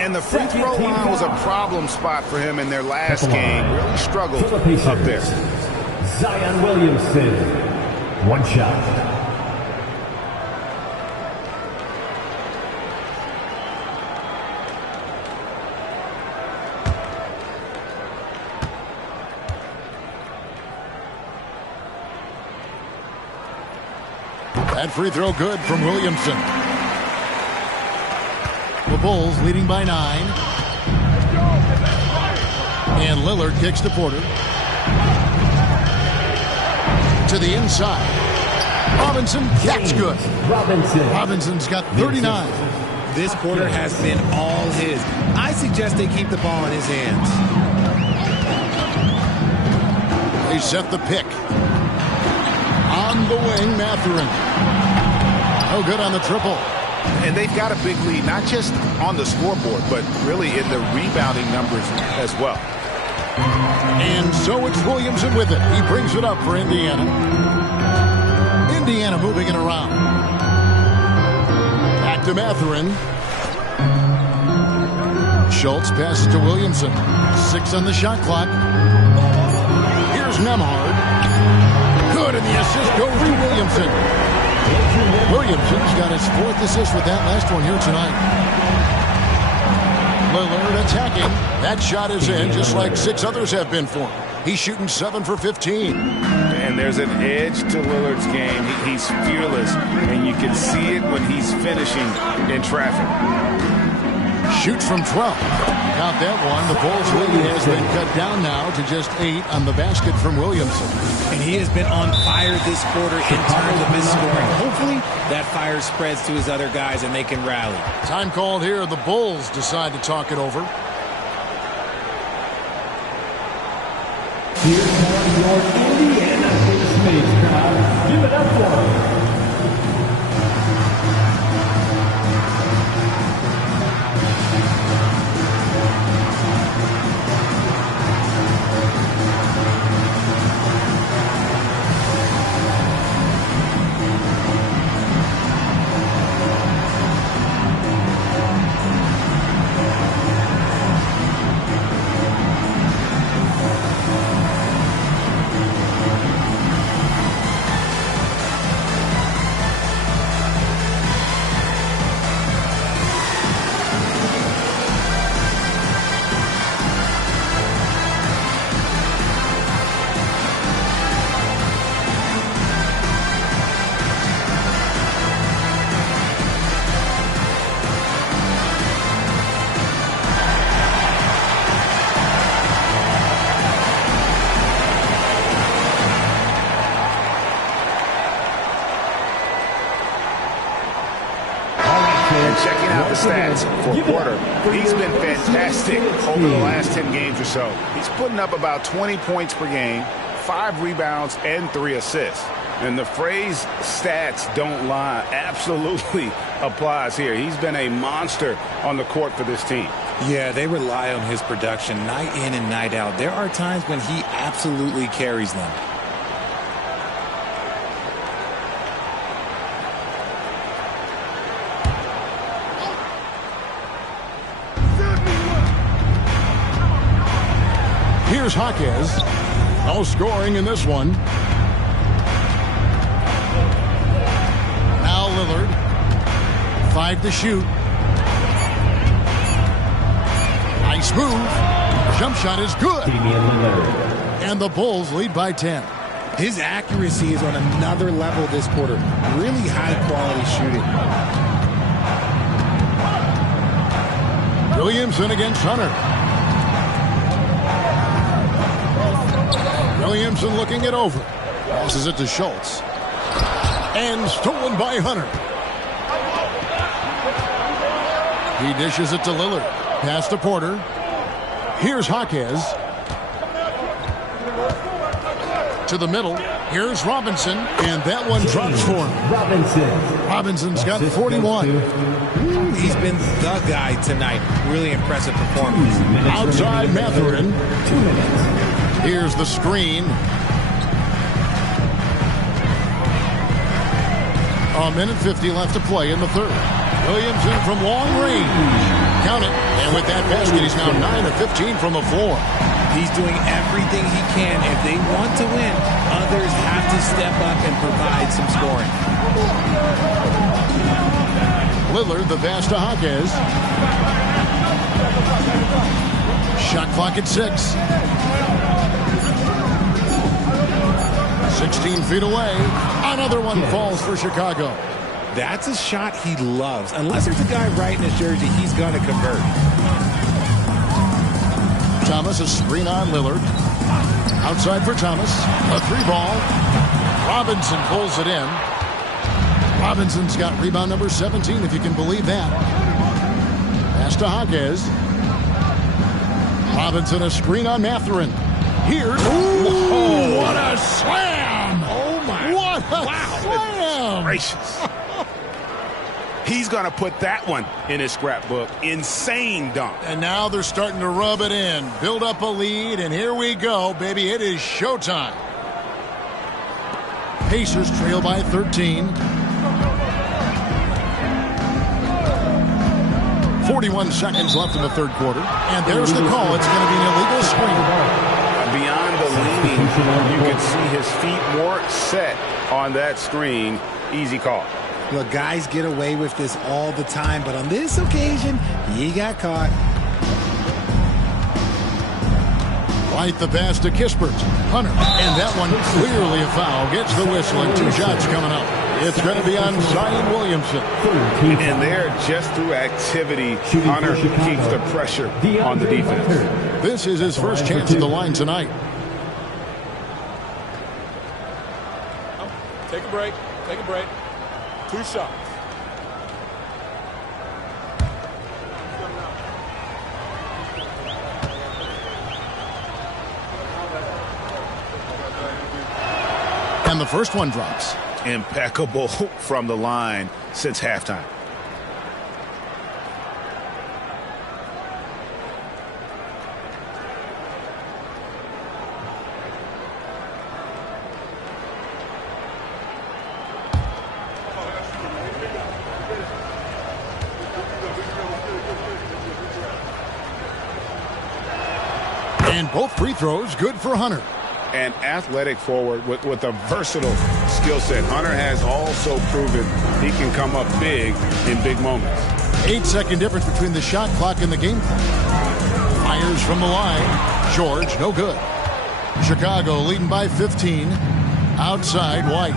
And the free throw line was a problem spot for him in their last game. Really struggled up there. Zion Williamson. 1 shot. That free throw good from Williamson. The Bulls leading by 9. And Lillard kicks to Porter. To the inside. Robinson, that's good. Robinson's got 39. This quarter has been all his. I suggest they keep the ball in his hands. They set the pick. On the wing, Mathurin. No good on the triple. And they've got a big lead, not just on the scoreboard, but really in the rebounding numbers as well. And so it's Williamson with it. He brings it up for Indiana. Indiana moving it around. Back to Mathurin. Schultz passes to Williamson. 6 on the shot clock. Here's Nembhard. Good, and the assist goes to Williamson. Williamson's got his 4th assist with that last one here tonight. Lillard attacking. That shot is in, just like 6 others have been for him. He's shooting 7 for 15. And And there's an edge to Lillard's game. He's fearless, and you can see it when he's finishing in traffic. Shoots from 12. Count that one. The Bulls lead has been cut down now to just 8 on the basket from Williamson. And he has been on fire this quarter in terms of his scoring. Hopefully that fire spreads to his other guys and they can rally. Time called here. The Bulls decide to talk it over. Here's your Indiana Pacers crowd. Give it up for him. Checking out the stats for Porter. He's been fantastic over the last 10 games or so. He's putting up about 20 points per game, 5 rebounds, and 3 assists. And the phrase stats don't lie absolutely applies here. He's been a monster on the court for this team. Yeah, they rely on his production night in and night out. There are times when he absolutely carries them. Here's Jaquez. No scoring in this one. Now Lillard. 5 to shoot. Nice move. Jump shot is good. And the Bulls lead by 10. His accuracy is on another level this quarter. Really high quality shooting. Williamson against Hunter. Williamson looking it over. Passes it to Schultz. And stolen by Hunter. He dishes it to Lillard. Pass to Porter. Here's Jaquez. To the middle. Here's Robinson. And that one drops for him. Robinson's got 41. He's been the guy tonight. Really impressive performance. Outside Mathurin. 2 minutes. Here's the screen. A minute 50 left to play in the third. Williamson from long range. Count it. And with that basket, he's now 9 of 15 from the floor. He's doing everything he can. If they want to win, others have to step up and provide some scoring. Lillard, the pass to Jaquez. Shot clock at 6. 16 feet away. Another one falls for Chicago. That's a shot he loves. Unless there's a guy right in his jersey, he's going to convert. Thomas, a screen on Lillard. Outside for Thomas. A 3-ball. Robinson pulls it in. Robinson's got rebound number 17, if you can believe that. Pass to Jaquez. Robinson, a screen on Mathurin. Here's... Ooh, what a slam! Oh, my. What a slam! Gracious. He's going to put that one in his scrapbook. Insane dunk. And now they're starting to rub it in. Build up a lead, and here we go, baby. It is showtime. Pacers trail by 13. 41 seconds left in the third quarter. And there's the call. It's going to be an illegal screen. Beyond the leaning, you can see his feet more set on that screen. Easy call. Look, guys get away with this all the time, but on this occasion, he got caught. White the pass to Kispert. Hunter. And that one clearly a foul. Gets the whistle and 2 shots coming up. It's going to be on Zion Williamson. And there, just through activity, Hunter keeps the pressure on the defense. This is his first chance at the line tonight. Take a break. Take a break. 2 shots. And the first one drops. Impeccable from the line since halftime. And both free throws good for Hunter. An athletic forward with a versatile skill set. Hunter has also proven he can come up big in big moments. 8-second difference between the shot clock and the game clock. Fires from the line. George, no good. Chicago leading by 15. Outside, White.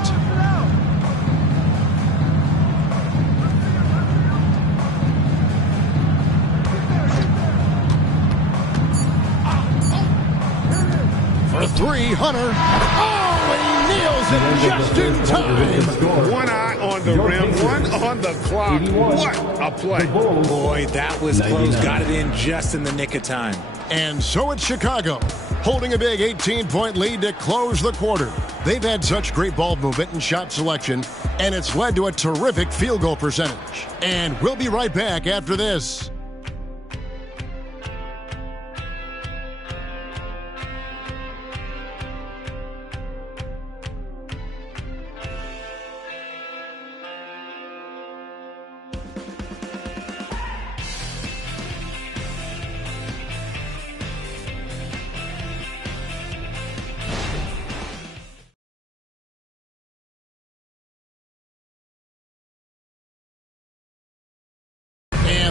For 3, Hunter. Oh, he nails it just in time. One eye on the rim, one on the clock. What a play. Boy, that was close. Got it in just in the nick of time. And so it's Chicago, holding a big 18-point lead to close the quarter. They've had such great ball movement and shot selection, and it's led to a terrific field goal percentage. And we'll be right back after this.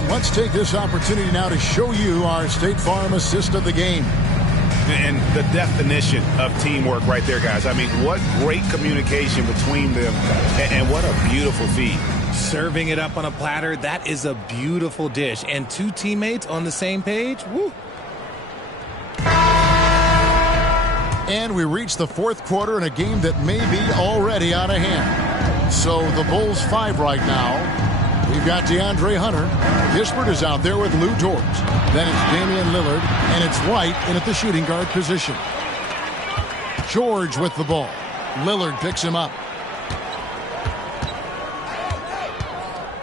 Let's take this opportunity now to show you our State Farm assist of the game. And the definition of teamwork right there, guys. I mean, what great communication between them, and what a beautiful feed. Serving it up on a platter, that is a beautiful dish. And 2 teammates on the same page, woo. And we reach the 4th quarter in a game that may be already out of hand. So the Bulls 5 right now. We've got DeAndre Hunter. Kispert is out there with Lou George. Then it's Damian Lillard, and it's White in at the shooting guard position. George with the ball. Lillard picks him up.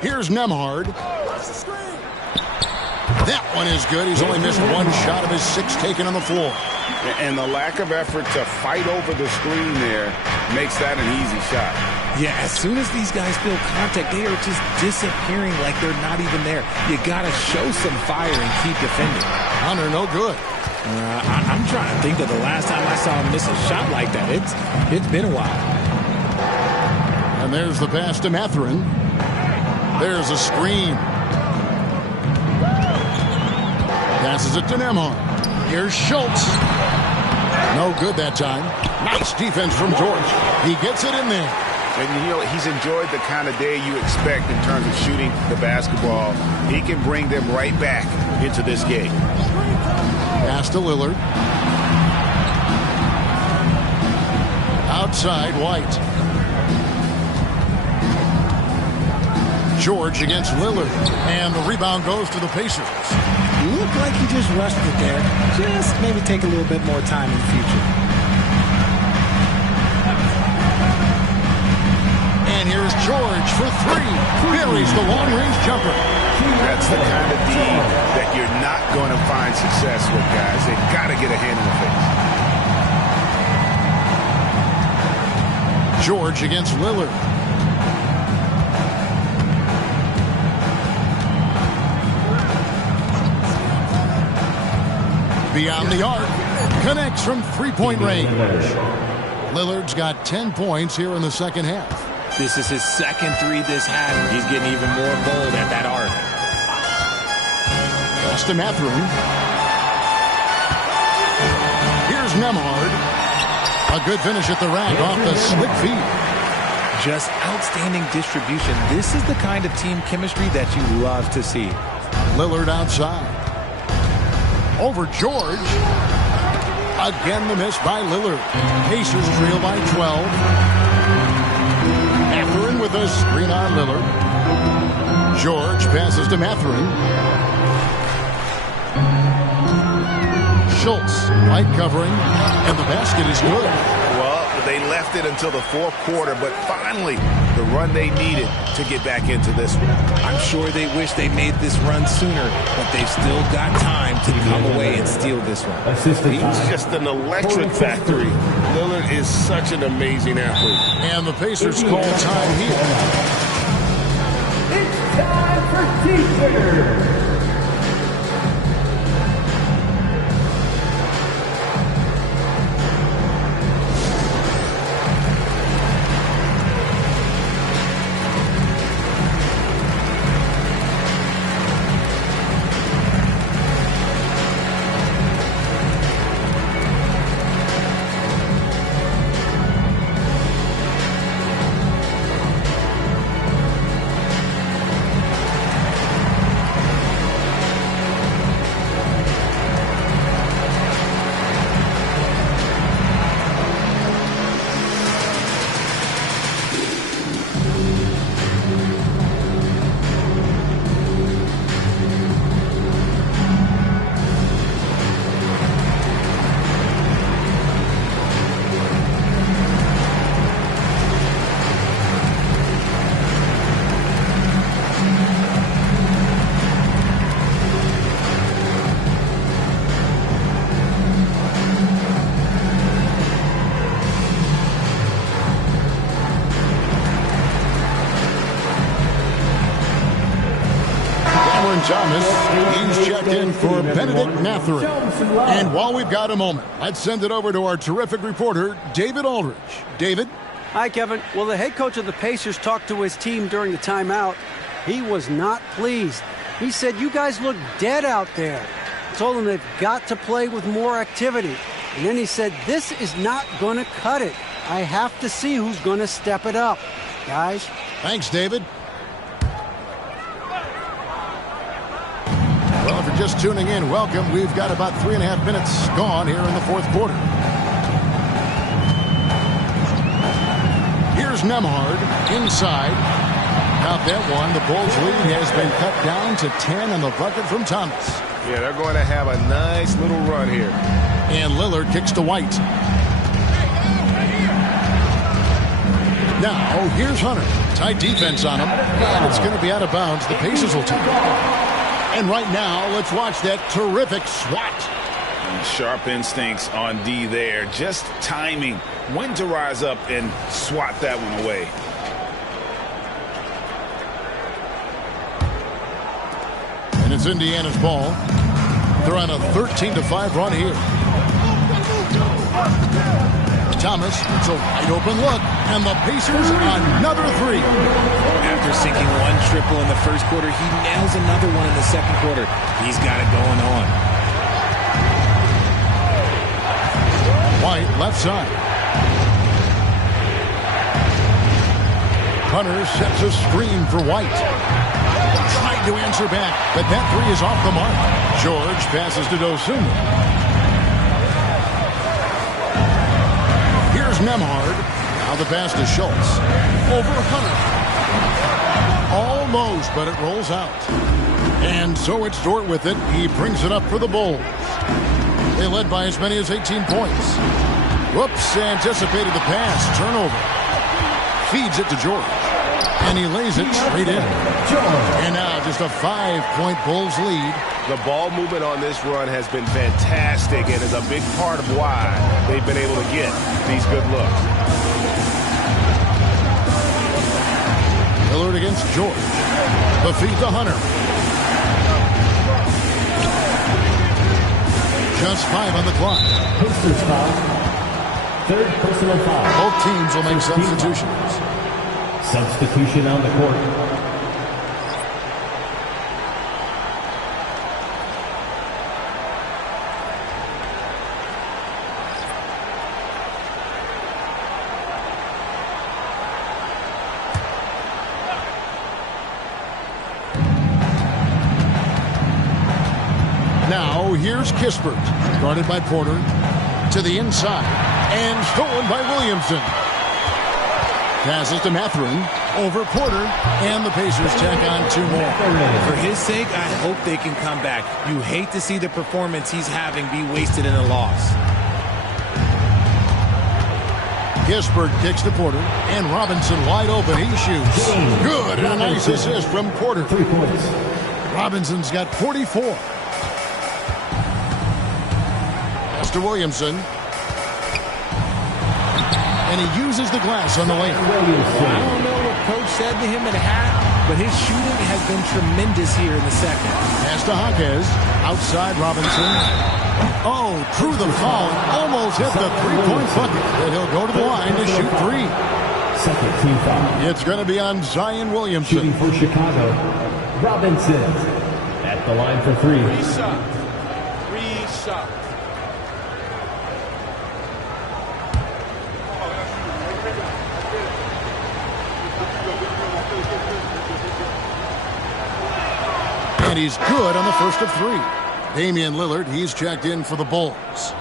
Here's Nembhard. That one is good. He's only missed 1 shot of his 6 taken on the floor. And the lack of effort to fight over the screen there makes that an easy shot. Yeah, as soon as these guys feel contact, they are just disappearing like they're not even there. You got to show some fire and keep defending. Hunter, no good. I'm trying to think of the last time I saw him miss a shot like that. It's been a while. And there's the pass to Mathurin. There's a screen. Passes it to Nembhard. Here's Schultz. No good that time. Nice defense from George. He gets it in there. And, you know, he's enjoyed the kind of day you expect in terms of shooting the basketball. He can bring them right back into this game. Pass to Lillard. Outside, White. George against Lillard. And the rebound goes to the Pacers. Looked like he just rushed it there. Just maybe take a little bit more time in the future. And here's George for 3. Buries the long-range jumper. That's the kind of D that you're not going to find success with, guys. They've got to get a hand in the face. George against Lillard. Beyond the arc. Connects from 3-point range. Lillard's got 10 points here in the second half. This is his second 3 this half. He's getting even more bold at that arc. Pass to Mathurin. Nembhard. A good finish at the rack off the slick feed. Just outstanding distribution. This is the kind of team chemistry that you love to see. Lillard outside. Over George. Again, the miss by Lillard. Pacers trail by 12. Mathurin with a screen on Lillard. George passes to Mathurin. Schultz, light covering, and the basket is good. Well, they left it until the fourth quarter, but finally the run they needed to get back into this one. I'm sure they wish they made this run sooner, but they've still got time to come away and steal this one. He's just an electric factory. Lillard is such an amazing athlete. And the Pacers call time here. It's time for teacher. Thomas, he's checked in for Benedict Mathurin. And while we've got a moment, let's send it over to our terrific reporter, David Aldridge. David? Hi, Kevin. Well, the head coach of the Pacers talked to his team during the timeout. He was not pleased. He said, you guys look dead out there. Told them they've got to play with more activity. And then he said, this is not going to cut it. I have to see who's going to step it up. Guys? Thanks, David. Well, if you're just tuning in, welcome. We've got about 3.5 minutes gone here in the fourth quarter. Here's Nembhard inside. Out that one, the Bulls' lead has been cut down to 10 on the bucket from Thomas. Yeah, they're going to have a nice little run here. And Lillard kicks to White. Now, here's Hunter. Tight defense on him. And it's going to be out of bounds. The Pacers will take it. And right now, let's watch that terrific swat. Sharp instincts on D there. Just timing when to rise up and swat that one away. And it's Indiana's ball. They're on a 13-5 run here. Thomas, it's a wide open look, and the Pacers another three. After sinking one triple in the first quarter, he nails another one in the second quarter. He's got it going on. White left side. Hunter sets a screen for White. Tried to answer back, but that three is off the mark. George passes to Dosunmu. Here's Nembhard. Now the pass to Schultz. Over Hunter. Almost, but it rolls out. And so it's Dort with it. He brings it up for the Bulls. They led by as many as 18 points. Whoops, anticipated the pass. Turnover. Feeds it to George. And he lays it straight in. And now just a 5-point Bulls lead. The ball movement on this run has been fantastic and is a big part of why they've been able to get these good looks. Lillard against George. The feed to Hunter. Just 5 on the clock. Pacers foul. Third personal foul. Both teams will make substitutions. Substitution on the court. Now here's Kispert, guarded by Porter, to the inside, and stolen by Williamson. Passes to Mathurin, over Porter, and the Pacers tack on 2 more. For his sake, I hope they can come back. You hate to see the performance he's having be wasted in a loss. Kispert kicks to Porter, and Robinson wide open. He shoots. Good, and a nice assist from Porter. 3 points. Robinson's got 44. Pass to Williamson. And he uses the glass on the layup. I don't know what Coach said to him at half, but his shooting has been tremendous here in the second. Pass to Jaquez. Outside Robinson. Oh, drew the foul and almost hit the 3-point bucket. And he'll go to the line to shoot 3. Second team foul. It's going to be on Zion Williamson. Shooting for Chicago, Robinson at the line for 3. 3 shots. 3 shots. And he's good on the first of 3. Damian Lillard, he's checked in for the Bulls.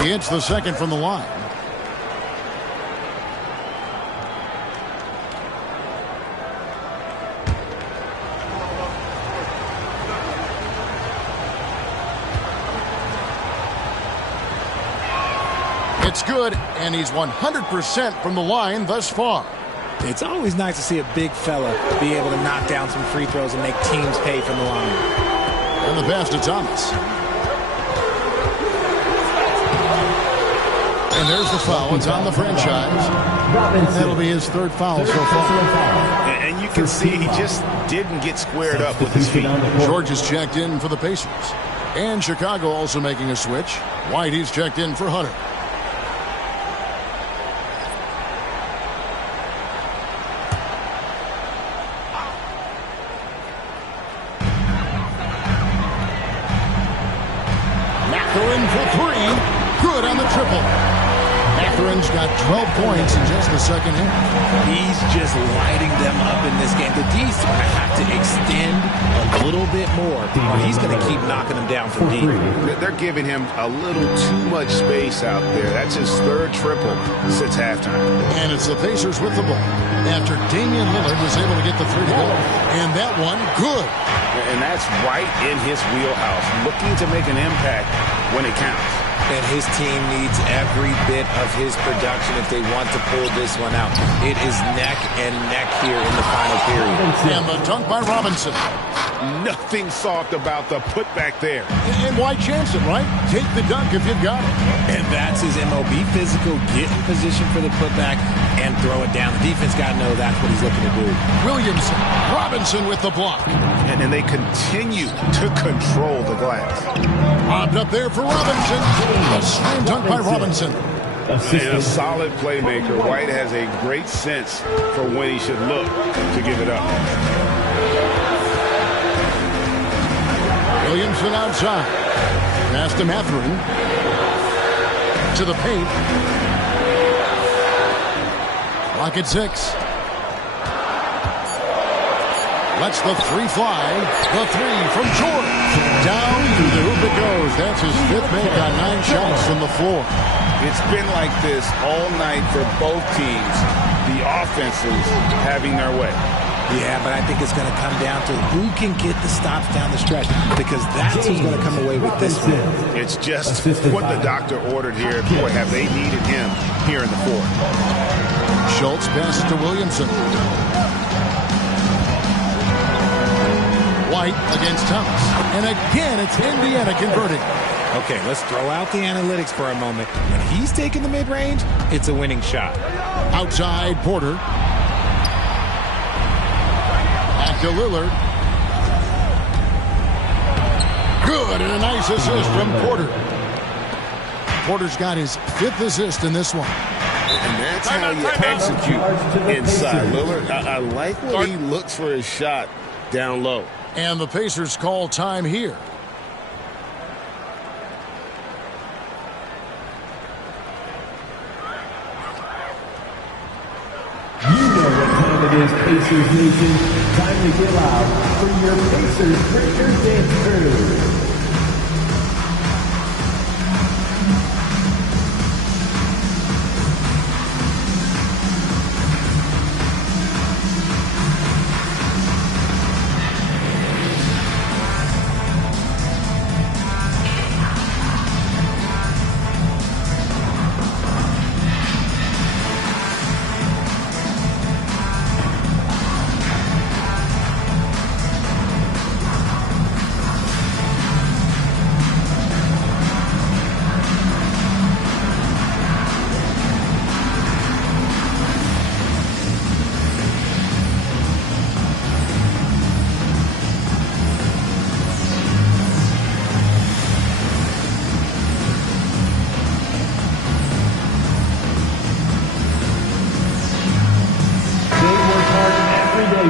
He hits the second from the line. It's good, and he's 100% from the line thus far. It's always nice to see a big fella be able to knock down some free throws and make teams pay from the line. And the pass to Thomas. And there's the foul. It's on the franchise. That'll be his 3rd foul so far. And you can see he just didn't get squared up with his feet. George is checked in for the Pacers. And Chicago also making a switch. White, he's checked in for Hunter. Mathurin for 3. Good on the triple. Mathurin's got 12 points in just the second half. He's just lighting them up in this game. The D's are going to have to extend a little bit more, or he's going to keep knocking them down from deep. They're giving him a little too much space out there. That's his 3rd triple since halftime. And it's the Pacers with the ball after Damian Lillard was able to get the 3 to go. And that one, good. And that's right in his wheelhouse, looking to make an impact when it counts. And his team needs every bit of his production if they want to pull this one out. It is neck and neck here in the final period. And the dunk by Robinson. Nothing soft about the putback there. And why chance it, right? Take the dunk if you've got it. And that's his MO. Be physical, get in position for the putback, and throw it down. The defense got to know that's what he's looking to do. Williamson, Robinson with the block. And then they continue to control the glass. Lobbed up there for Robinson. A slam dunk by Robinson. And a solid playmaker. White has a great sense for when he should look to give it up. Williamson outside. Pass to Mathurin. To the paint. Clock at 6. Lets the 3 fly. The 3 from George. Down to the hoop it goes. That's his 5th make on 9 shots from the floor. It's been like this all night for both teams. The offenses having their way. Yeah, but I think it's going to come down to who can get the stops down the stretch, because that's who's going to come away with this one. It's just what the doctor ordered here. Boy, have they needed him here in the 4th. Schultz passes to Williamson. White against Thomas. And again, it's Indiana converting. Okay, let's throw out the analytics for a moment. When he's taking the mid-range, it's a winning shot. Outside, Porter. Back to Lillard. Good, and a nice assist from Porter. Porter's got his 5th assist in this one. And that's how you execute inside. Lillard, I like when he looks for his shot down low. And the Pacers call time here. Pacers Nation, time to get loud for your Pacers Breakers Dance Crew.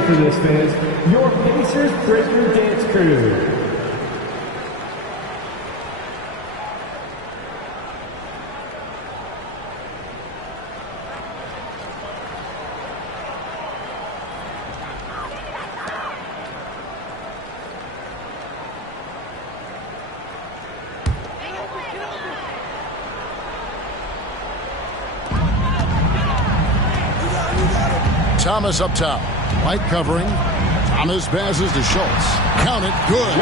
For this, fans, your Pacers Breaker Dance Crew. Thomas up top. White covering. Thomas passes to Schultz. Count it. Good.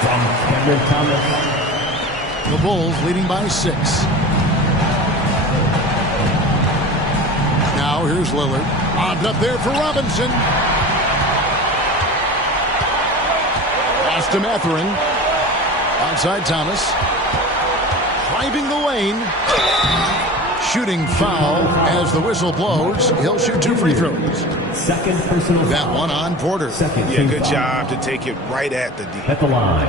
From Cameron Thomas. The Bulls leading by 6. Now here's Lillard. Lobbed up there for Robinson. Pass to Mathurin. Outside Thomas. Driving the lane. Shooting foul as the whistle blows. He'll shoot 2 free throws. Second personal that foul. one on Porter. Good job to take it right at the D. At the line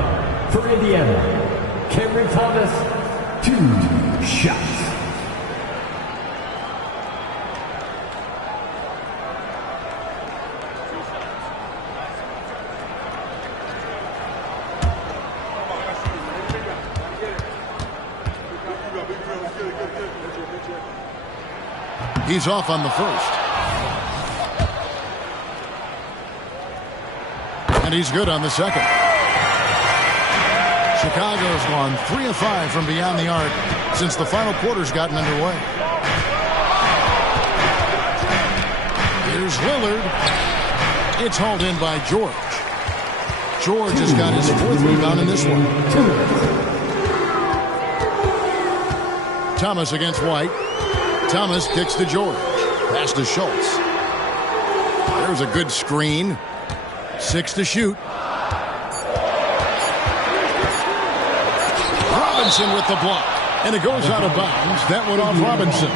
for Indiana, Cameron Thomas, 2 shots. He's off on the first. And he's good on the second. Chicago's gone 3 of 5 from beyond the arc since the final quarter's gotten underway. Here's Lillard. It's hauled in by George. George has got his 4th rebound in this one. Thomas against White. Thomas kicks to George. Pass to Schultz. There's a good screen. 6 to shoot. Robinson with the block. And it goes out of bounds. That one off Robinson.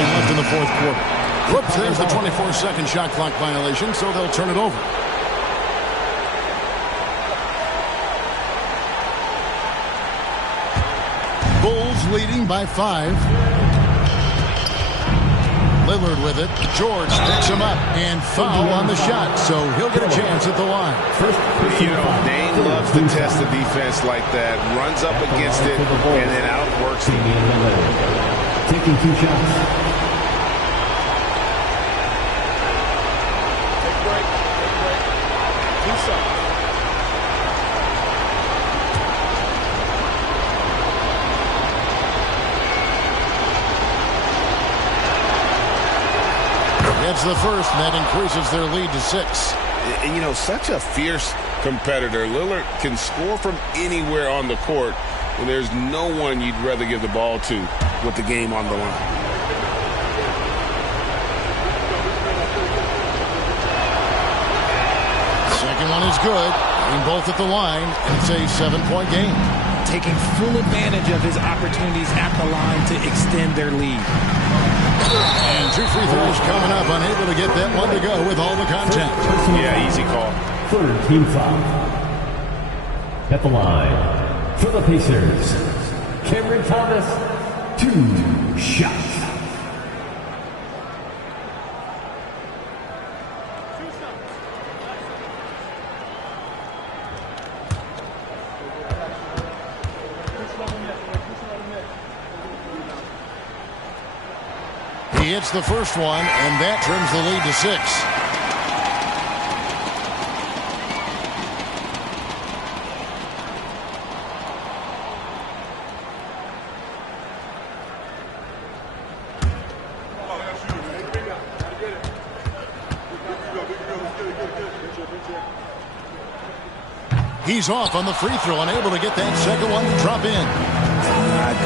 Left in the 4th quarter. Whoops, there's the 24-second shot clock violation, so they'll turn it over. Bulls leading by 5. Lillard with it. George picks him up and foul on the shot, so he'll get a chance at the line. Dame loves to test the defense like that, runs up against it, and then outworks it. Taking 2 shots. Gets the first, and that increases their lead to 6. And, you know, such a fierce competitor. Lillard can score from anywhere on the court, and there's no one you'd rather give the ball to with the game on the line. Second one is good. Getting both at the line, and it's a 7-point game. Taking full advantage of his opportunities at the line to extend their lead. And 2 free throws coming up. Unable to get that one to go with all the contact. Yeah, easy call. 3rd team foul. At the line for the Pacers, Cameron Thomas, 2 shots. hits the first one, and that trims the lead to 6. He's off on the free throw, unable to get that second one to drop in.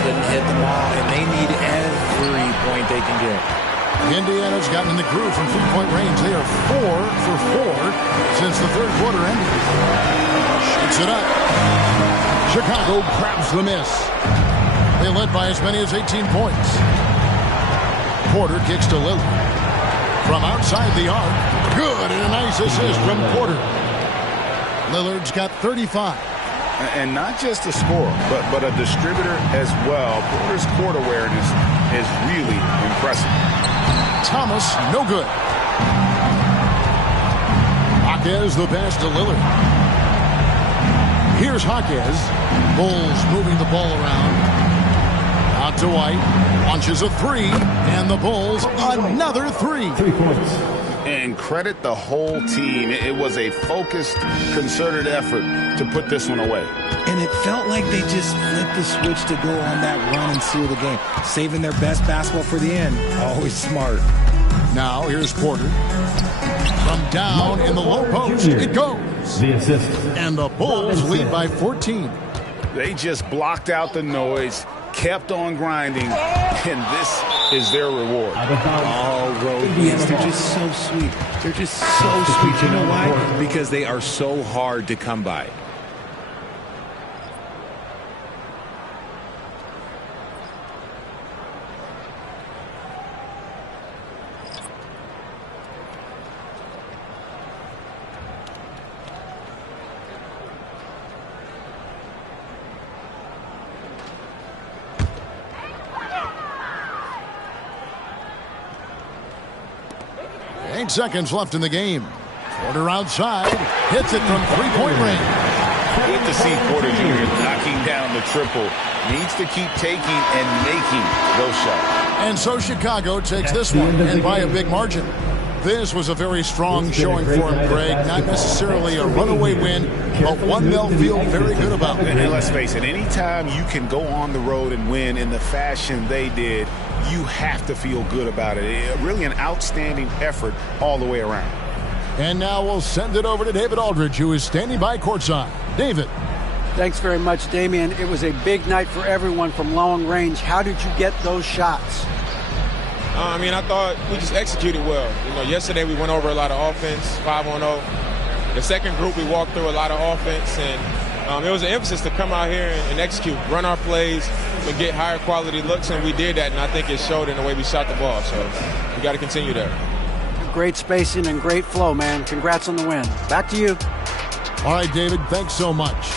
Couldn't hit the ball, and they need every point they can get. Indiana's gotten in the groove from three-point range. They are 4 for 4 since the third quarter ended. Shoots it up. Chicago grabs the miss. They led by as many as 18 points. Porter kicks to Lillard. From outside the arc. Good, and a nice assist from Porter. Lillard's got 35. And not just a scorer, but a distributor as well. Porter's court awareness is really impressive. Thomas, no good. Jaquez, the pass to Lillard. Here's Jaquez. Bulls moving the ball around. Out to White. Launches a three. And the Bulls, another three. 3 points. And credit the whole team. It was a focused, concerted effort to put this one away. And it felt like they just flipped the switch to go on that run and seal the game. Saving their best basketball for the end. Always smart. Now here's Porter. From down in the low post. It goes. The assist. And the Bulls lead by 14. They just blocked out the noise, kept on grinding, and this is their reward. All road wins. They're just so sweet. They're just so sweet. You know why? Because they are so hard to come by. Seconds left in the game. Porter outside. Hits it from three-point range. Good to see Porter Jr. knocking down the triple. Needs to keep taking and making those shots. And so Chicago takes this one, and by a big margin. This was a very strong showing for him, Greg. Not necessarily a runaway win, but one they'll feel very good about. And let's face it, anytime you can go on the road and win in the fashion they did, you have to feel good about it. Really an outstanding effort all the way around. And now we'll send it over to David Aldridge, who is standing by courtside. David. Thanks very much, Damian. It was a big night for everyone from long range. How did you get those shots? I thought we just executed well. Yesterday we went over a lot of offense, 5-on-0. The second group, we walked through a lot of offense, and it was an emphasis to come out here and execute, run our plays, and get higher quality looks, and we did that, and I think it showed in the way we shot the ball. So we got to continue that. Great spacing and great flow, man. Congrats on the win. Back to you. All right, David, thanks so much.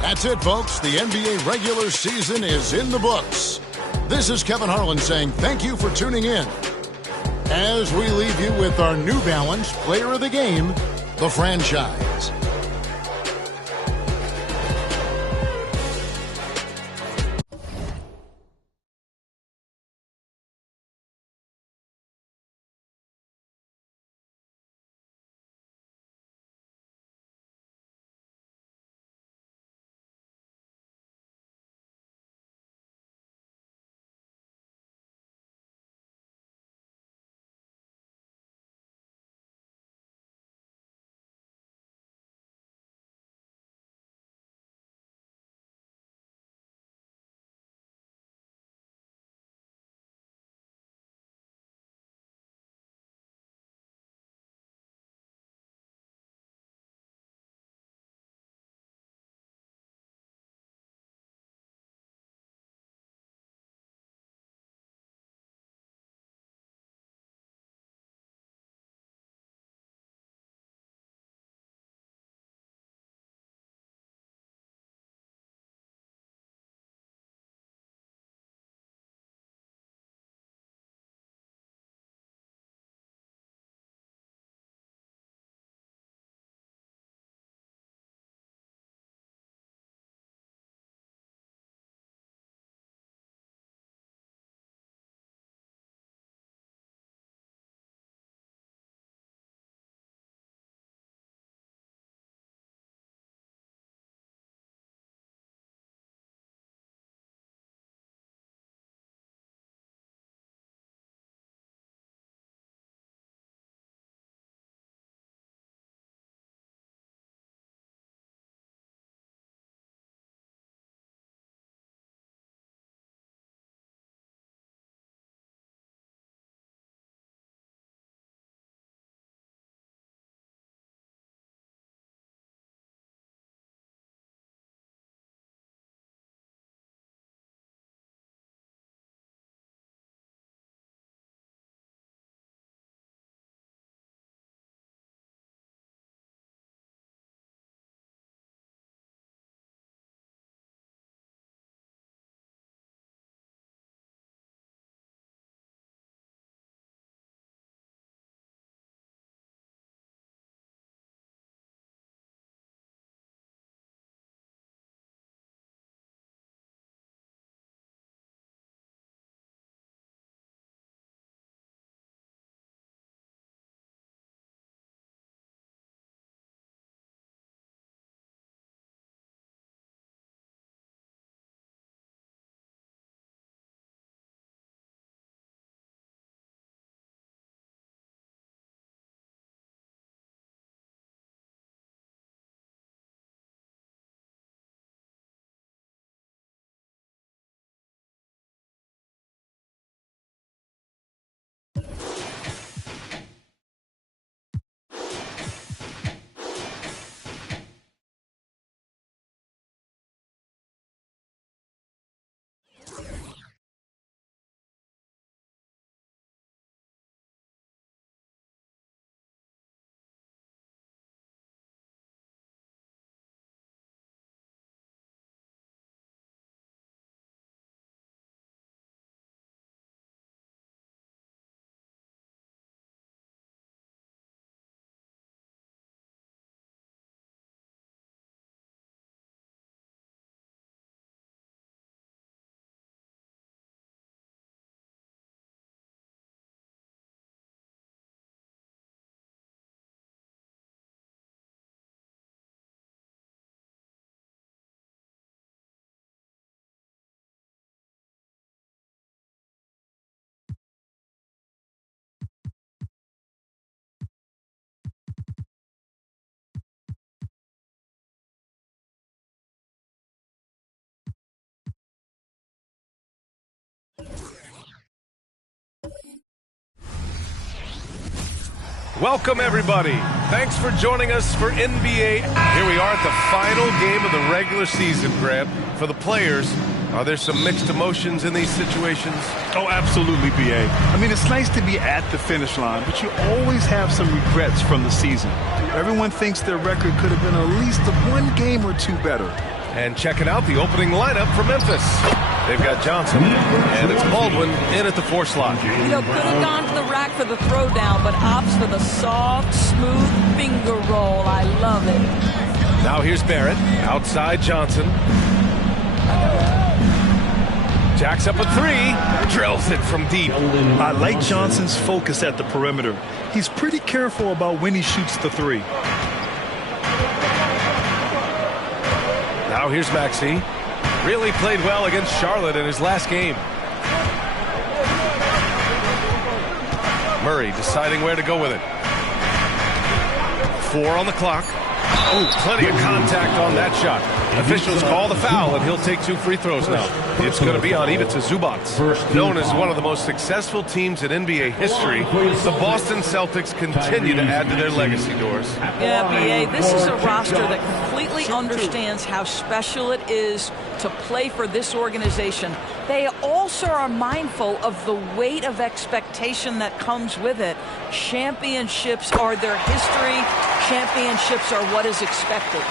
That's it, folks. The NBA regular season is in the books. This is Kevin Harlan saying thank you for tuning in. As we leave you with our New Balance Player of the Game, the franchise. Welcome, everybody. Thanks for joining us for NBA. Here we are at the final game of the regular season, Grant. For the players, are there some mixed emotions in these situations? Oh, absolutely, B.A. I mean, it's nice to be at the finish line, but you always have some regrets from the season. Everyone thinks their record could have been at least one game or two better. And checking out the opening lineup for Memphis. They've got Johnson, and it's Baldwin in at the 4 slot. Could have gone to the rack for the throwdown, but opts for the soft, smooth finger roll. I love it. Now here's Barrett, outside Johnson. Jacks up a 3, drills it from deep. I like Johnson's focus at the perimeter. He's pretty careful about when he shoots the 3. Now here's Maxey. Really played well against Charlotte in his last game. Murray deciding where to go with it. 4 on the clock. Oh, plenty of contact on that shot. Officials call the foul, and he'll take 2 free throws now. It's going to be on Ivica Zubac. Known as one of the most successful teams in NBA history, the Boston Celtics continue to add to their legacy, Doors. Yeah, B.A., this is a roster that completely understands how special it is to play for this organization. They also are mindful of the weight of expectation that comes with it. Championships are their history. Championships are what is expected.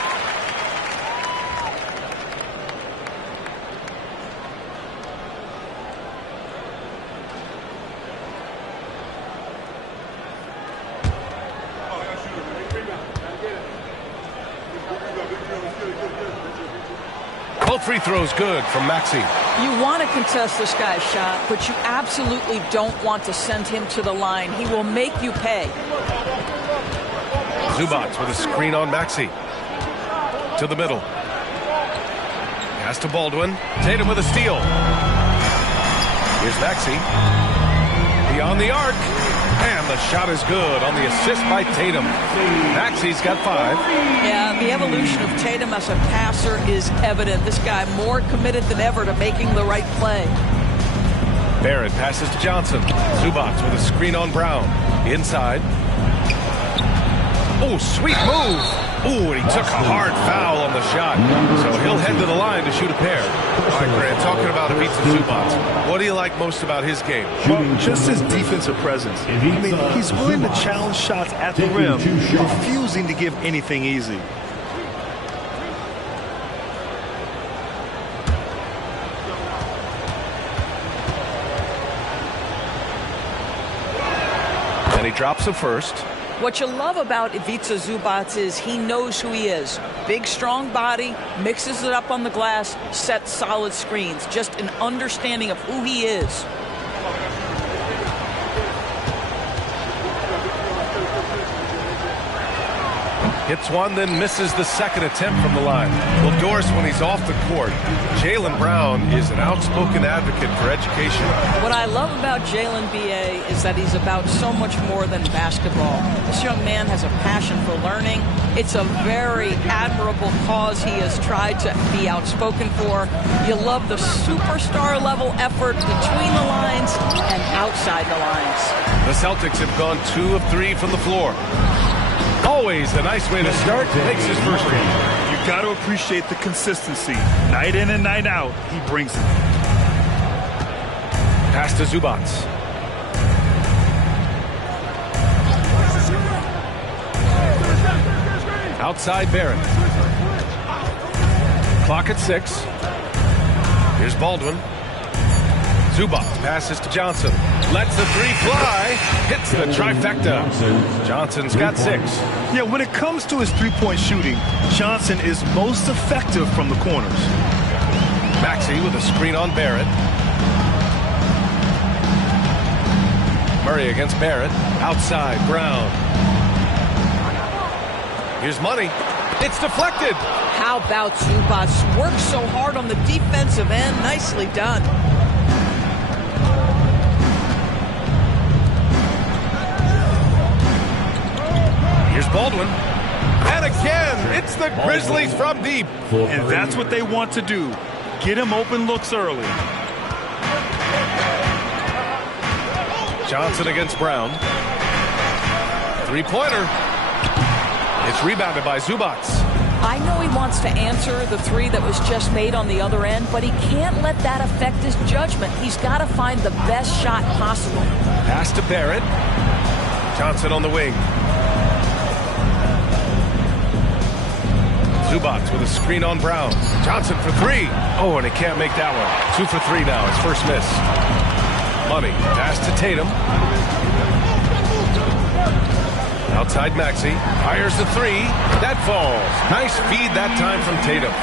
Both free throws good from Maxey. You want to contest this guy's shot, but you absolutely don't want to send him to the line. He will make you pay. Zubac with a screen on Maxey. To the middle. Pass to Baldwin. Tatum with a steal. Here's Maxey. Beyond the arc. And the shot is good on the assist by Tatum. Maxey's got 5. Yeah, the evolution of Tatum as a passer is evident. This guy more committed than ever to making the right play. Barrett passes to Johnson. Zubac with a screen on Brown. Inside. Oh, sweet move. Oh, and he took a hard foul on the shot. So he'll head to the line to shoot a pair. All right, Grant, talking about Ivica Zubac, what do you like most about his game? Well, just his defensive presence. I mean, he's willing to challenge shots at the rim, refusing to give anything easy. And he drops a first. What you love about Ivica Zubac is he knows who he is. Big, strong body, mixes it up on the glass, sets solid screens. Just an understanding of who he is. Hits one, then misses the second attempt from the line. Well, Doris, when he's off the court, Jaylen Brown is an outspoken advocate for education. What I love about Jaylen, B.A., is that he's about so much more than basketball. This young man has a passion for learning. It's a very admirable cause he has tried to be outspoken for. You love the superstar level effort between the lines and outside the lines. The Celtics have gone 2 of 3 from the floor. Always a nice way to start. Makes his first game. You got to appreciate the consistency. Night in and night out, he brings it. Pass to Zubac. Outside Barrett. Clock at 6. Here's Baldwin. Zubac passes to Johnson. Lets the 3 fly. Hits the trifecta. Johnson's got 6. Yeah, when it comes to his three-point shooting, Johnson is most effective from the corners. Maxey with a screen on Barrett. Murray against Barrett. Outside, Brown. Here's Money. It's deflected. How about Zubac? Works so hard on the defensive end. Nicely done. Here's Baldwin. And again, it's the Grizzlies from deep. And that's what they want to do. Get him open looks early. Johnson against Brown. Three-pointer. It's rebounded by Zubac. I know he wants to answer the three that was just made on the other end, but he can't let that affect his judgment. He's got to find the best shot possible. Pass to Barrett. Johnson on the wing. Zubac with a screen on Brown. Johnson for three. Oh, and he can't make that one. 2 for 3 now. His first miss. Money. Pass to Tatum. Outside Maxey. Fires the three. That falls. Nice feed that time from Tatum.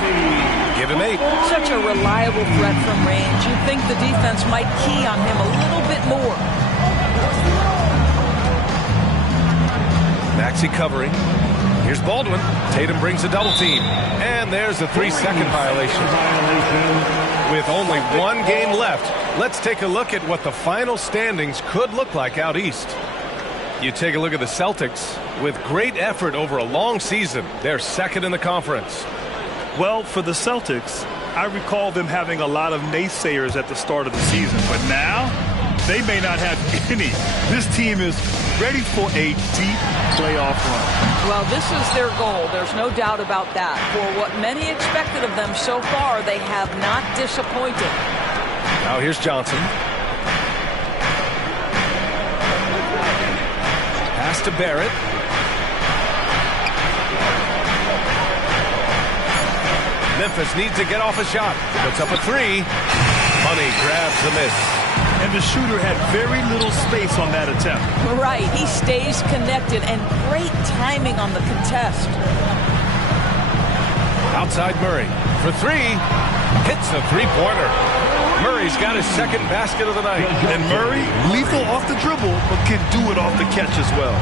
Give him 8. Such a reliable threat from range. You'd think the defense might key on him a little bit more. Maxey covering. Here's Baldwin. Tatum brings a double team. And there's a 3-second violation. With only 1 game left, let's take a look at what the final standings could look like out east. You take a look at the Celtics. With great effort over a long season, they're second in the conference. Well, for the Celtics, I recall them having a lot of naysayers at the start of the season. But now, they may not have any. This team is ready for a deep playoff run. Well, this is their goal. There's no doubt about that. For what many expected of them so far, they have not disappointed. Now here's Johnson. Pass to Barrett. Memphis needs to get off a shot. Puts up a 3. Money grabs the miss. And the shooter had very little space on that attempt. Right. He stays connected, and great timing on the contest. Outside Murray for 3. Hits the three-pointer. Murray's got his second basket of the night. And Murray, lethal off the dribble, but can do it off the catch as well.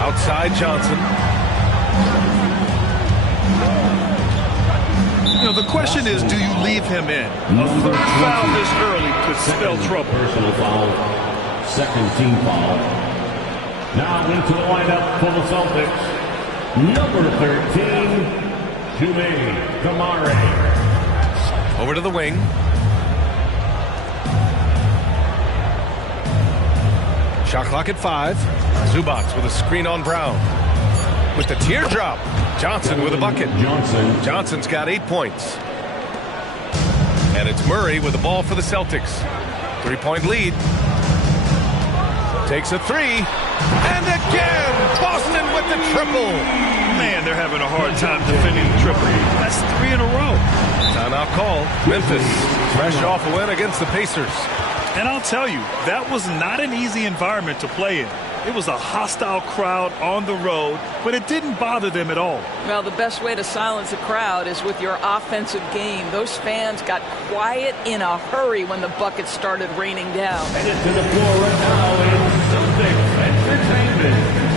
Outside Johnson. You know, the question is, do you leave him in? A third foul this early could spell trouble. Personal foul. Second team foul. Now into the lineup for the Celtics. Number 13, Jume Damare. Over to the wing. Shot clock at 5. Zubac with a screen on Brown. With the teardrop. Johnson with a bucket. Johnson's got 8 points. And it's Murray with the ball for the Celtics. 3-point lead. Takes a 3. And again, Boston with the triple. Man, they're having a hard time defending the triple. That's 3 in a row. Timeout call. Memphis fresh off a win against the Pacers. And I'll tell you, that was not an easy environment to play in. It was a hostile crowd on the road, but it didn't bother them at all. Well, the best way to silence a crowd is with your offensive game. Those fans got quiet in a hurry when the buckets started raining down. Headed to the floor right now is Celtics Entertainment.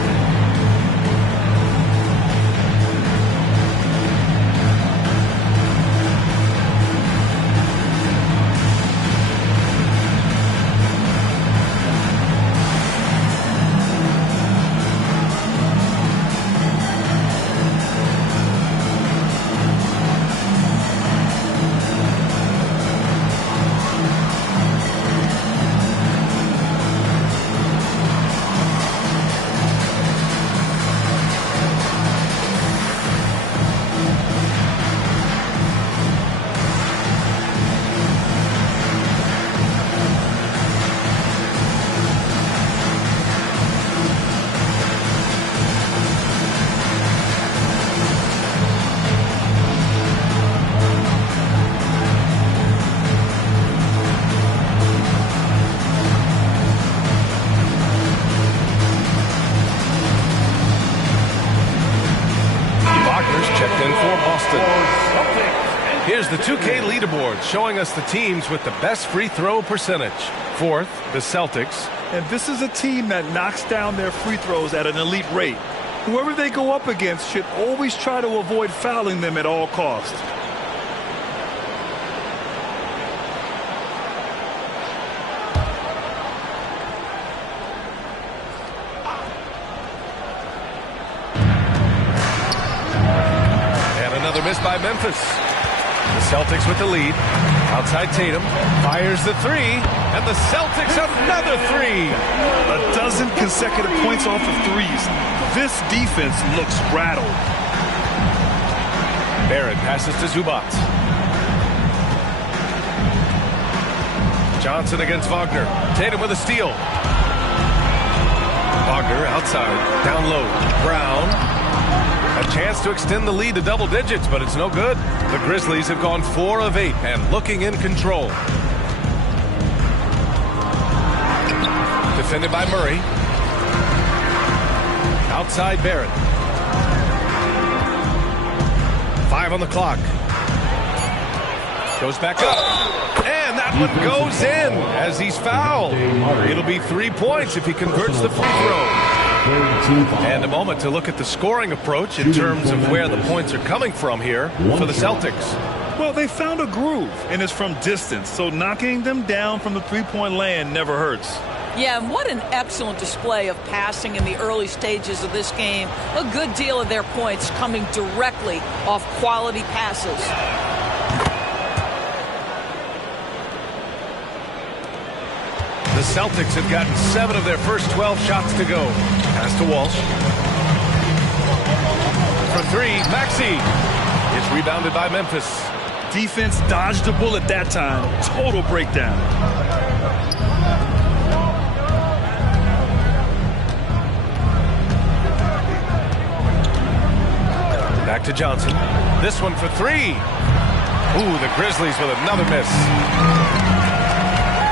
Here's the 2K leaderboard showing us the teams with the best free throw percentage. 4th, the Celtics. And this is a team that knocks down their free throws at an elite rate. Whoever they go up against should always try to avoid fouling them at all costs. And another miss by Memphis. The The Celtics with the lead. Outside Tatum. Fires the three. And the Celtics another three. A dozen consecutive points off of threes. This defense looks rattled. Barrett passes to Zubac. Johnson against Wagner. Tatum with a steal. Wagner outside. Down low. Brown. A chance to extend the lead to double digits, but it's no good. The Grizzlies have gone 4 of 8 and looking in control. Defended by Murray. Outside Barrett. 5 on the clock. Goes back up. And that one goes in as he's fouled. It'll be 3 points if he converts the free throw. And a moment to look at the scoring approach in terms of where the points are coming from here for the Celtics. Well, they found a groove, and it's from distance, so knocking them down from the three-point land never hurts. Yeah, and what an excellent display of passing in the early stages of this game. A good deal of their points coming directly off quality passes. The Celtics have gotten 7 of their first 12 shots to go. Pass to Walsh. For 3, Maxey. It's rebounded by Memphis. Defense dodged a bullet that time. Total breakdown. Back to Johnson. This one for 3. Ooh, the Grizzlies with another miss.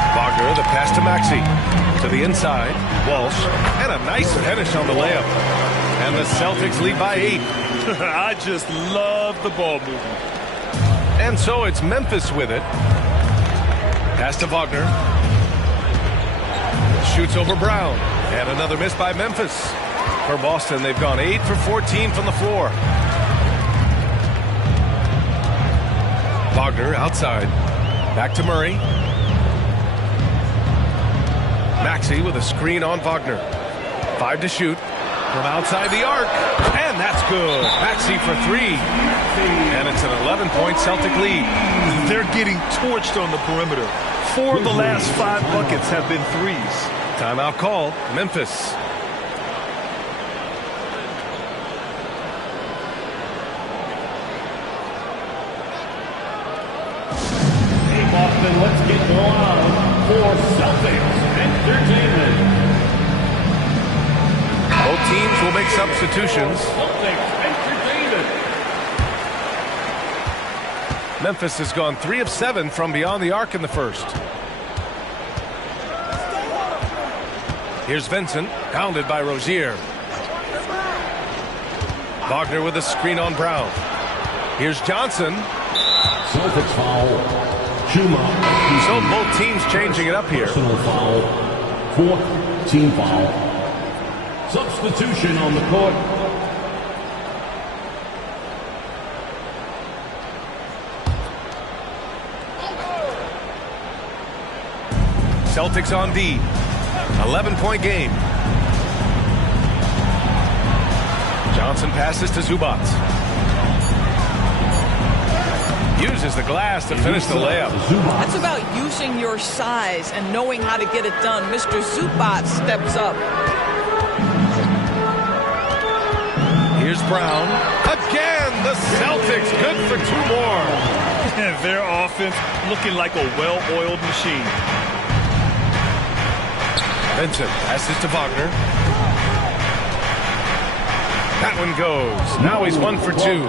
Wagner, the pass to Maxey. To the inside, Walsh, and a nice finish on the layup. And the Celtics lead by 8. I just love the ball movement. And so it's Memphis with it. Pass to Wagner. Shoots over Brown. And another miss by Memphis. For Boston, they've gone 8 for 14 from the floor. Wagner outside. Back to Murray. Maxey with a screen on Wagner. 5 to shoot from outside the arc. And that's good. Maxey for 3. And it's an 11-point Celtic lead. They're getting torched on the perimeter. 4 of the last 5 buckets have been threes. Timeout called. Memphis. Hey, Boston, let's get loud for Celtics Entertainment. Both teams will make substitutions. Celtics Entertainment. Memphis has gone 3 of 7 from beyond the arc in the first. Here's Vincent, pounded by Rozier. Wagner with a screen on Brown. Here's Johnson. Celtics foul. Schumacher. So both teams changing it up here. Personal foul. 4th team foul. Substitution on the court. Celtics on D. 11-point game. Johnson passes to Zubac. Uses the glass to finish the layup. That's about using your size and knowing how to get it done. Mr. Zubac steps up. Here's Brown. Again, the Celtics good for 2 more. Their offense looking like a well-oiled machine. Vincent passes to Wagner. That one goes. Now he's 1 for 2.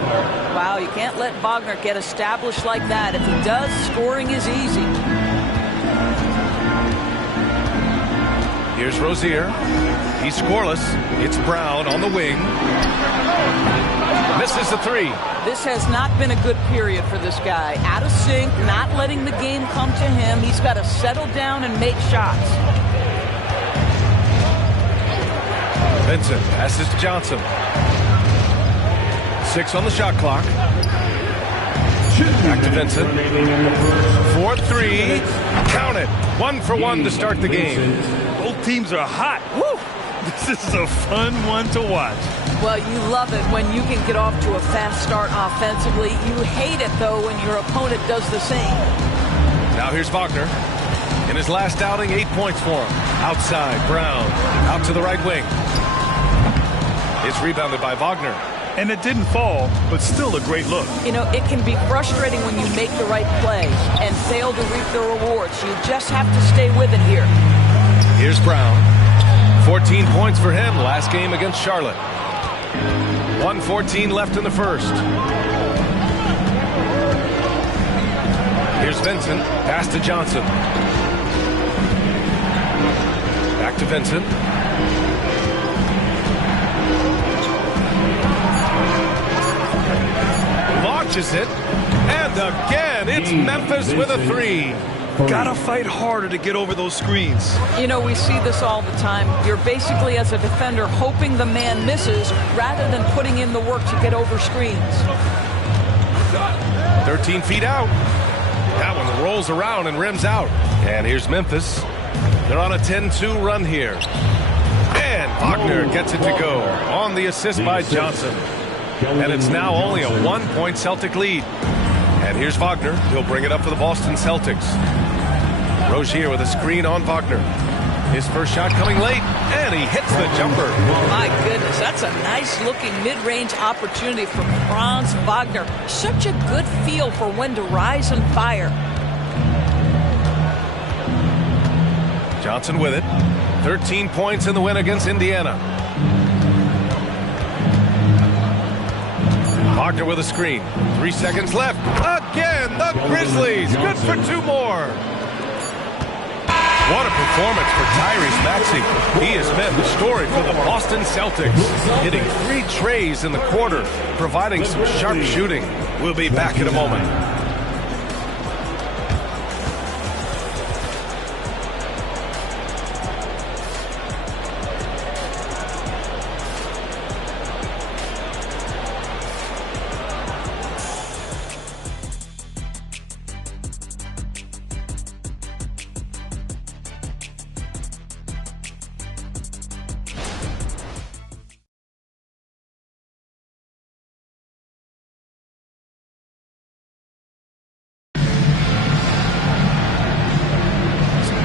Wow, you can't let Wagner get established like that. If he does, scoring is easy. Here's Rozier. He's scoreless. It's Brown on the wing. Misses the 3. This has not been a good period for this guy. Out of sync, not letting the game come to him. He's got to settle down and make shots. Vincent passes to Johnson. 6 on the shot clock. Back to Vincent. 4-3. Count it. 1 for 1 to start the game. Both teams are hot. Woo! This is a fun one to watch. Well, you love it when you can get off to a fast start offensively. You hate it, though, when your opponent does the same. Now here's Wagner. In his last outing, 8 points for him. Outside, Brown. Out to the right wing. It's rebounded by Wagner. And it didn't fall, but still a great look. You know, it can be frustrating when you make the right play and fail to reap the rewards. You just have to stay with it here. Here's Brown. 14 points for him last game against Charlotte. 1:14 left in the first. Here's Vincent. Pass to Johnson. Back to Vincent. Launches it. And again, it's Memphis with a three. Gotta fight harder to get over those screens. You know, we see this all the time. You're basically, as a defender, hoping the man misses rather than putting in the work to get over screens. 13 feet out. That one rolls around and rims out. And here's Memphis. They're on a 10-2 run here. And Wagner gets it to go on the assist by Johnson. And it's now only a 1-point Celtic lead. And here's Wagner. He'll bring it up for the Boston Celtics. Rozier with a screen on Wagner. His first shot coming late, and he hits the jumper. My goodness, that's a nice-looking mid-range opportunity from Franz Wagner. Such a good feel for when to rise and fire. Johnson with it. 13 points in the win against Indiana. Wagner with a screen. 3 seconds left. Again, the Grizzlies. Good for 2 more. What a performance for Tyrese Maxey. He has been the story for the Boston Celtics. Hitting 3 trays in the quarter, providing some sharp shooting. We'll be back in a moment.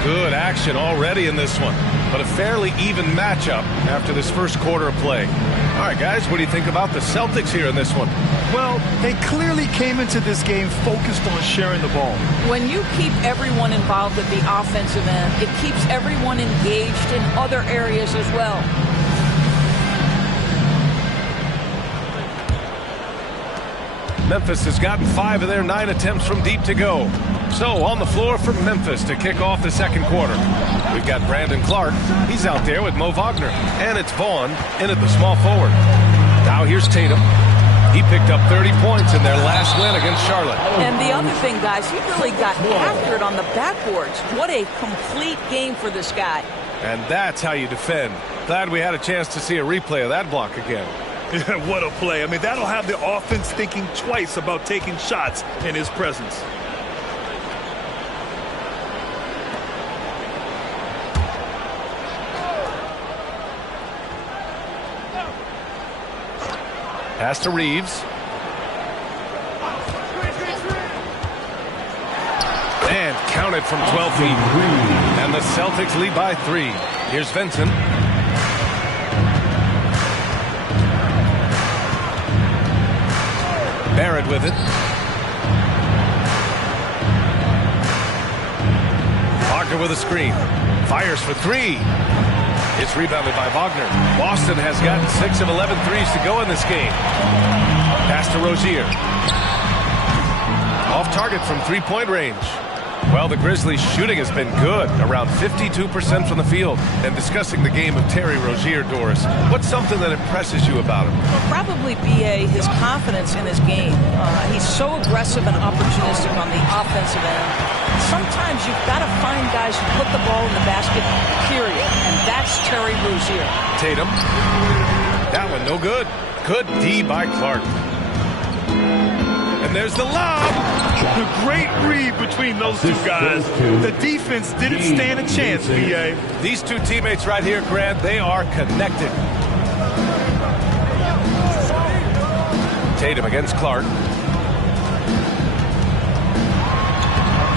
Good action already in this one, but a fairly even matchup after this first quarter of play. All right, guys, what do you think about the Celtics here in this one? Well, they clearly came into this game focused on sharing the ball. When you keep everyone involved at the offensive end, it keeps everyone engaged in other areas as well. Memphis has gotten 5 of their 9 attempts from deep to go. So on the floor for Memphis to kick off the second quarter. We've got Brandon Clark. He's out there with Mo Wagner. And it's Vaughn in at the small forward. Now here's Tatum. He picked up 30 points in their last win against Charlotte. And the other thing, guys, he really got after it on the backboards. What a complete game for this guy. And that's how you defend. Glad we had a chance to see a replay of that block again. What a play. I mean, that'll have the offense thinking twice about taking shots in his presence. Pass to Reeves. And counted from 12 feet. And the Celtics lead by 3. Here's Vincent. Barrett with it. Wagner with a screen. Fires for 3. It's rebounded by Wagner. Boston has gotten 6 of 11 threes to go in this game. Pass to Rozier. Off target from 3-point range. Well, the Grizzlies' shooting has been good, around 52% from the field. And discussing the game of Terry Rozier, Doris, what's something that impresses you about him? Well, probably B.A., his confidence in his game. He's so aggressive and opportunistic on the offensive end. Sometimes you've got to find guys who put the ball in the basket, period. And that's Terry Rozier. Tatum. That one no good. Good D by Clark. And there's the lob. The great read between those two guys. The defense didn't stand a chance, B.A. These two teammates right here, Grant, they are connected. Tatum against Clark.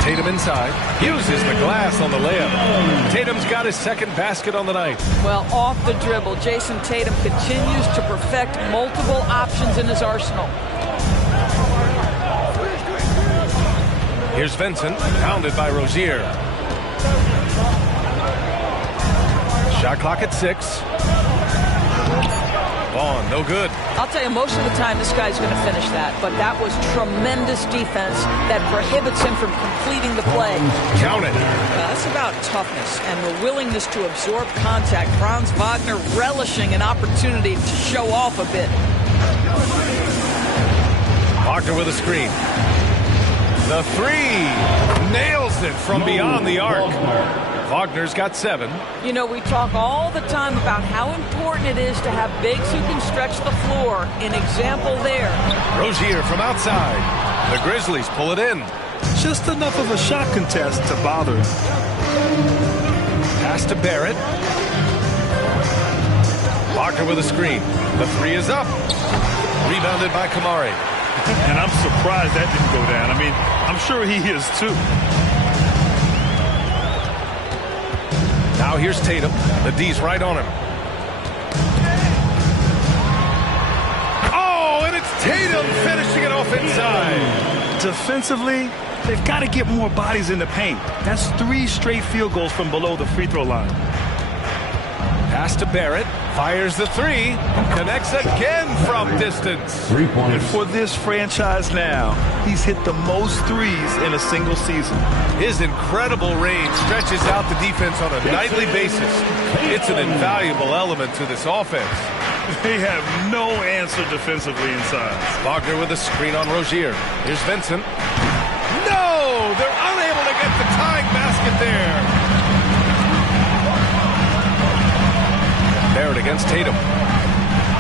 Tatum inside. Uses the glass on the layup. Tatum's got his second basket on the night. Well, off the dribble, Jason Tatum continues to perfect multiple options in his arsenal. Here's Vincent, pounded by Rozier. Shot clock at 6. Vaughn, no good. I'll tell you, most of the time this guy's going to finish that, but that was tremendous defense that prohibits him from completing the play. Count it. That's about toughness and the willingness to absorb contact. Franz Wagner relishing an opportunity to show off a bit. Wagner with a screen. The 3 nails it from beyond the arc. Wagner's got 7. You know, we talk all the time about how important it is to have bigs who can stretch the floor. An example there. Rozier from outside. The Grizzlies pull it in. Just enough of a shot contest to bother him. Pass to Barrett. Wagner with a screen. The 3 is up. Rebounded by Kamari. And I'm surprised that didn't go down. I mean, I'm sure he is too. Now here's Tatum. The D's right on him. Oh, and it's Tatum finishing it off inside. Defensively, they've got to get more bodies in the paint. That's 3 straight field goals from below the free throw line. Pass to Barrett. Fires the 3. Connects again from distance. 3 points. And for this franchise now, he's hit the most threes in a single season. His incredible range stretches out the defense on a nightly basis. It's an invaluable element to this offense. They have no answer defensively inside. Wagner with a screen on Rozier. Here's Vincent. No! They're unable to get the tying basket there. Barrett against Tatum.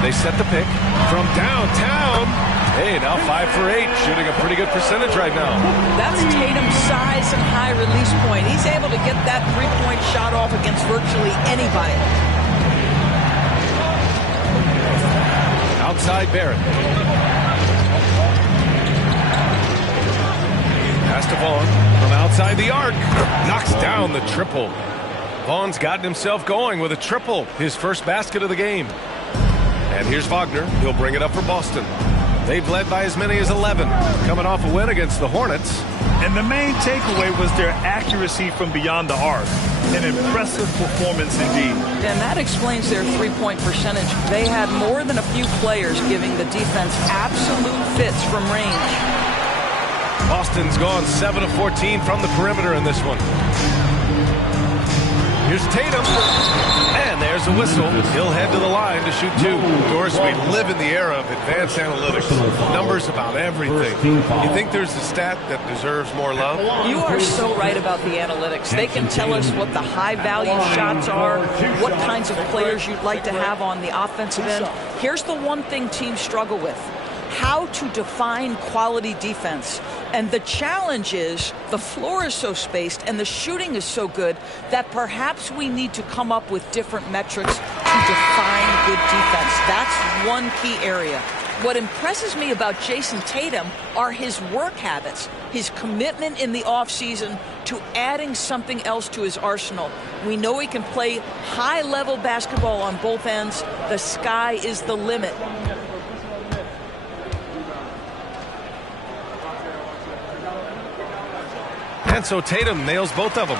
They set the pick from downtown. Hey, now 5 for 8, shooting a pretty good percentage right now. That's Tatum's size and high release point. He's able to get that three-point shot off against virtually anybody. Outside Barrett. Pass to Vaughn from outside the arc. Knocks down the triple. Vaughn's gotten himself going with a triple, his first basket of the game. And here's Wagner. He'll bring it up for Boston. They've led by as many as 11, coming off a win against the Hornets. And the main takeaway was their accuracy from beyond the arc. An impressive performance indeed. And that explains their three-point percentage. They had more than a few players giving the defense absolute fits from range. Boston's gone 7 of 14 from the perimeter in this one. Here's Tatum, and there's a whistle. He'll head to the line to shoot 2. Of course, we live in the era of advanced analytics. Numbers about everything. You think there's a stat that deserves more love? You are so right about the analytics. They can tell us what the high-value shots are, what kinds of players you'd like to have on the offensive end. Here's the one thing teams struggle with: how to define quality defense. And the challenge is the floor is so spaced and the shooting is so good that perhaps we need to come up with different metrics to define good defense. That's one key area. What impresses me about Jason Tatum are his work habits, his commitment in the offseason to adding something else to his arsenal. We know he can play high-level basketball on both ends. The sky is the limit. And so Tatum nails both of them.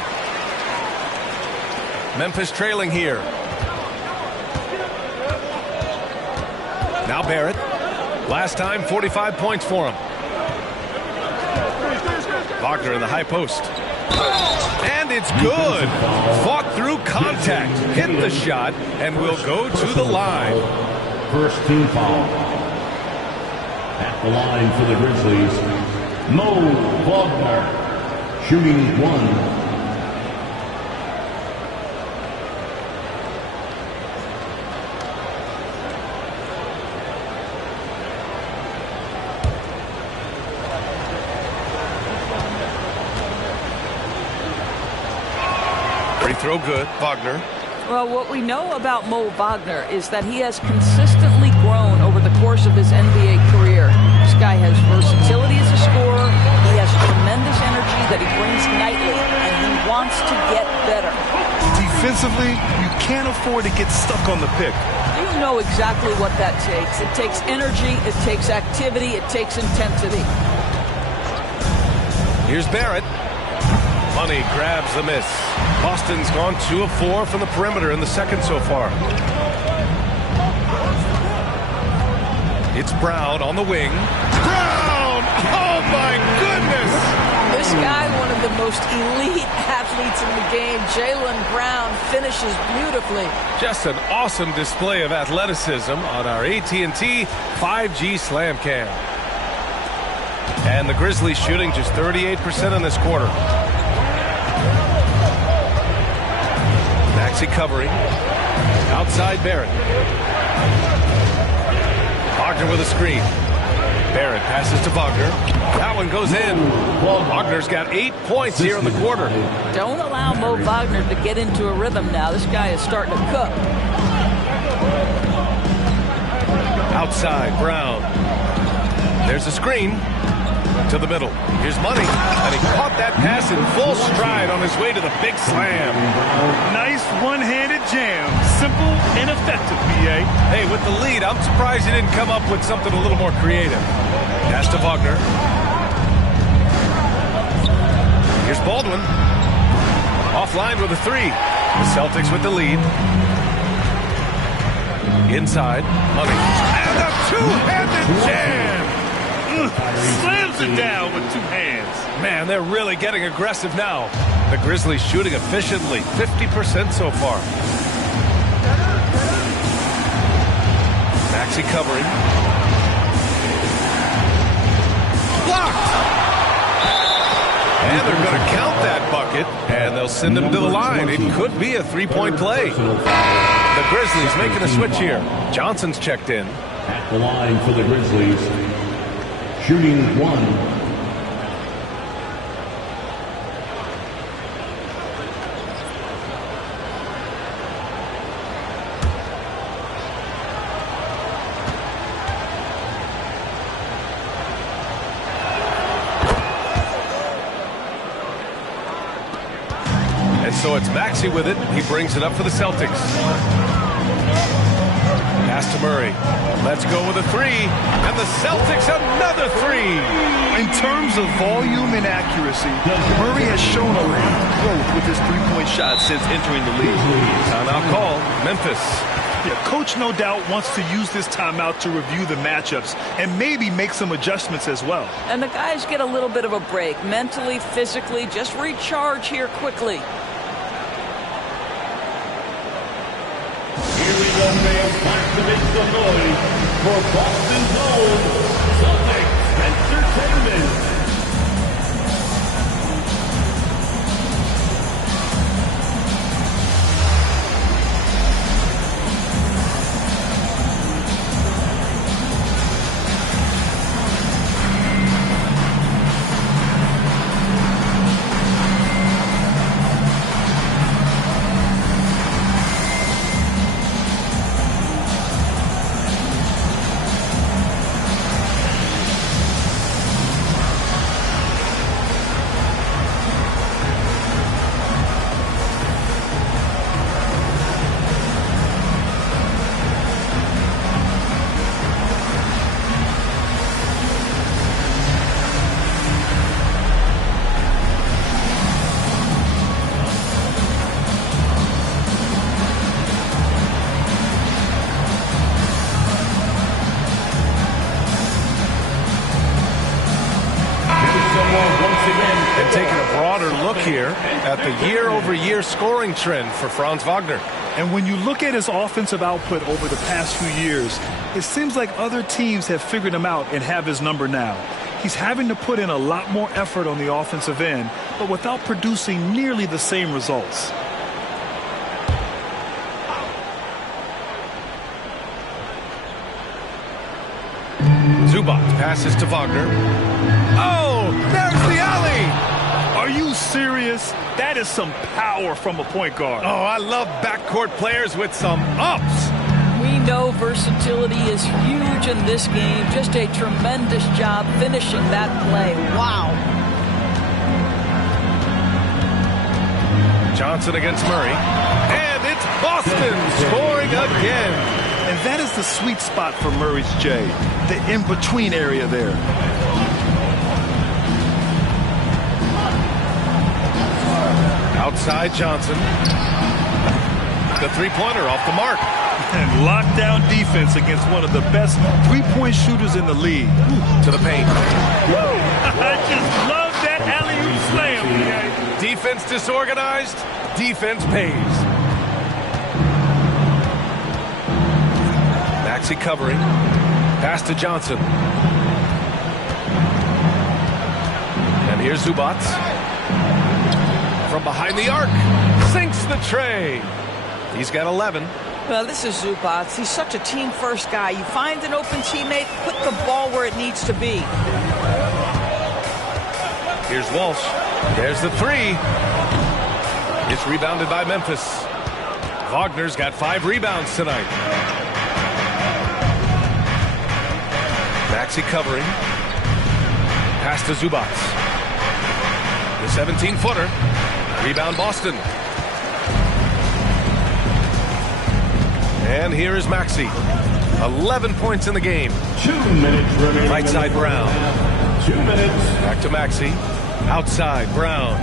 Memphis trailing here. Now Barrett. Last time, 45 points for him. Wagner in the high post. And it's good. Fought through contact. Hit the shot and will go to the line. First team foul. At the line for the Grizzlies, Mo Wagner. Shooting 1. Free throw good. Wagner. Well, what we know about Mo Wagner is that he has consistently grown over the course of his NBA career. This guy has versatility as a scorer. He has tremendous energy that he brings nightly, and he wants to get better. Defensively, you can't afford to get stuck on the pick. You know exactly what that takes. It takes energy, it takes activity, it takes intensity. Here's Barrett. Money grabs the miss. Boston's gone 2 of 4 from the perimeter in the second so far. It's Brown on the wing. Brown! Oh my goodness! This guy, one of the most elite athletes in the game, Jaylen Brown, finishes beautifully. Just an awesome display of athleticism on our AT&T 5G Slam Cam. And the Grizzlies shooting just 38% in this quarter. Maxey covering. Outside Barrett. Wagner with a screen. Barrett passes to Wagner. That one goes in. Wagner's got 8 points here in the quarter. Don't allow Mo Wagner to get into a rhythm now. This guy is starting to cook. Outside, Brown. There's a screen. To the middle. Here's Money. And he caught that pass in full stride on his way to the big slam. Nice one-handed jam. Simple and effective, B.A. Hey, with the lead, I'm surprised he didn't come up with something a little more creative. Pass to Wagner. Here's Baldwin. Offline with a 3. The Celtics with the lead. Inside. Money. And a two-handed jam. Slams it down with 2 hands. Man, they're really getting aggressive now. The Grizzlies shooting efficiently, 50% so far. Maxey covering. Blocked! And they're going to count that bucket, and they'll send him to the line. It could be a 3-point play. The Grizzlies making a switch here. Johnson's checked in. At the line for the Grizzlies. Shooting 1. And so it's Maxey with it. He brings it up for the Celtics. Pass to Murray. Let's go with a 3. And the Celtics another 3. In terms of volume and accuracy, Murray has shown a lot of growth with his three-point shot since entering the league. Timeout call. Memphis. Yeah, coach no doubt wants to use this timeout to review the matchups and maybe make some adjustments as well. And the guys get a little bit of a break. Mentally, physically, just recharge here quickly. Here we go, fans. Time to make some noise for Boston's own Celtics Entertainment. And taking a broader look here at the year-over-year scoring trend for Franz Wagner. And when you look at his offensive output over the past few years, it seems like other teams have figured him out and have his number now. He's having to put in a lot more effort on the offensive end, but without producing nearly the same results. Zubac passes to Wagner. Oh, there's the alley! Are you serious? That is some power from a point guard. Oh, I love backcourt players with some ups. We know versatility is huge in this game. Just a tremendous job finishing that play. Wow. Johnson against Murray. And it's Boston scoring again. And that is the sweet spot for Murray's J, the in-between area there. Outside Johnson. The three-pointer off the mark. And lockdown defense against one of the best three-point shooters in the league. To the paint. I just love that alley-oop slam. Defense disorganized. Defense pays. Maxey covering. Pass to Johnson. And here's Zubac. From behind the arc. Sinks the tray. He's got 11. Well, this is Zubac. He's such a team-first guy. You find an open teammate, put the ball where it needs to be. Here's Walsh. There's the three. It's rebounded by Memphis. Wagner's got 5 rebounds tonight. Maxey covering. Pass to Zubac. The 17-footer. Rebound Boston. And here is Maxey. 11 points in the game. 2 minutes remaining. Right side Brown. 2 minutes. Back to Maxey. Outside Brown.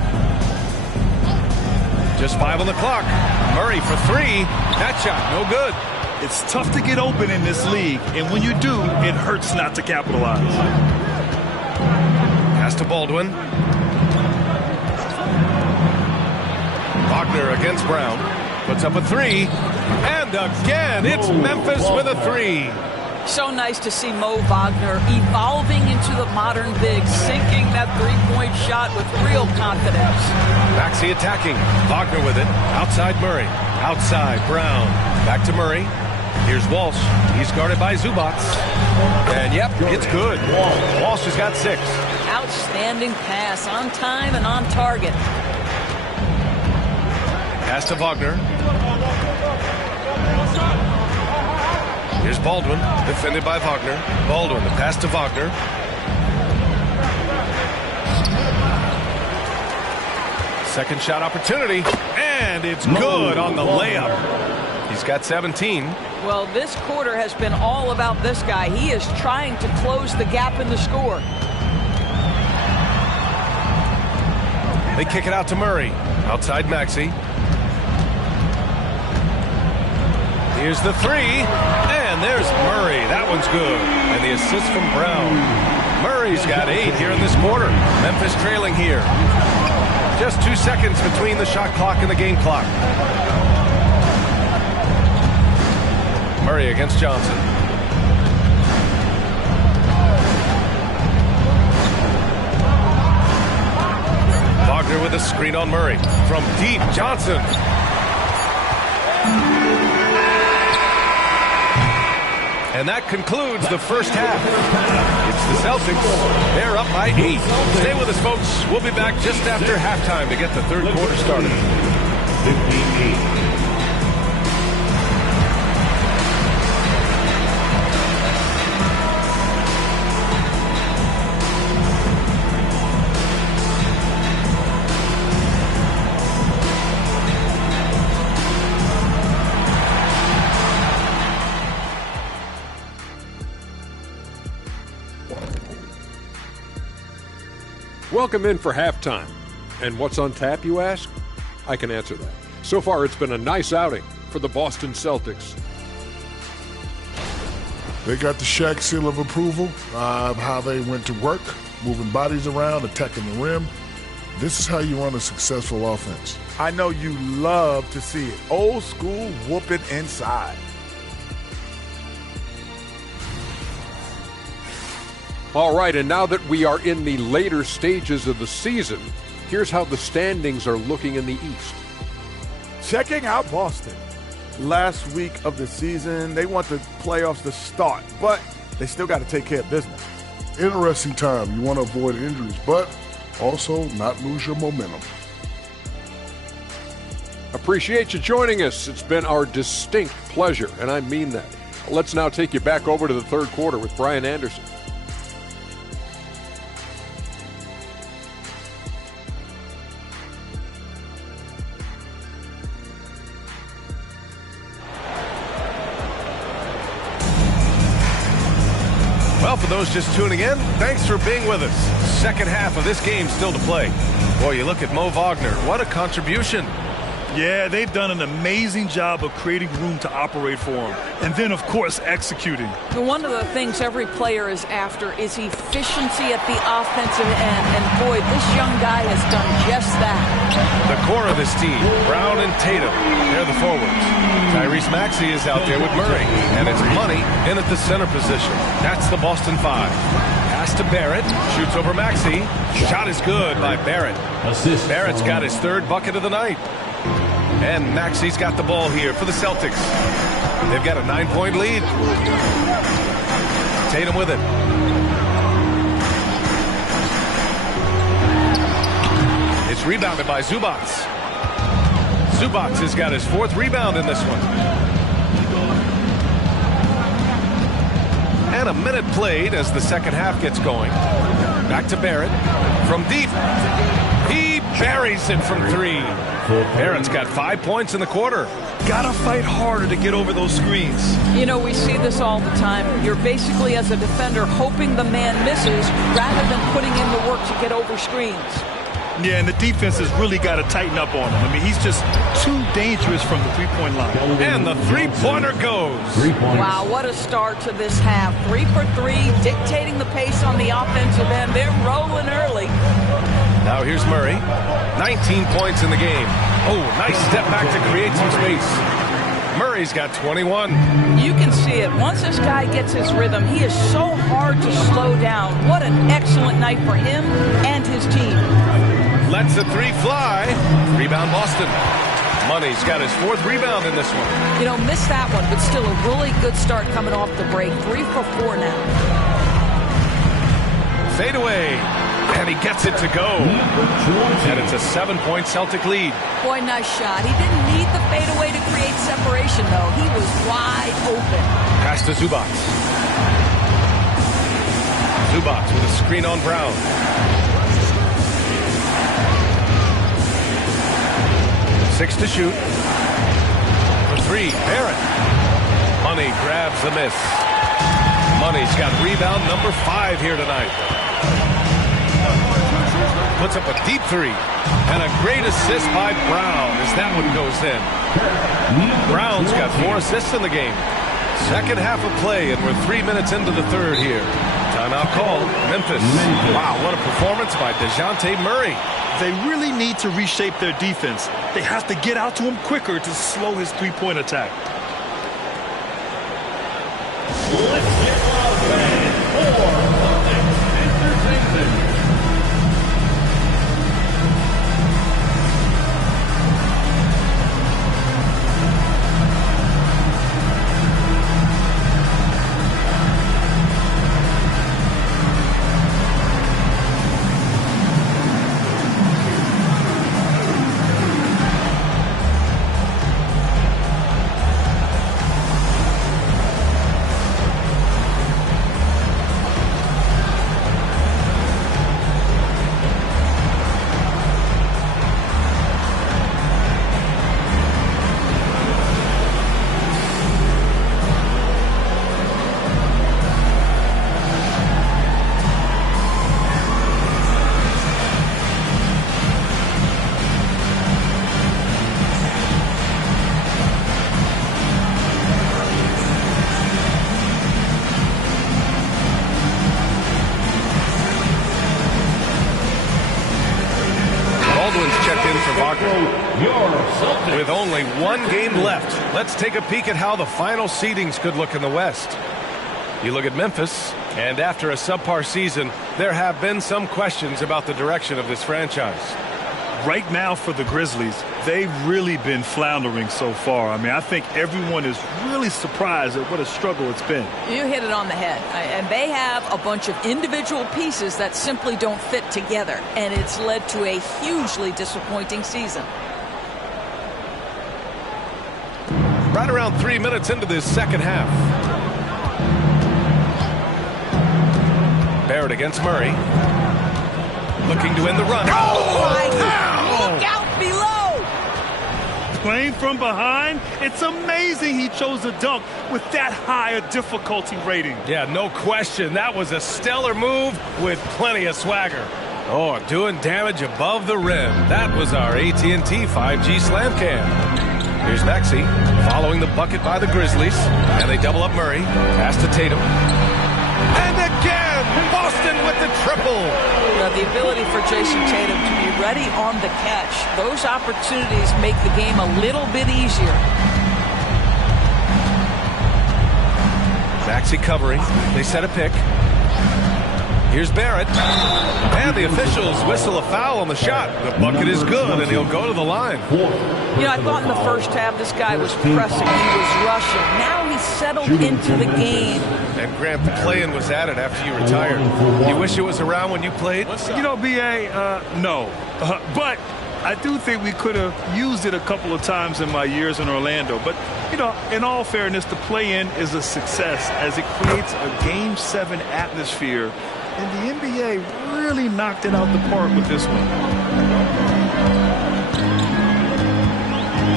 Just 5 on the clock. Murray for 3. That shot, no good. It's tough to get open in this league, and when you do, it hurts not to capitalize. Pass to Baldwin. Wagner against Brown. Puts up a 3. And again, it's Memphis with a 3. So nice to see Mo Wagner evolving into the modern big, sinking that three-point shot with real confidence. Maxey attacking. Wagner with it. Outside Murray. Outside Brown. Back to Murray. Here's Walsh. He's guarded by Zubac. And yep, it's good. Walsh has got 6. Outstanding pass, on time and on target. Pass to Wagner. Here's Baldwin, defended by Wagner. Baldwin, the pass to Wagner. Second shot opportunity, and it's good on the layup. He's got 17. Well, this quarter has been all about this guy. He is trying to close the gap in the score. They kick it out to Murray. Outside Maxey. Here's the 3, and there's Murray. That one's good. And the assist from Brown. Murray's got 8 here in this quarter. Memphis trailing here. Just 2 seconds between the shot clock and the game clock. Murray against Johnson. Wagner with a screen on Murray. From deep, Johnson. And that concludes the first half. It's the Celtics. They're up by 8. Stay with us, folks. We'll be back just after halftime to get the third quarter started. 58. Welcome in for halftime. And what's on tap, you ask? I can answer that. So far, it's been a nice outing for the Boston Celtics. They got the Shaq seal of approval of how they went to work, moving bodies around, attacking the rim. This is how you run a successful offense. I know you love to see it. Old school whooping inside. All right, and now that we are in the later stages of the season, here's how the standings are looking in the East. Checking out Boston. Last week of the season, they want the playoffs to start, but they still got to take care of business. Interesting time. You want to avoid injuries, but Also, not lose your momentum. Appreciate you joining us. It's been our distinct pleasure, and I mean that. Let's now take you back over to the third quarter with Brian Anderson. Well, for those just tuning in, thanks for being with us. Second half of this game still to play. Boy, you look at Mo Wagner. What a contribution. Yeah, they've done an amazing job of creating room to operate for him. And then, of course, executing. One of the things every player is after is efficiency at the offensive end. And, boy, this young guy has done just that. The core of this team, Brown and Tatum, they're the forwards. Tyrese Maxey is out there with Murray. And it's Money in at the center position. That's the Boston Five. Pass to Barrett. Shoots over Maxey. Shot is good by Barrett. Barrett's got his third bucket of the night. And Maxey's got the ball here for the Celtics. They've got a 9-point lead. Tatum with it. It's rebounded by Zubac. Zubac has got his fourth rebound in this one. And a minute played as the second half gets going. Back to Barrett. From deep. He buries it from three. Barrett's got 5 points in the quarter. Gotta fight harder to get over those screens. You know, we see this all the time. You're basically, as a defender, hoping the man misses rather than putting in the work to get over screens. Yeah, and the defense has really got to tighten up on him. I mean, he's just too dangerous from the three-point line. And the three-pointer goes. Wow, what a start to this half. 3 for 3, dictating the pace on the offensive end. They're rolling early. Now here's Murray. 19 points in the game. Oh, nice step back to create some space. Murray's got 21. You can see it. Once this guy gets his rhythm, he is so hard to slow down. What an excellent night for him and his team. Lets the three fly. Rebound Boston. Money's got his fourth rebound in this one. You know, missed that one, but still a really good start coming off the break. 3 for 4 now. Fade away. And he gets it to go. And it's a 7-point Celtic lead. Boy, nice shot. He didn't need the fadeaway to create separation, though. He was wide open. Pass to Zubac. Zubac with a screen on Brown. Six to shoot. For three, Barrett. Money grabs the miss. Money's got rebound number 5 here tonight. Puts up a deep three. And a great assist by Brown as that one goes in. Brown's got 4 assists in the game. Second half of play, and we're 3 minutes into the third here. Timeout call, Memphis. Wow, what a performance by DeJounte Murray. They really need to reshape their defense. They have to get out to him quicker to slow his three-point attack. Let's get loud, fans, for entertainment. With only one game left, let's take a peek at how the final seedings could look in the West. You look at Memphis, and after a subpar season, there have been some questions about the direction of this franchise. right now for the Grizzlies, they've really been floundering so far. I mean, I think everyone is really surprised at what a struggle it's been. You hit it on the head. And they have a bunch of individual pieces that simply don't fit together. And it's led to a hugely disappointing season. Right around 3 minutes into this second half. Barrett against Murray. Looking to end the run. Oh, my God. Look out below. Playing from behind, it's amazing he chose a dunk with that high a difficulty rating. Yeah, no question. That was a stellar move with plenty of swagger. Oh, doing damage above the rim. That was our AT&T 5G slam cam. Here's Maxey following the bucket by the Grizzlies. And they double up Murray. Pass to Tatum. And again, Boston with the triple. The ability for Jason Tatum to be ready on the catch. Those opportunities make the game a little bit easier. Maxey covering. They set a pick. Here's Barrett. And the officials whistle a foul on the shot. The bucket is good, and he'll go to the line. You know, I thought in the first half this guy was pressing. He was rushing. Now he's settled into the game. And Grant, the play-in was added after you retired. You wish it was around when you played? You know, B.A., no. But I do think we could have used it a couple of times in my years in Orlando. But, you know, in all fairness, the play-in is a success as it creates a Game 7 atmosphere. And the NBA really knocked it out the park with this one.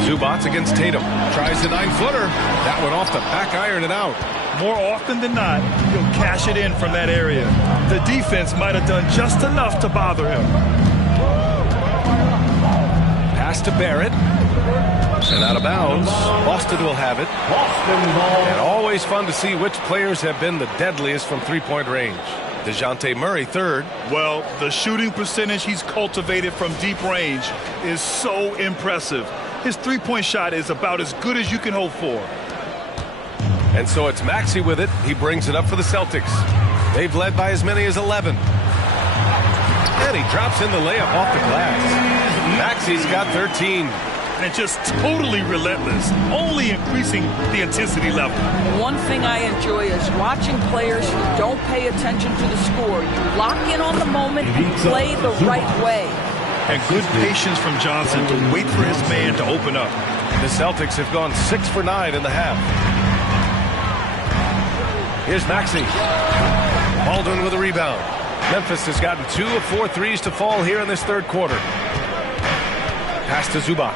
Zubac against Tatum. Tries the 9-footer. That one off the back iron and out. More often than not, he'll cash it in from that area. The defense might have done just enough to bother him. Pass to Barrett. And out of bounds. Boston will have it. And always fun to see which players have been the deadliest from three-point range. DeJounte Murray, third. Well, the shooting percentage he's cultivated from deep range is so impressive. His three-point shot is about as good as you can hope for. And so it's Maxey with it. He brings it up for the Celtics. They've led by as many as 11. And he drops in the layup off the glass. Maxey's got 13. And just totally relentless, only increasing the intensity level. One thing I enjoy is watching players who don't pay attention to the score. You lock in on the moment and play the right way. And good patience from Johnson to wait for his man to open up. The Celtics have gone 6 for 9 in the half. Here's Maxey. Baldwin with a rebound. Memphis has gotten 2 of 4 threes to fall here in this third quarter. Pass to Zubac.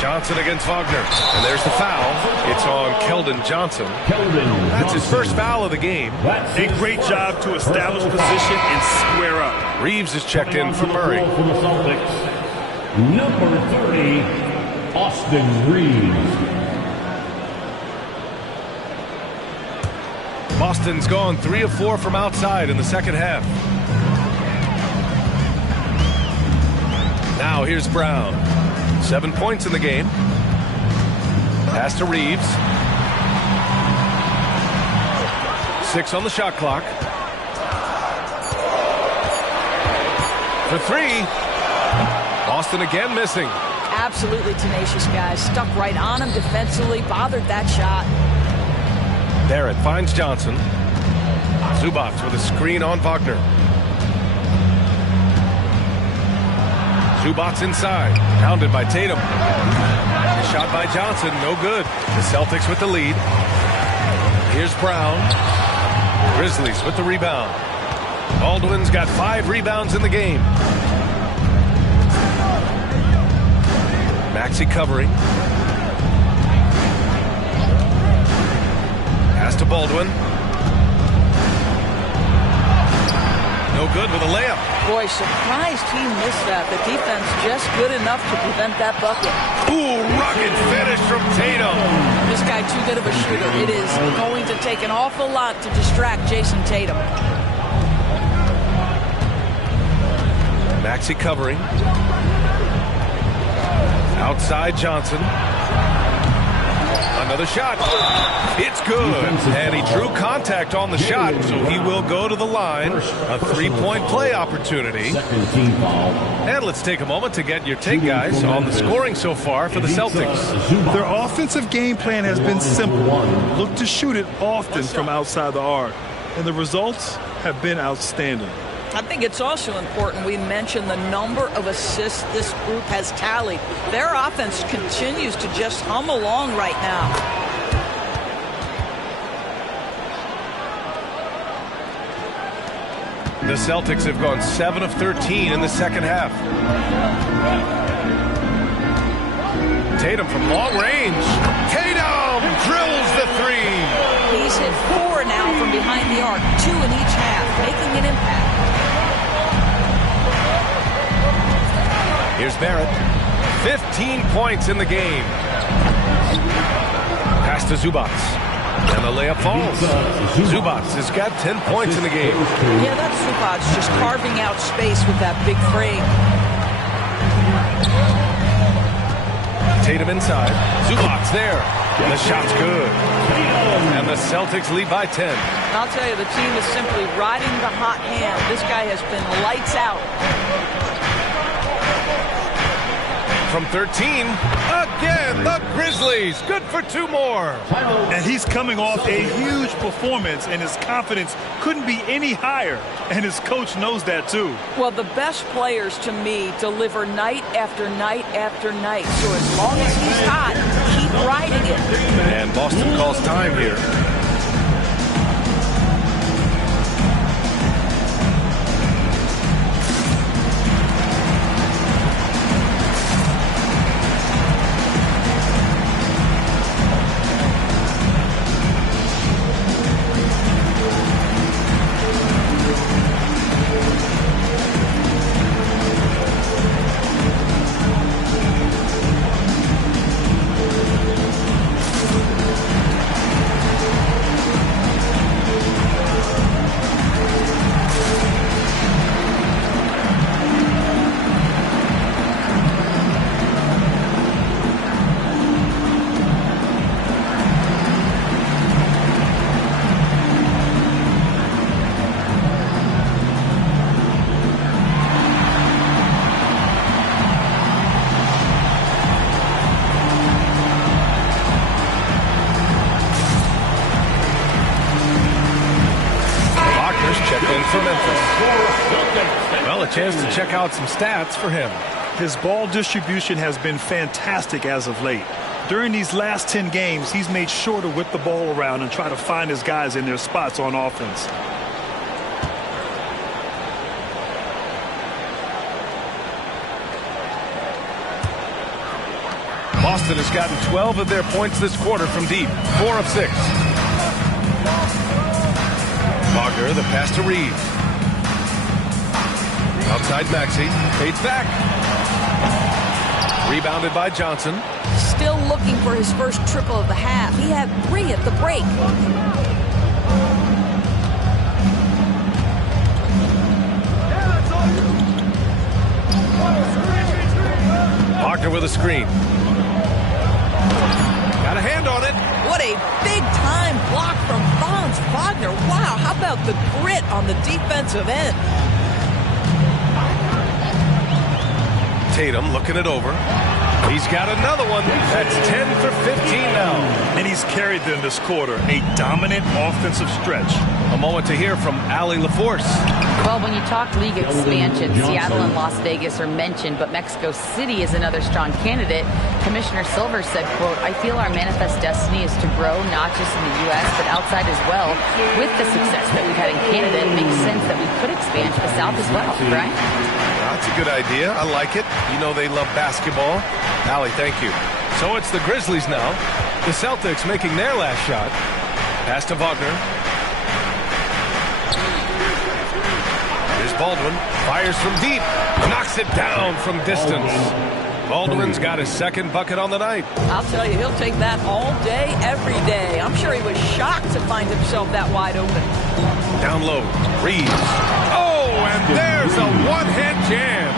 Johnson against Wagner. And there's the foul. It's on Keldon Johnson. That's his first foul of the game. A great job to establish position and square up. Reeves is checked in for Murray. For the Celtics, number 30, Austin Reeves. Boston's gone 3 of 4 from outside in the second half. Now here's Brown. 7 points in the game. Pass to Reeves. 6 on the shot clock. For 3. Boston again missing. Absolutely tenacious guys. Stuck right on him defensively. Bothered that shot. Barrett finds Johnson. Zubac with a screen on Wagner. Zubac inside. Pounded by Tatum. Shot by Johnson. No good. The Celtics with the lead. Here's Brown. Grizzlies with the rebound. Baldwin's got 5 rebounds in the game. Maxey covering. Pass to Baldwin. No good with a layup. Boy, surprised he missed that. The defense just good enough to prevent that bucket. Ooh, rocket finish from Tatum. This guy too good of a shooter. It is going to take an awful lot to distract Jason Tatum. Maxey covering. Outside Johnson. Another shot. It's good. And he drew contact on the shot, so he will go to the line. A three-point play opportunity. And let's take a moment to get your take, guys, on the scoring so far for the Celtics. Their offensive game plan has been simple. Look to shoot it often from outside the arc. And the results have been outstanding. I think it's also important we mention the number of assists this group has tallied. Their offense continues to just hum along right now. The Celtics have gone 7 of 13 in the second half. Tatum from long range. Tatum drills the three. He's hit 4 now from behind the arc, 2 in each half, making an impact. Here's Barrett. 15 points in the game. Pass to Zubac. And the layup falls. Zubac has got 10 points in the game. Yeah, that's Zubac just carving out space with that big frame. Tatum inside. Zubac there. And the shot's good. And the Celtics lead by 10. I'll tell you, the team is simply riding the hot hand. This guy has been lights out. From 13, again, the Grizzlies. Good for 2 more. And he's coming off a huge performance, and his confidence couldn't be any higher. And his coach knows that, too. Well, the best players, to me, deliver night after night after night. So as long as he's hot, keep riding it. And Boston calls time here. Well, a chance to check out some stats for him. His ball distribution has been fantastic as of late. During these last 10 games, he's made sure to whip the ball around and try to find his guys in their spots on offense. Boston has gotten 12 of their points this quarter from deep. 4 of 6. Wagner, the pass to Reeves. Outside Maxey. Fades back. Rebounded by Johnson. Still looking for his first triple of the half. He had 3 at the break. Wagner with a screen. Got a hand on it. What a big-time block from Franz Wagner. Wow, how about the grit on the defensive end? Tatum looking it over. He's got another one. That's 10 for 15 now. And he's carried them this quarter. A dominant offensive stretch. A moment to hear from Allie LaForce. Well, when you talk league expansion, Seattle and Las Vegas are mentioned, but Mexico City is another strong candidate. Commissioner Silver said, quote, "I feel our manifest destiny is to grow not just in the U.S., but outside as well. With the success that we've had in Canada, it makes sense that we could expand to the South as well." Right? That's a good idea. I like it. You know they love basketball. Allie, thank you. So it's the Grizzlies now. The Celtics making their last shot. Pass to Wagner. Here's Baldwin. Fires from deep. Knocks it down from distance. Baldwin's got his second bucket on the night. I'll tell you, he'll take that all day, every day. I'm sure he was shocked to find himself that wide open. Down low. Reeves. Oh, and there's a one-hand jam.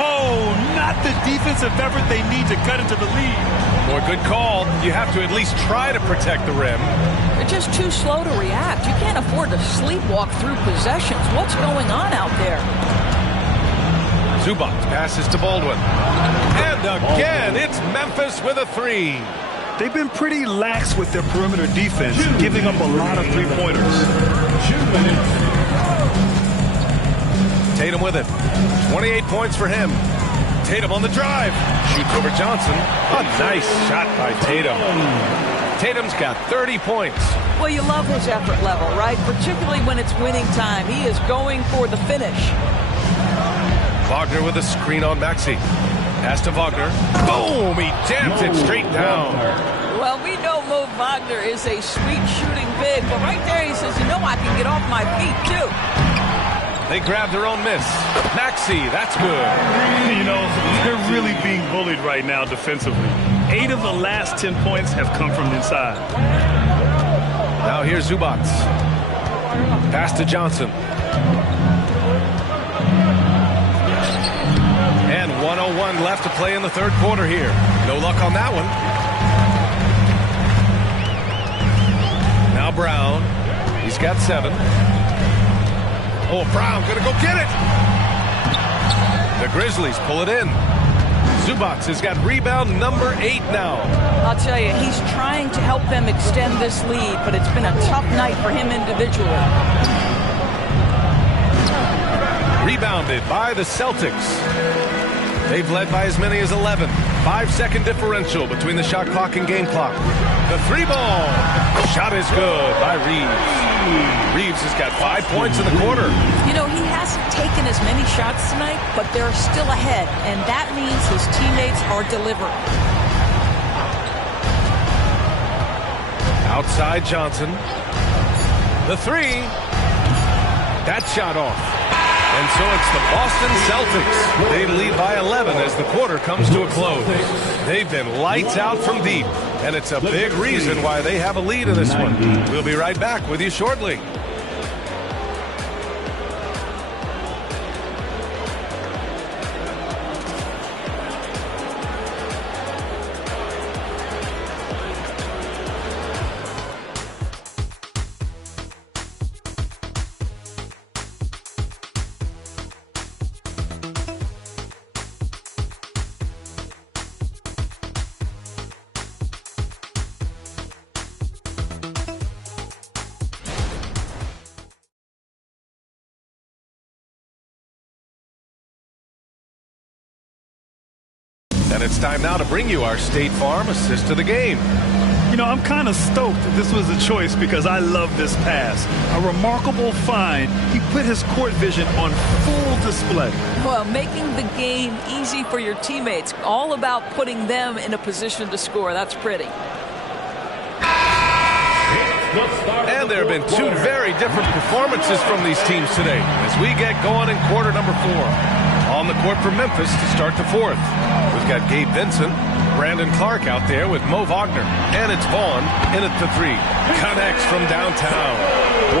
Oh, not the defensive effort they need to cut into the lead. Boy, good call. You have to at least try to protect the rim. They're just too slow to react. You can't afford to sleepwalk through possessions. What's going on out there? Zubac passes to Baldwin. And again, it's Memphis with a three. They've been pretty lax with their perimeter defense, giving up a lot of three-pointers. Tatum with it. 28 points for him. Tatum on the drive. Shoots over Johnson. A nice shot by Tatum. Tatum's got 30 points. Well, you love his effort level, right? Particularly when it's winning time. He is going for the finish. Wagner with a screen on Maxey. Pass to Wagner. Boom! He jams it straight down. Well, we know Mo Wagner is a sweet shooting big, but right there he says, you know, I can get off my feet, too. They grab their own miss. Maxey, that's good. You know, they're really being bullied right now defensively. 8 of the last 10 points have come from inside. Now here's Zubac. Pass to Johnson. And 1:01 left to play in the third quarter here. No luck on that one. Now Brown. He's got 7. Oh, Brown gonna go get it. The Grizzlies pull it in. Zubac has got rebound number 8 now. I'll tell you, he's trying to help them extend this lead, but it's been a tough night for him individually. Rebounded by the Celtics. They've led by as many as 11. 5-second differential between the shot clock and game clock. The 3-ball. Shot is good by Reeves. Reeves has got 5 points in the quarter. You know, he hasn't taken as many shots tonight, but they're still ahead, and that means his teammates are delivering. Outside Johnson. The 3. That shot off. And so it's the Boston Celtics. They lead by 11 as the quarter comes to a close. They've been lights out from deep, and it's a big reason why they have a lead in this one. We'll be right back with you shortly. And it's time now to bring you our State Farm assist to the game. You know, I'm kind of stoked that this was a choice because I love this pass. A remarkable find. He put his court vision on full display. Well, making the game easy for your teammates. All about putting them in a position to score. That's pretty. And there have been 2 very different performances from these teams today as we get going in quarter number 4. On the court for Memphis to start the 4th. We've got Gabe Vincent, Brandon Clark out there with Mo Wagner. And it's Vaughn in at the 3. Connects from downtown.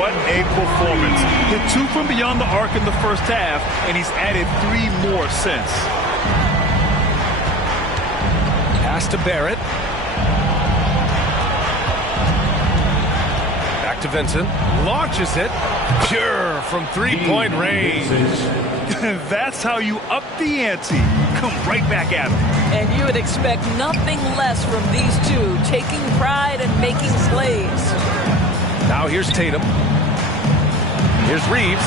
What a performance. Hit 2 from beyond the arc in the first half, and he's added 3 more since. Pass to Barrett. Back to Vincent. Launches it. Pure from 3-point range. That's how you up the ante. Come right back at him. And you would expect nothing less from these 2, taking pride and making plays. Now here's Tatum. Here's Reeves.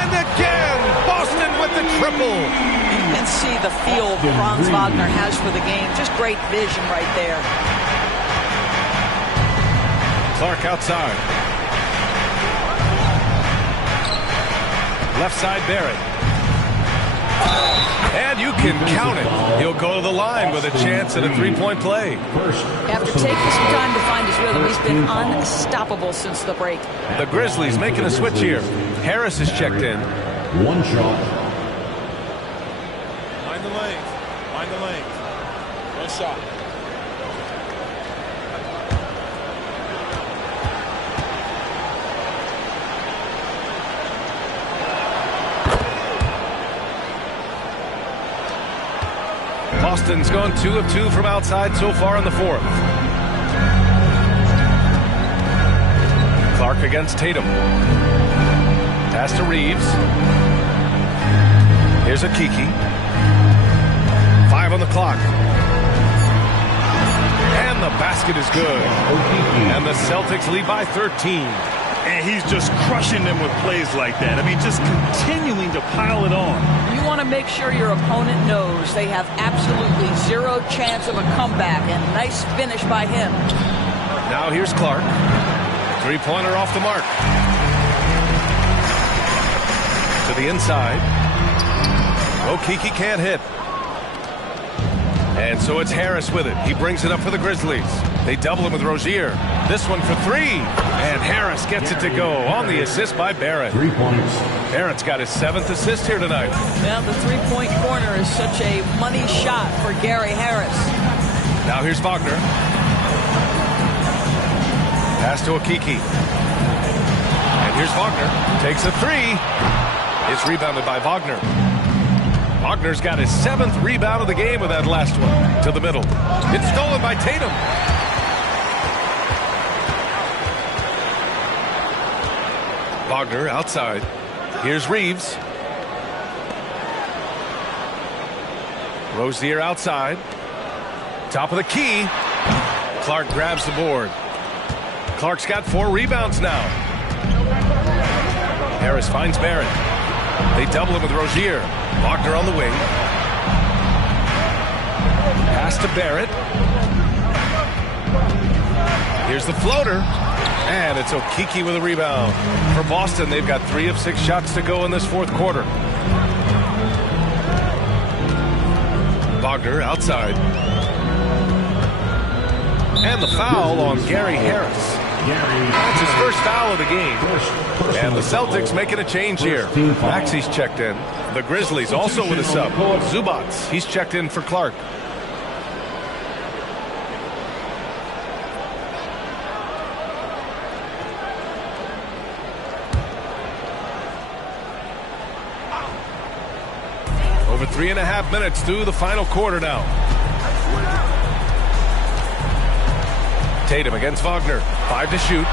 And again, Boston with the triple. You can see the feel Franz Wagner has for the game. Just great vision right there. Clark outside. Left side Barrett. And you can count it. He'll go to the line with a chance at a 3-point play. After taking some time to find his rhythm, he's been unstoppable since the break. The Grizzlies making a switch here. Harris is checked in. 1 shot. Mind the lane. Mind the lane. 1 shot. Boston's gone 2 of 2 from outside so far in the fourth. Clark against Tatum. Pass to Reeves. Here's Akiki. 5 on the clock. And the basket is good. And the Celtics lead by 13. And he's just crushing them with plays like that. I mean, just continuing to pile it on. You want to make sure your opponent knows they have absolutely zero chance of a comeback, and nice finish by him. Now here's Clark. Three-pointer off the mark. To the inside. Okeke can't hit. And so it's Harris with it. He brings it up for the Grizzlies. They double him with Rozier. This one for 3. And Harris gets it to go on the assist by Barrett. 3 points. Barrett's got his 7th assist here tonight. Now the three-point corner is such a money shot for Gary Harris. Now here's Wagner. Pass to Okeke. And here's Wagner. Takes a 3. It's rebounded by Wagner. Wagner's got his 7th rebound of the game with that last one. To the middle. It's stolen by Tatum. Wagner outside. Here's Reeves. Rozier outside. Top of the key. Clark grabs the board. Clark's got 4 rebounds now. Harris finds Barrett. They double him with Rozier. Wagner on the wing. Pass to Barrett. Here's the floater. And it's Okeke with a rebound. For Boston, they've got 3 of 6 shots to go in this fourth quarter. Wagner outside. And the foul on Gary Harris. That's his first foul of the game. And the Celtics making a change here. Maxey's checked in. The Grizzlies also with a sub. Zubats, he's checked in for Clark. Over 3.5 minutes through the final quarter now. Tatum against Wagner. 5 to shoot.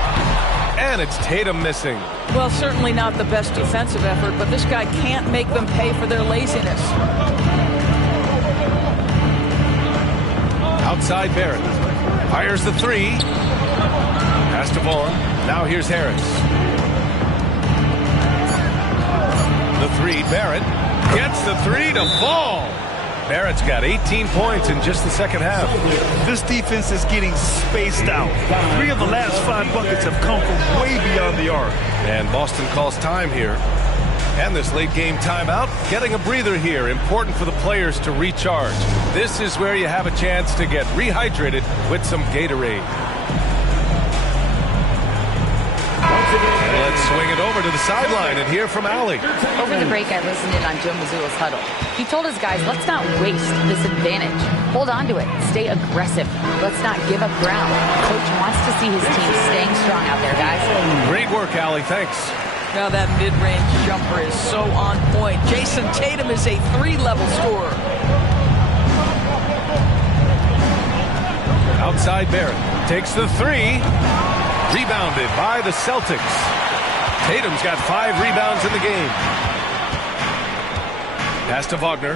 And it's Tatum missing. Well, certainly not the best defensive effort, but this guy can't make them pay for their laziness. Outside Barrett. Fires the 3. Pass to Vaughn. Now here's Harris. The 3. Barrett gets the 3 to fall. Barrett's got 18 points in just the second half. This defense is getting spaced out. 3 of the last 5 buckets have come from way beyond the arc. And Boston calls time here. And this late game timeout, getting a breather here. Important for the players to recharge. This is where you have a chance to get rehydrated with some Gatorade. Let's swing it over to the sideline and hear from Allie. Over the break, I listened in on Joe Mazzulla's huddle. He told his guys, let's not waste this advantage. Hold on to it. Stay aggressive. Let's not give up ground. Coach wants to see his team staying strong out there, guys. Great work, Allie. Thanks. Now that mid-range jumper is so on point. Jason Tatum is a 3-level scorer. Outside Barrett. Takes the 3. Rebounded by the Celtics. Tatum's got 5 rebounds in the game. Pass to Wagner.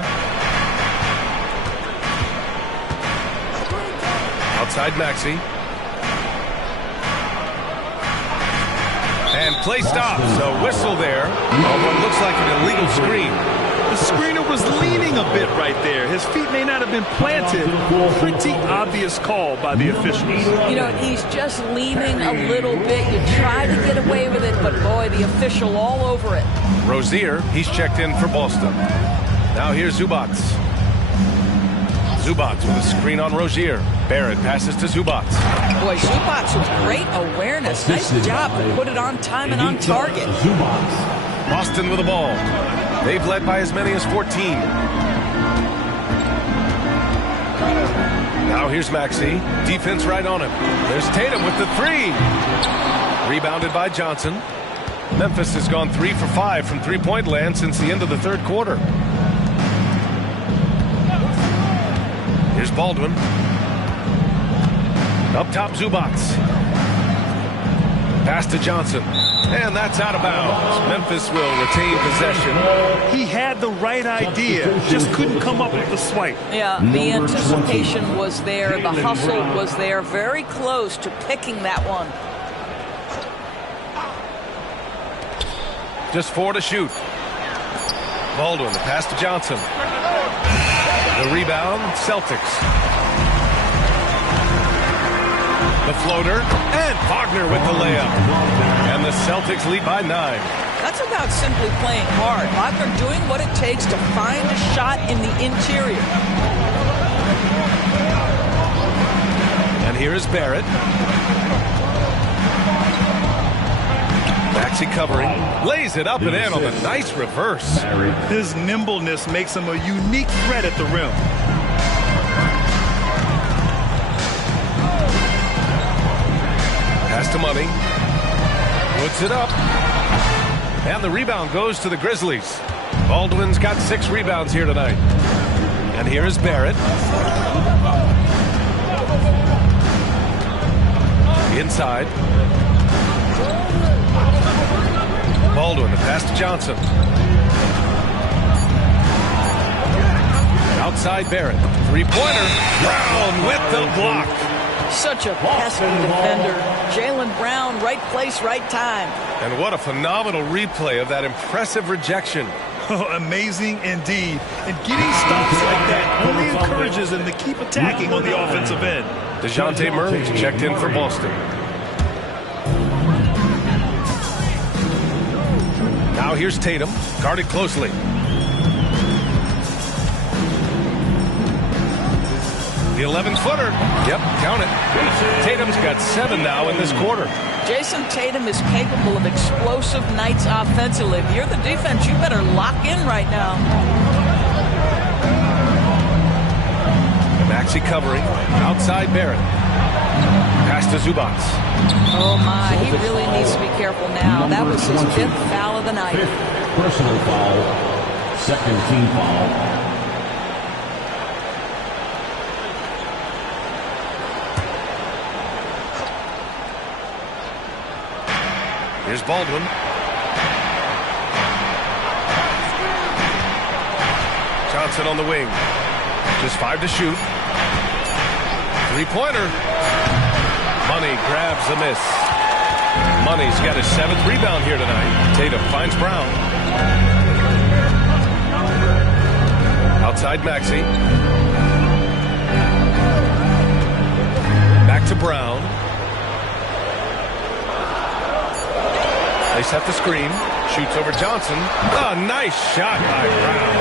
Outside Maxey. And play stops. A whistle there on what looks like an illegal screen. The screener was leaning a bit right there. His feet may not have been planted. Pretty obvious call by the officials. You know, he's just leaning a little bit. You try to get away with it, but boy, the official all over it. Rozier, he's checked in for Boston. Now here's Zubats. Zubats with a screen on Rozier. Barrett passes to Zubats. Boy, Zubats with great awareness. Nice job to put it on time and on target. Boston with the ball. They've led by as many as 14. Now here's Maxey. Defense right on him. There's Tatum with the 3. Rebounded by Johnson. Memphis has gone 3 for 5 from three-point land since the end of the third quarter. Here's Baldwin. Up top, Zubats. Pass to Johnson. And that's out of bounds. Memphis will retain possession. He had the right idea, just couldn't come up with the swipe. Yeah, the anticipation was there. The hustle was there. Very close to picking that one. Just 4 to shoot. Baldwin, the pass to Johnson. The rebound, Celtics. The floater, and Wagner with the layup. And the Celtics lead by 9. That's about simply playing hard. Wagner doing what it takes to find a shot in the interior. And here is Barrett. Maxey covering, lays it up and in on the nice reverse. His nimbleness makes him a unique threat at the rim. Pass to Money. Puts it up. And the rebound goes to the Grizzlies. Baldwin's got 6 rebounds here tonight. And here is Barrett. Inside. Baldwin, the pass to Johnson. Outside Barrett. 3-pointer. Brown with the block. Such a pesky defender. Jaylen Brown, right place, right time. And what a phenomenal replay of that impressive rejection. Oh, amazing indeed. And getting stops like that only encourages them to keep attacking on the offensive end. DeJounte Murray checked in for Boston. Now here's Tatum, guarded closely. The 11-footer. Yep, count it. Tatum's got 7 now in this quarter. Jason Tatum is capable of explosive nights offensively. If you're the defense, you better lock in right now. Maxey covering. Outside Barrett. Pass to Zubats. Oh, my. He really needs to be careful now. That was his 5th foul of the night. Personal foul. 2nd team foul. Here's Baldwin. Johnson on the wing. Just 5 to shoot. 3-pointer. Money grabs the miss. Money's got his 7th rebound here tonight. Tatum finds Brown. Outside Maxey. Back to Brown. They set the screen. Shoots over Johnson. A nice shot by Brown.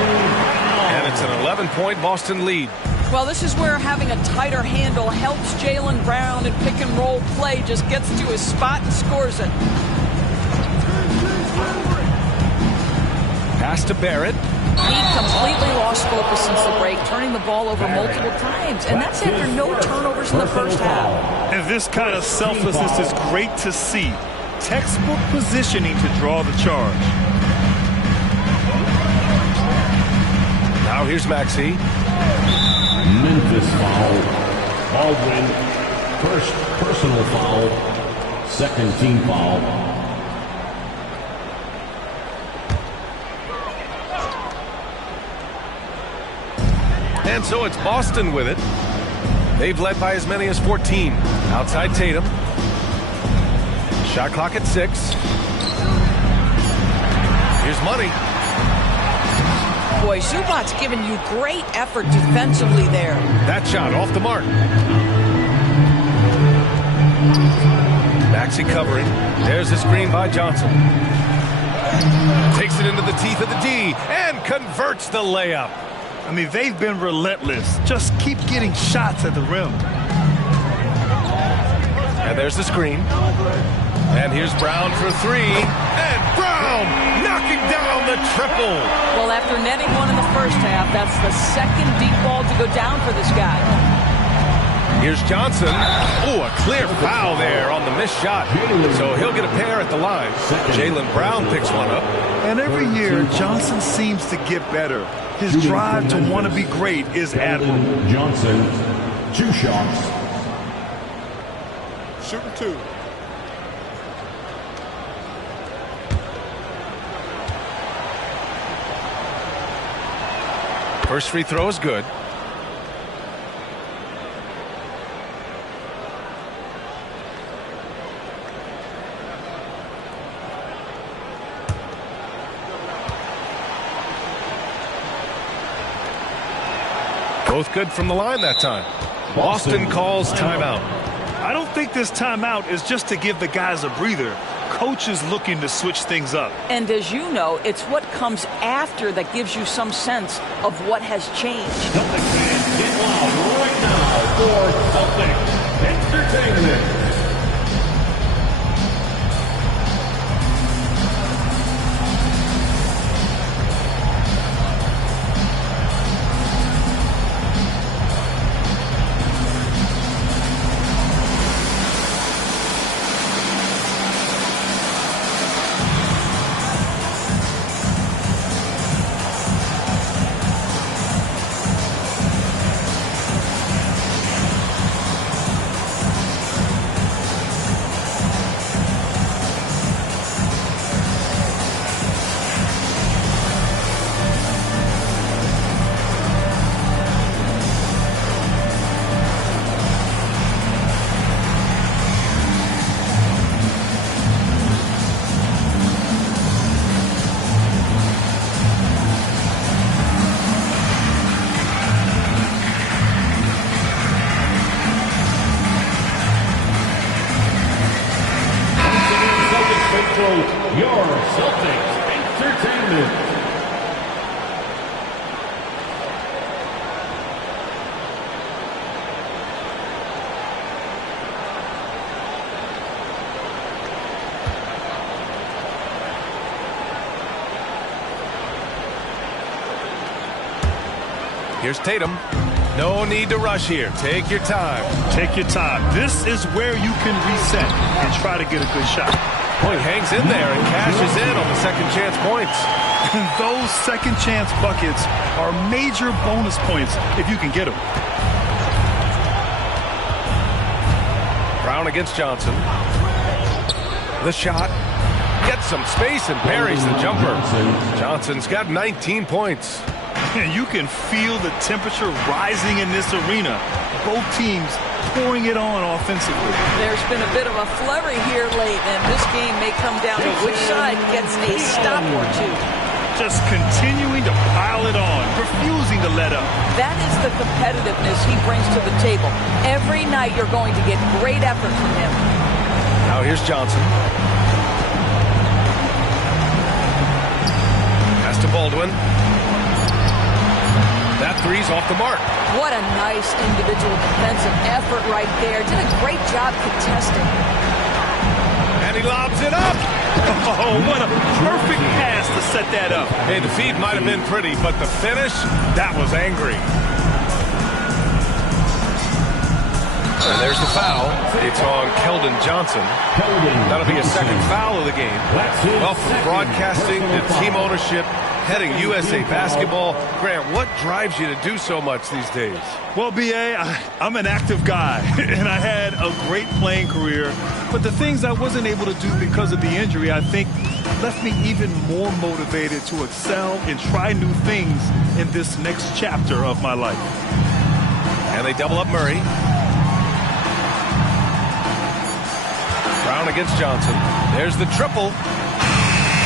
And it's an 11-point Boston lead. Well, this is where having a tighter handle helps Jaylen Brown in pick-and-roll play. Just gets to his spot and scores it. Pass to Barrett. He completely lost focus since the break, turning the ball over multiple times. And that's after no turnovers in the first half. And this kind of selflessness is great to see. Textbook positioning to draw the charge. Now here's Maxey. Memphis foul. Baldwin, 1st personal foul. 2nd team foul. And so it's Boston with it. They've led by as many as 14. Outside Tatum. Shot clock at 6. Here's Money. Boy, Zubats giving you great effort defensively there. That shot off the mark. Maxey covering. There's the screen by Johnson. Takes it into the teeth of the D and converts the layup. I mean, they've been relentless. Just keep getting shots at the rim. And there's the screen. And here's Brown for 3. And Brown knocking down the triple. Well, after netting one in the first half, that's the 2nd deep ball to go down for this guy. Here's Johnson. Oh, a clear foul there on the missed shot. So he'll get a pair at the line. Jaylen Brown picks one up. And every year, Johnson seems to get better. His drive to want to be great is admirable. Johnson, 2 shots. Shooting 2. First free throw is good. Both good from the line that time. Boston calls timeout. I don't think this timeout is just to give the guys a breather. Coach is looking to switch things up. And as you know, it's what comes after that gives you some sense of what has changed. Celtics fans, get loud right now for Celtics Entertainment. Your Celtics Entertainment. Here's Tatum. No need to rush here. Take your time. Take your time. This is where you can reset and try to get a good shot. Boy, he hangs in there and cashes in on the second chance points. And those second chance buckets are major bonus points if you can get them. Brown against Johnson. The shot. Gets some space and buries the jumper. Johnson's got 19 points. And you can feel the temperature rising in this arena. Both teams pouring it on offensively. There's been a bit of a flurry here late, and this game may come down to which side gets a stop or two. Just continuing to pile it on, refusing to let up. That is the competitiveness he brings to the table. Every night you're going to get great effort from him. Now here's Johnson. Pass to Baldwin. That three's off the mark. What a nice individual defensive effort right there. Did a great job contesting. And he lobs it up. Oh, what a perfect pass to set that up. Hey, the feed might have been pretty, but the finish, that was angry. And there's the foul. It's on Keldon Johnson. That'll be a second foul of the game. Well, from broadcasting to team ownership, heading USA Basketball, Grant, what drives you to do so much these days? Well, B.A., I'm an active guy, and I had a great playing career. But the things I wasn't able to do because of the injury, I think, left me even more motivated to excel and try new things in this next chapter of my life. And they double up Murray. Brown against Johnson. There's the triple.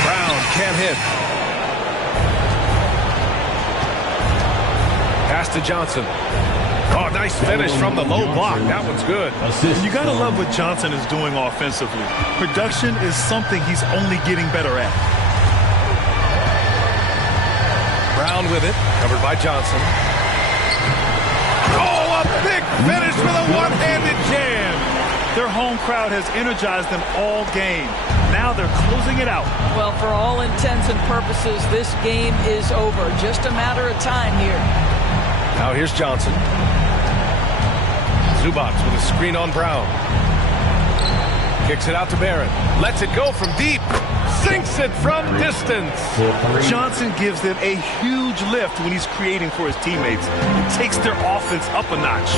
Brown can't hit. Pass to Johnson. Oh, nice finish from the low block. That one's good. You got to love what Johnson is doing offensively. Production is something he's only getting better at. Brown with it. Covered by Johnson. Oh, a big finish with a one-handed jam. Their home crowd has energized them all game. Now they're closing it out. Well, for all intents and purposes, this game is over. Just a matter of time here. Now here's Johnson. Zubats with a screen on Brown. Kicks it out to Barron. Lets it go from deep. Sinks it from distance. Johnson gives them a huge lift when he's creating for his teammates. It takes their offense up a notch.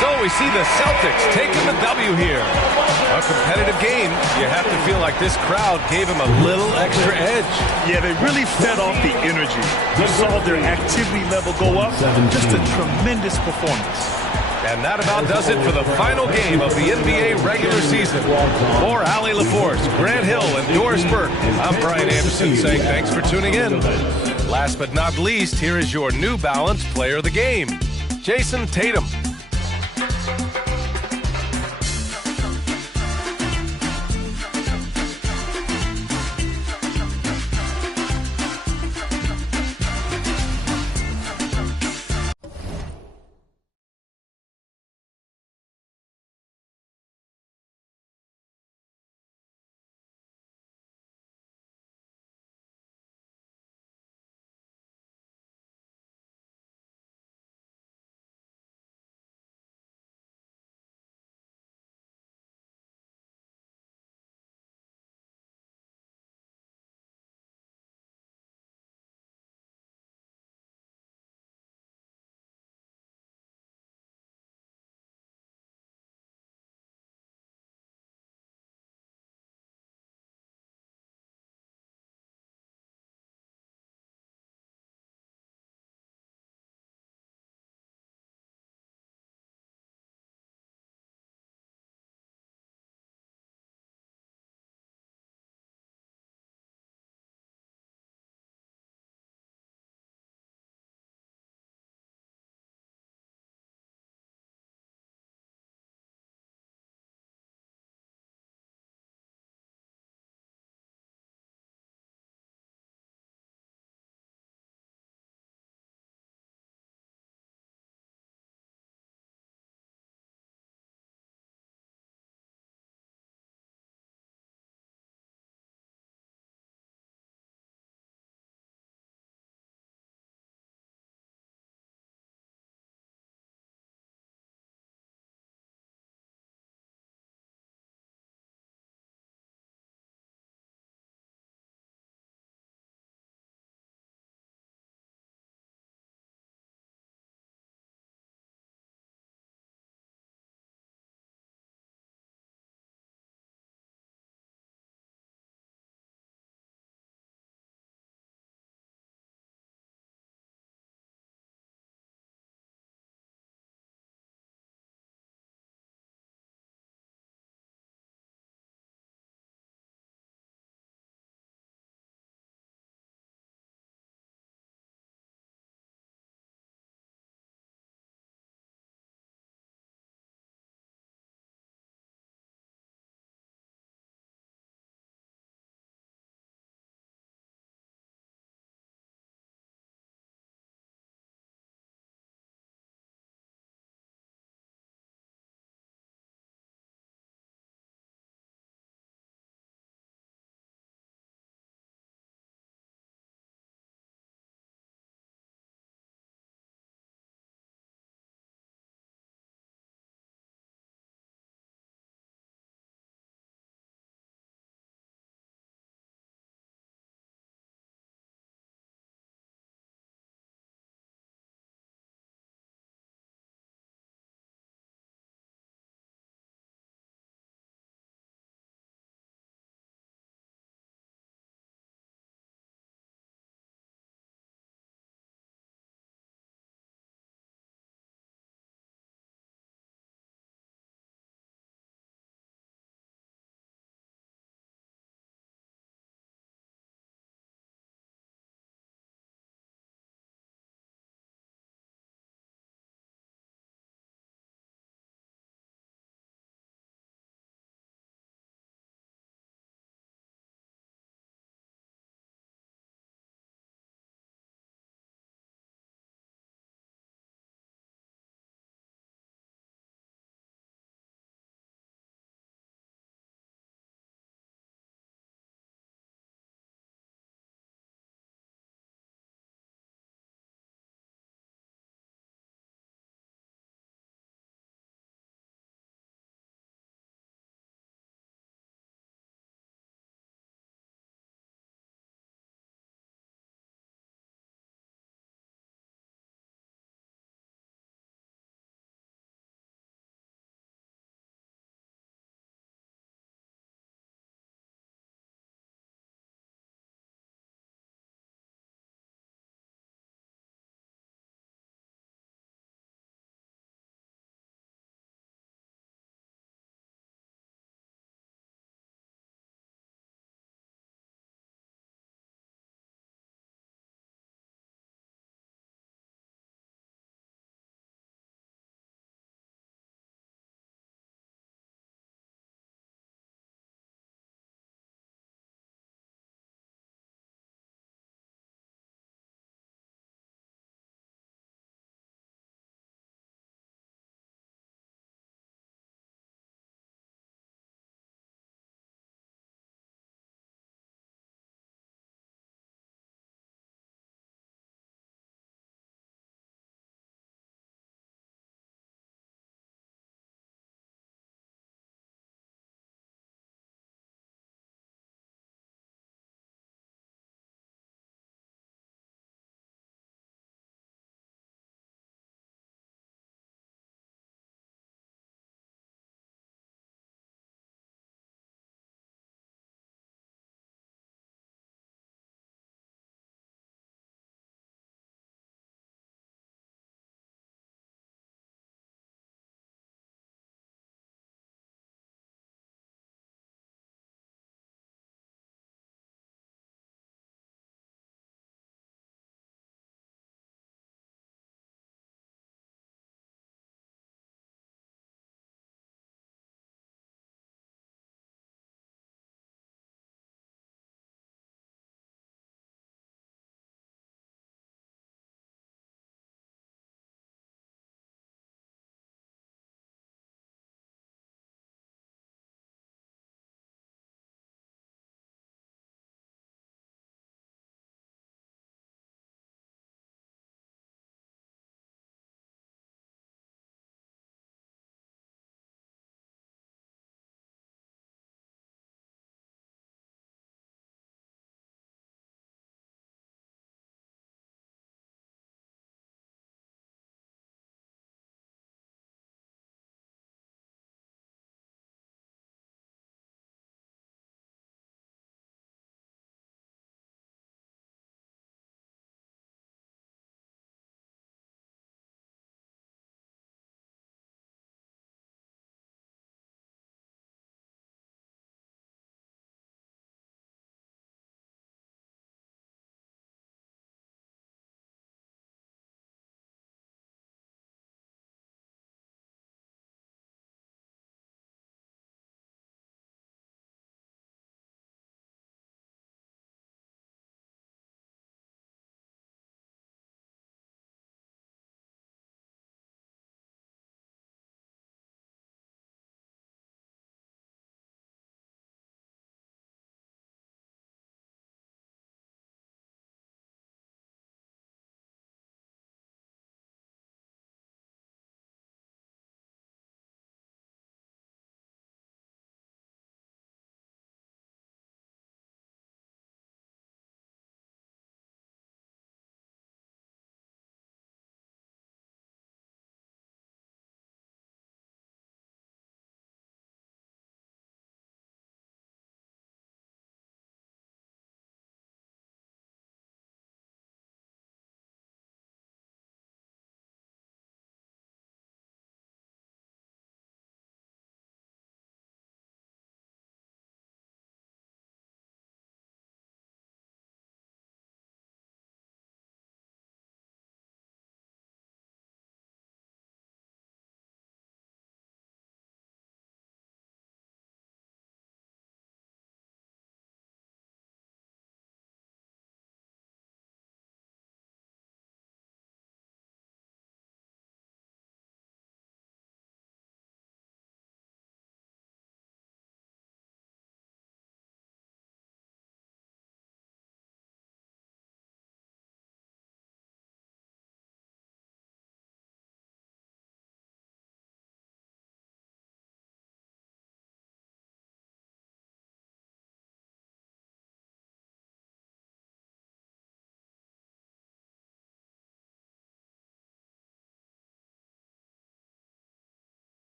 So we see the Celtics taking the W here. A competitive game. You have to feel like this crowd gave him a little extra edge. Yeah, they really fed off the energy. You saw their activity level go up. Just a tremendous performance. And that about does it for the final game of the NBA regular season. For Allie LaForce, Grant Hill, and Doris Burke, I'm Brian Anderson saying thanks for tuning in. Last but not least, here is your New Balance Player of the Game, Jason Tatum.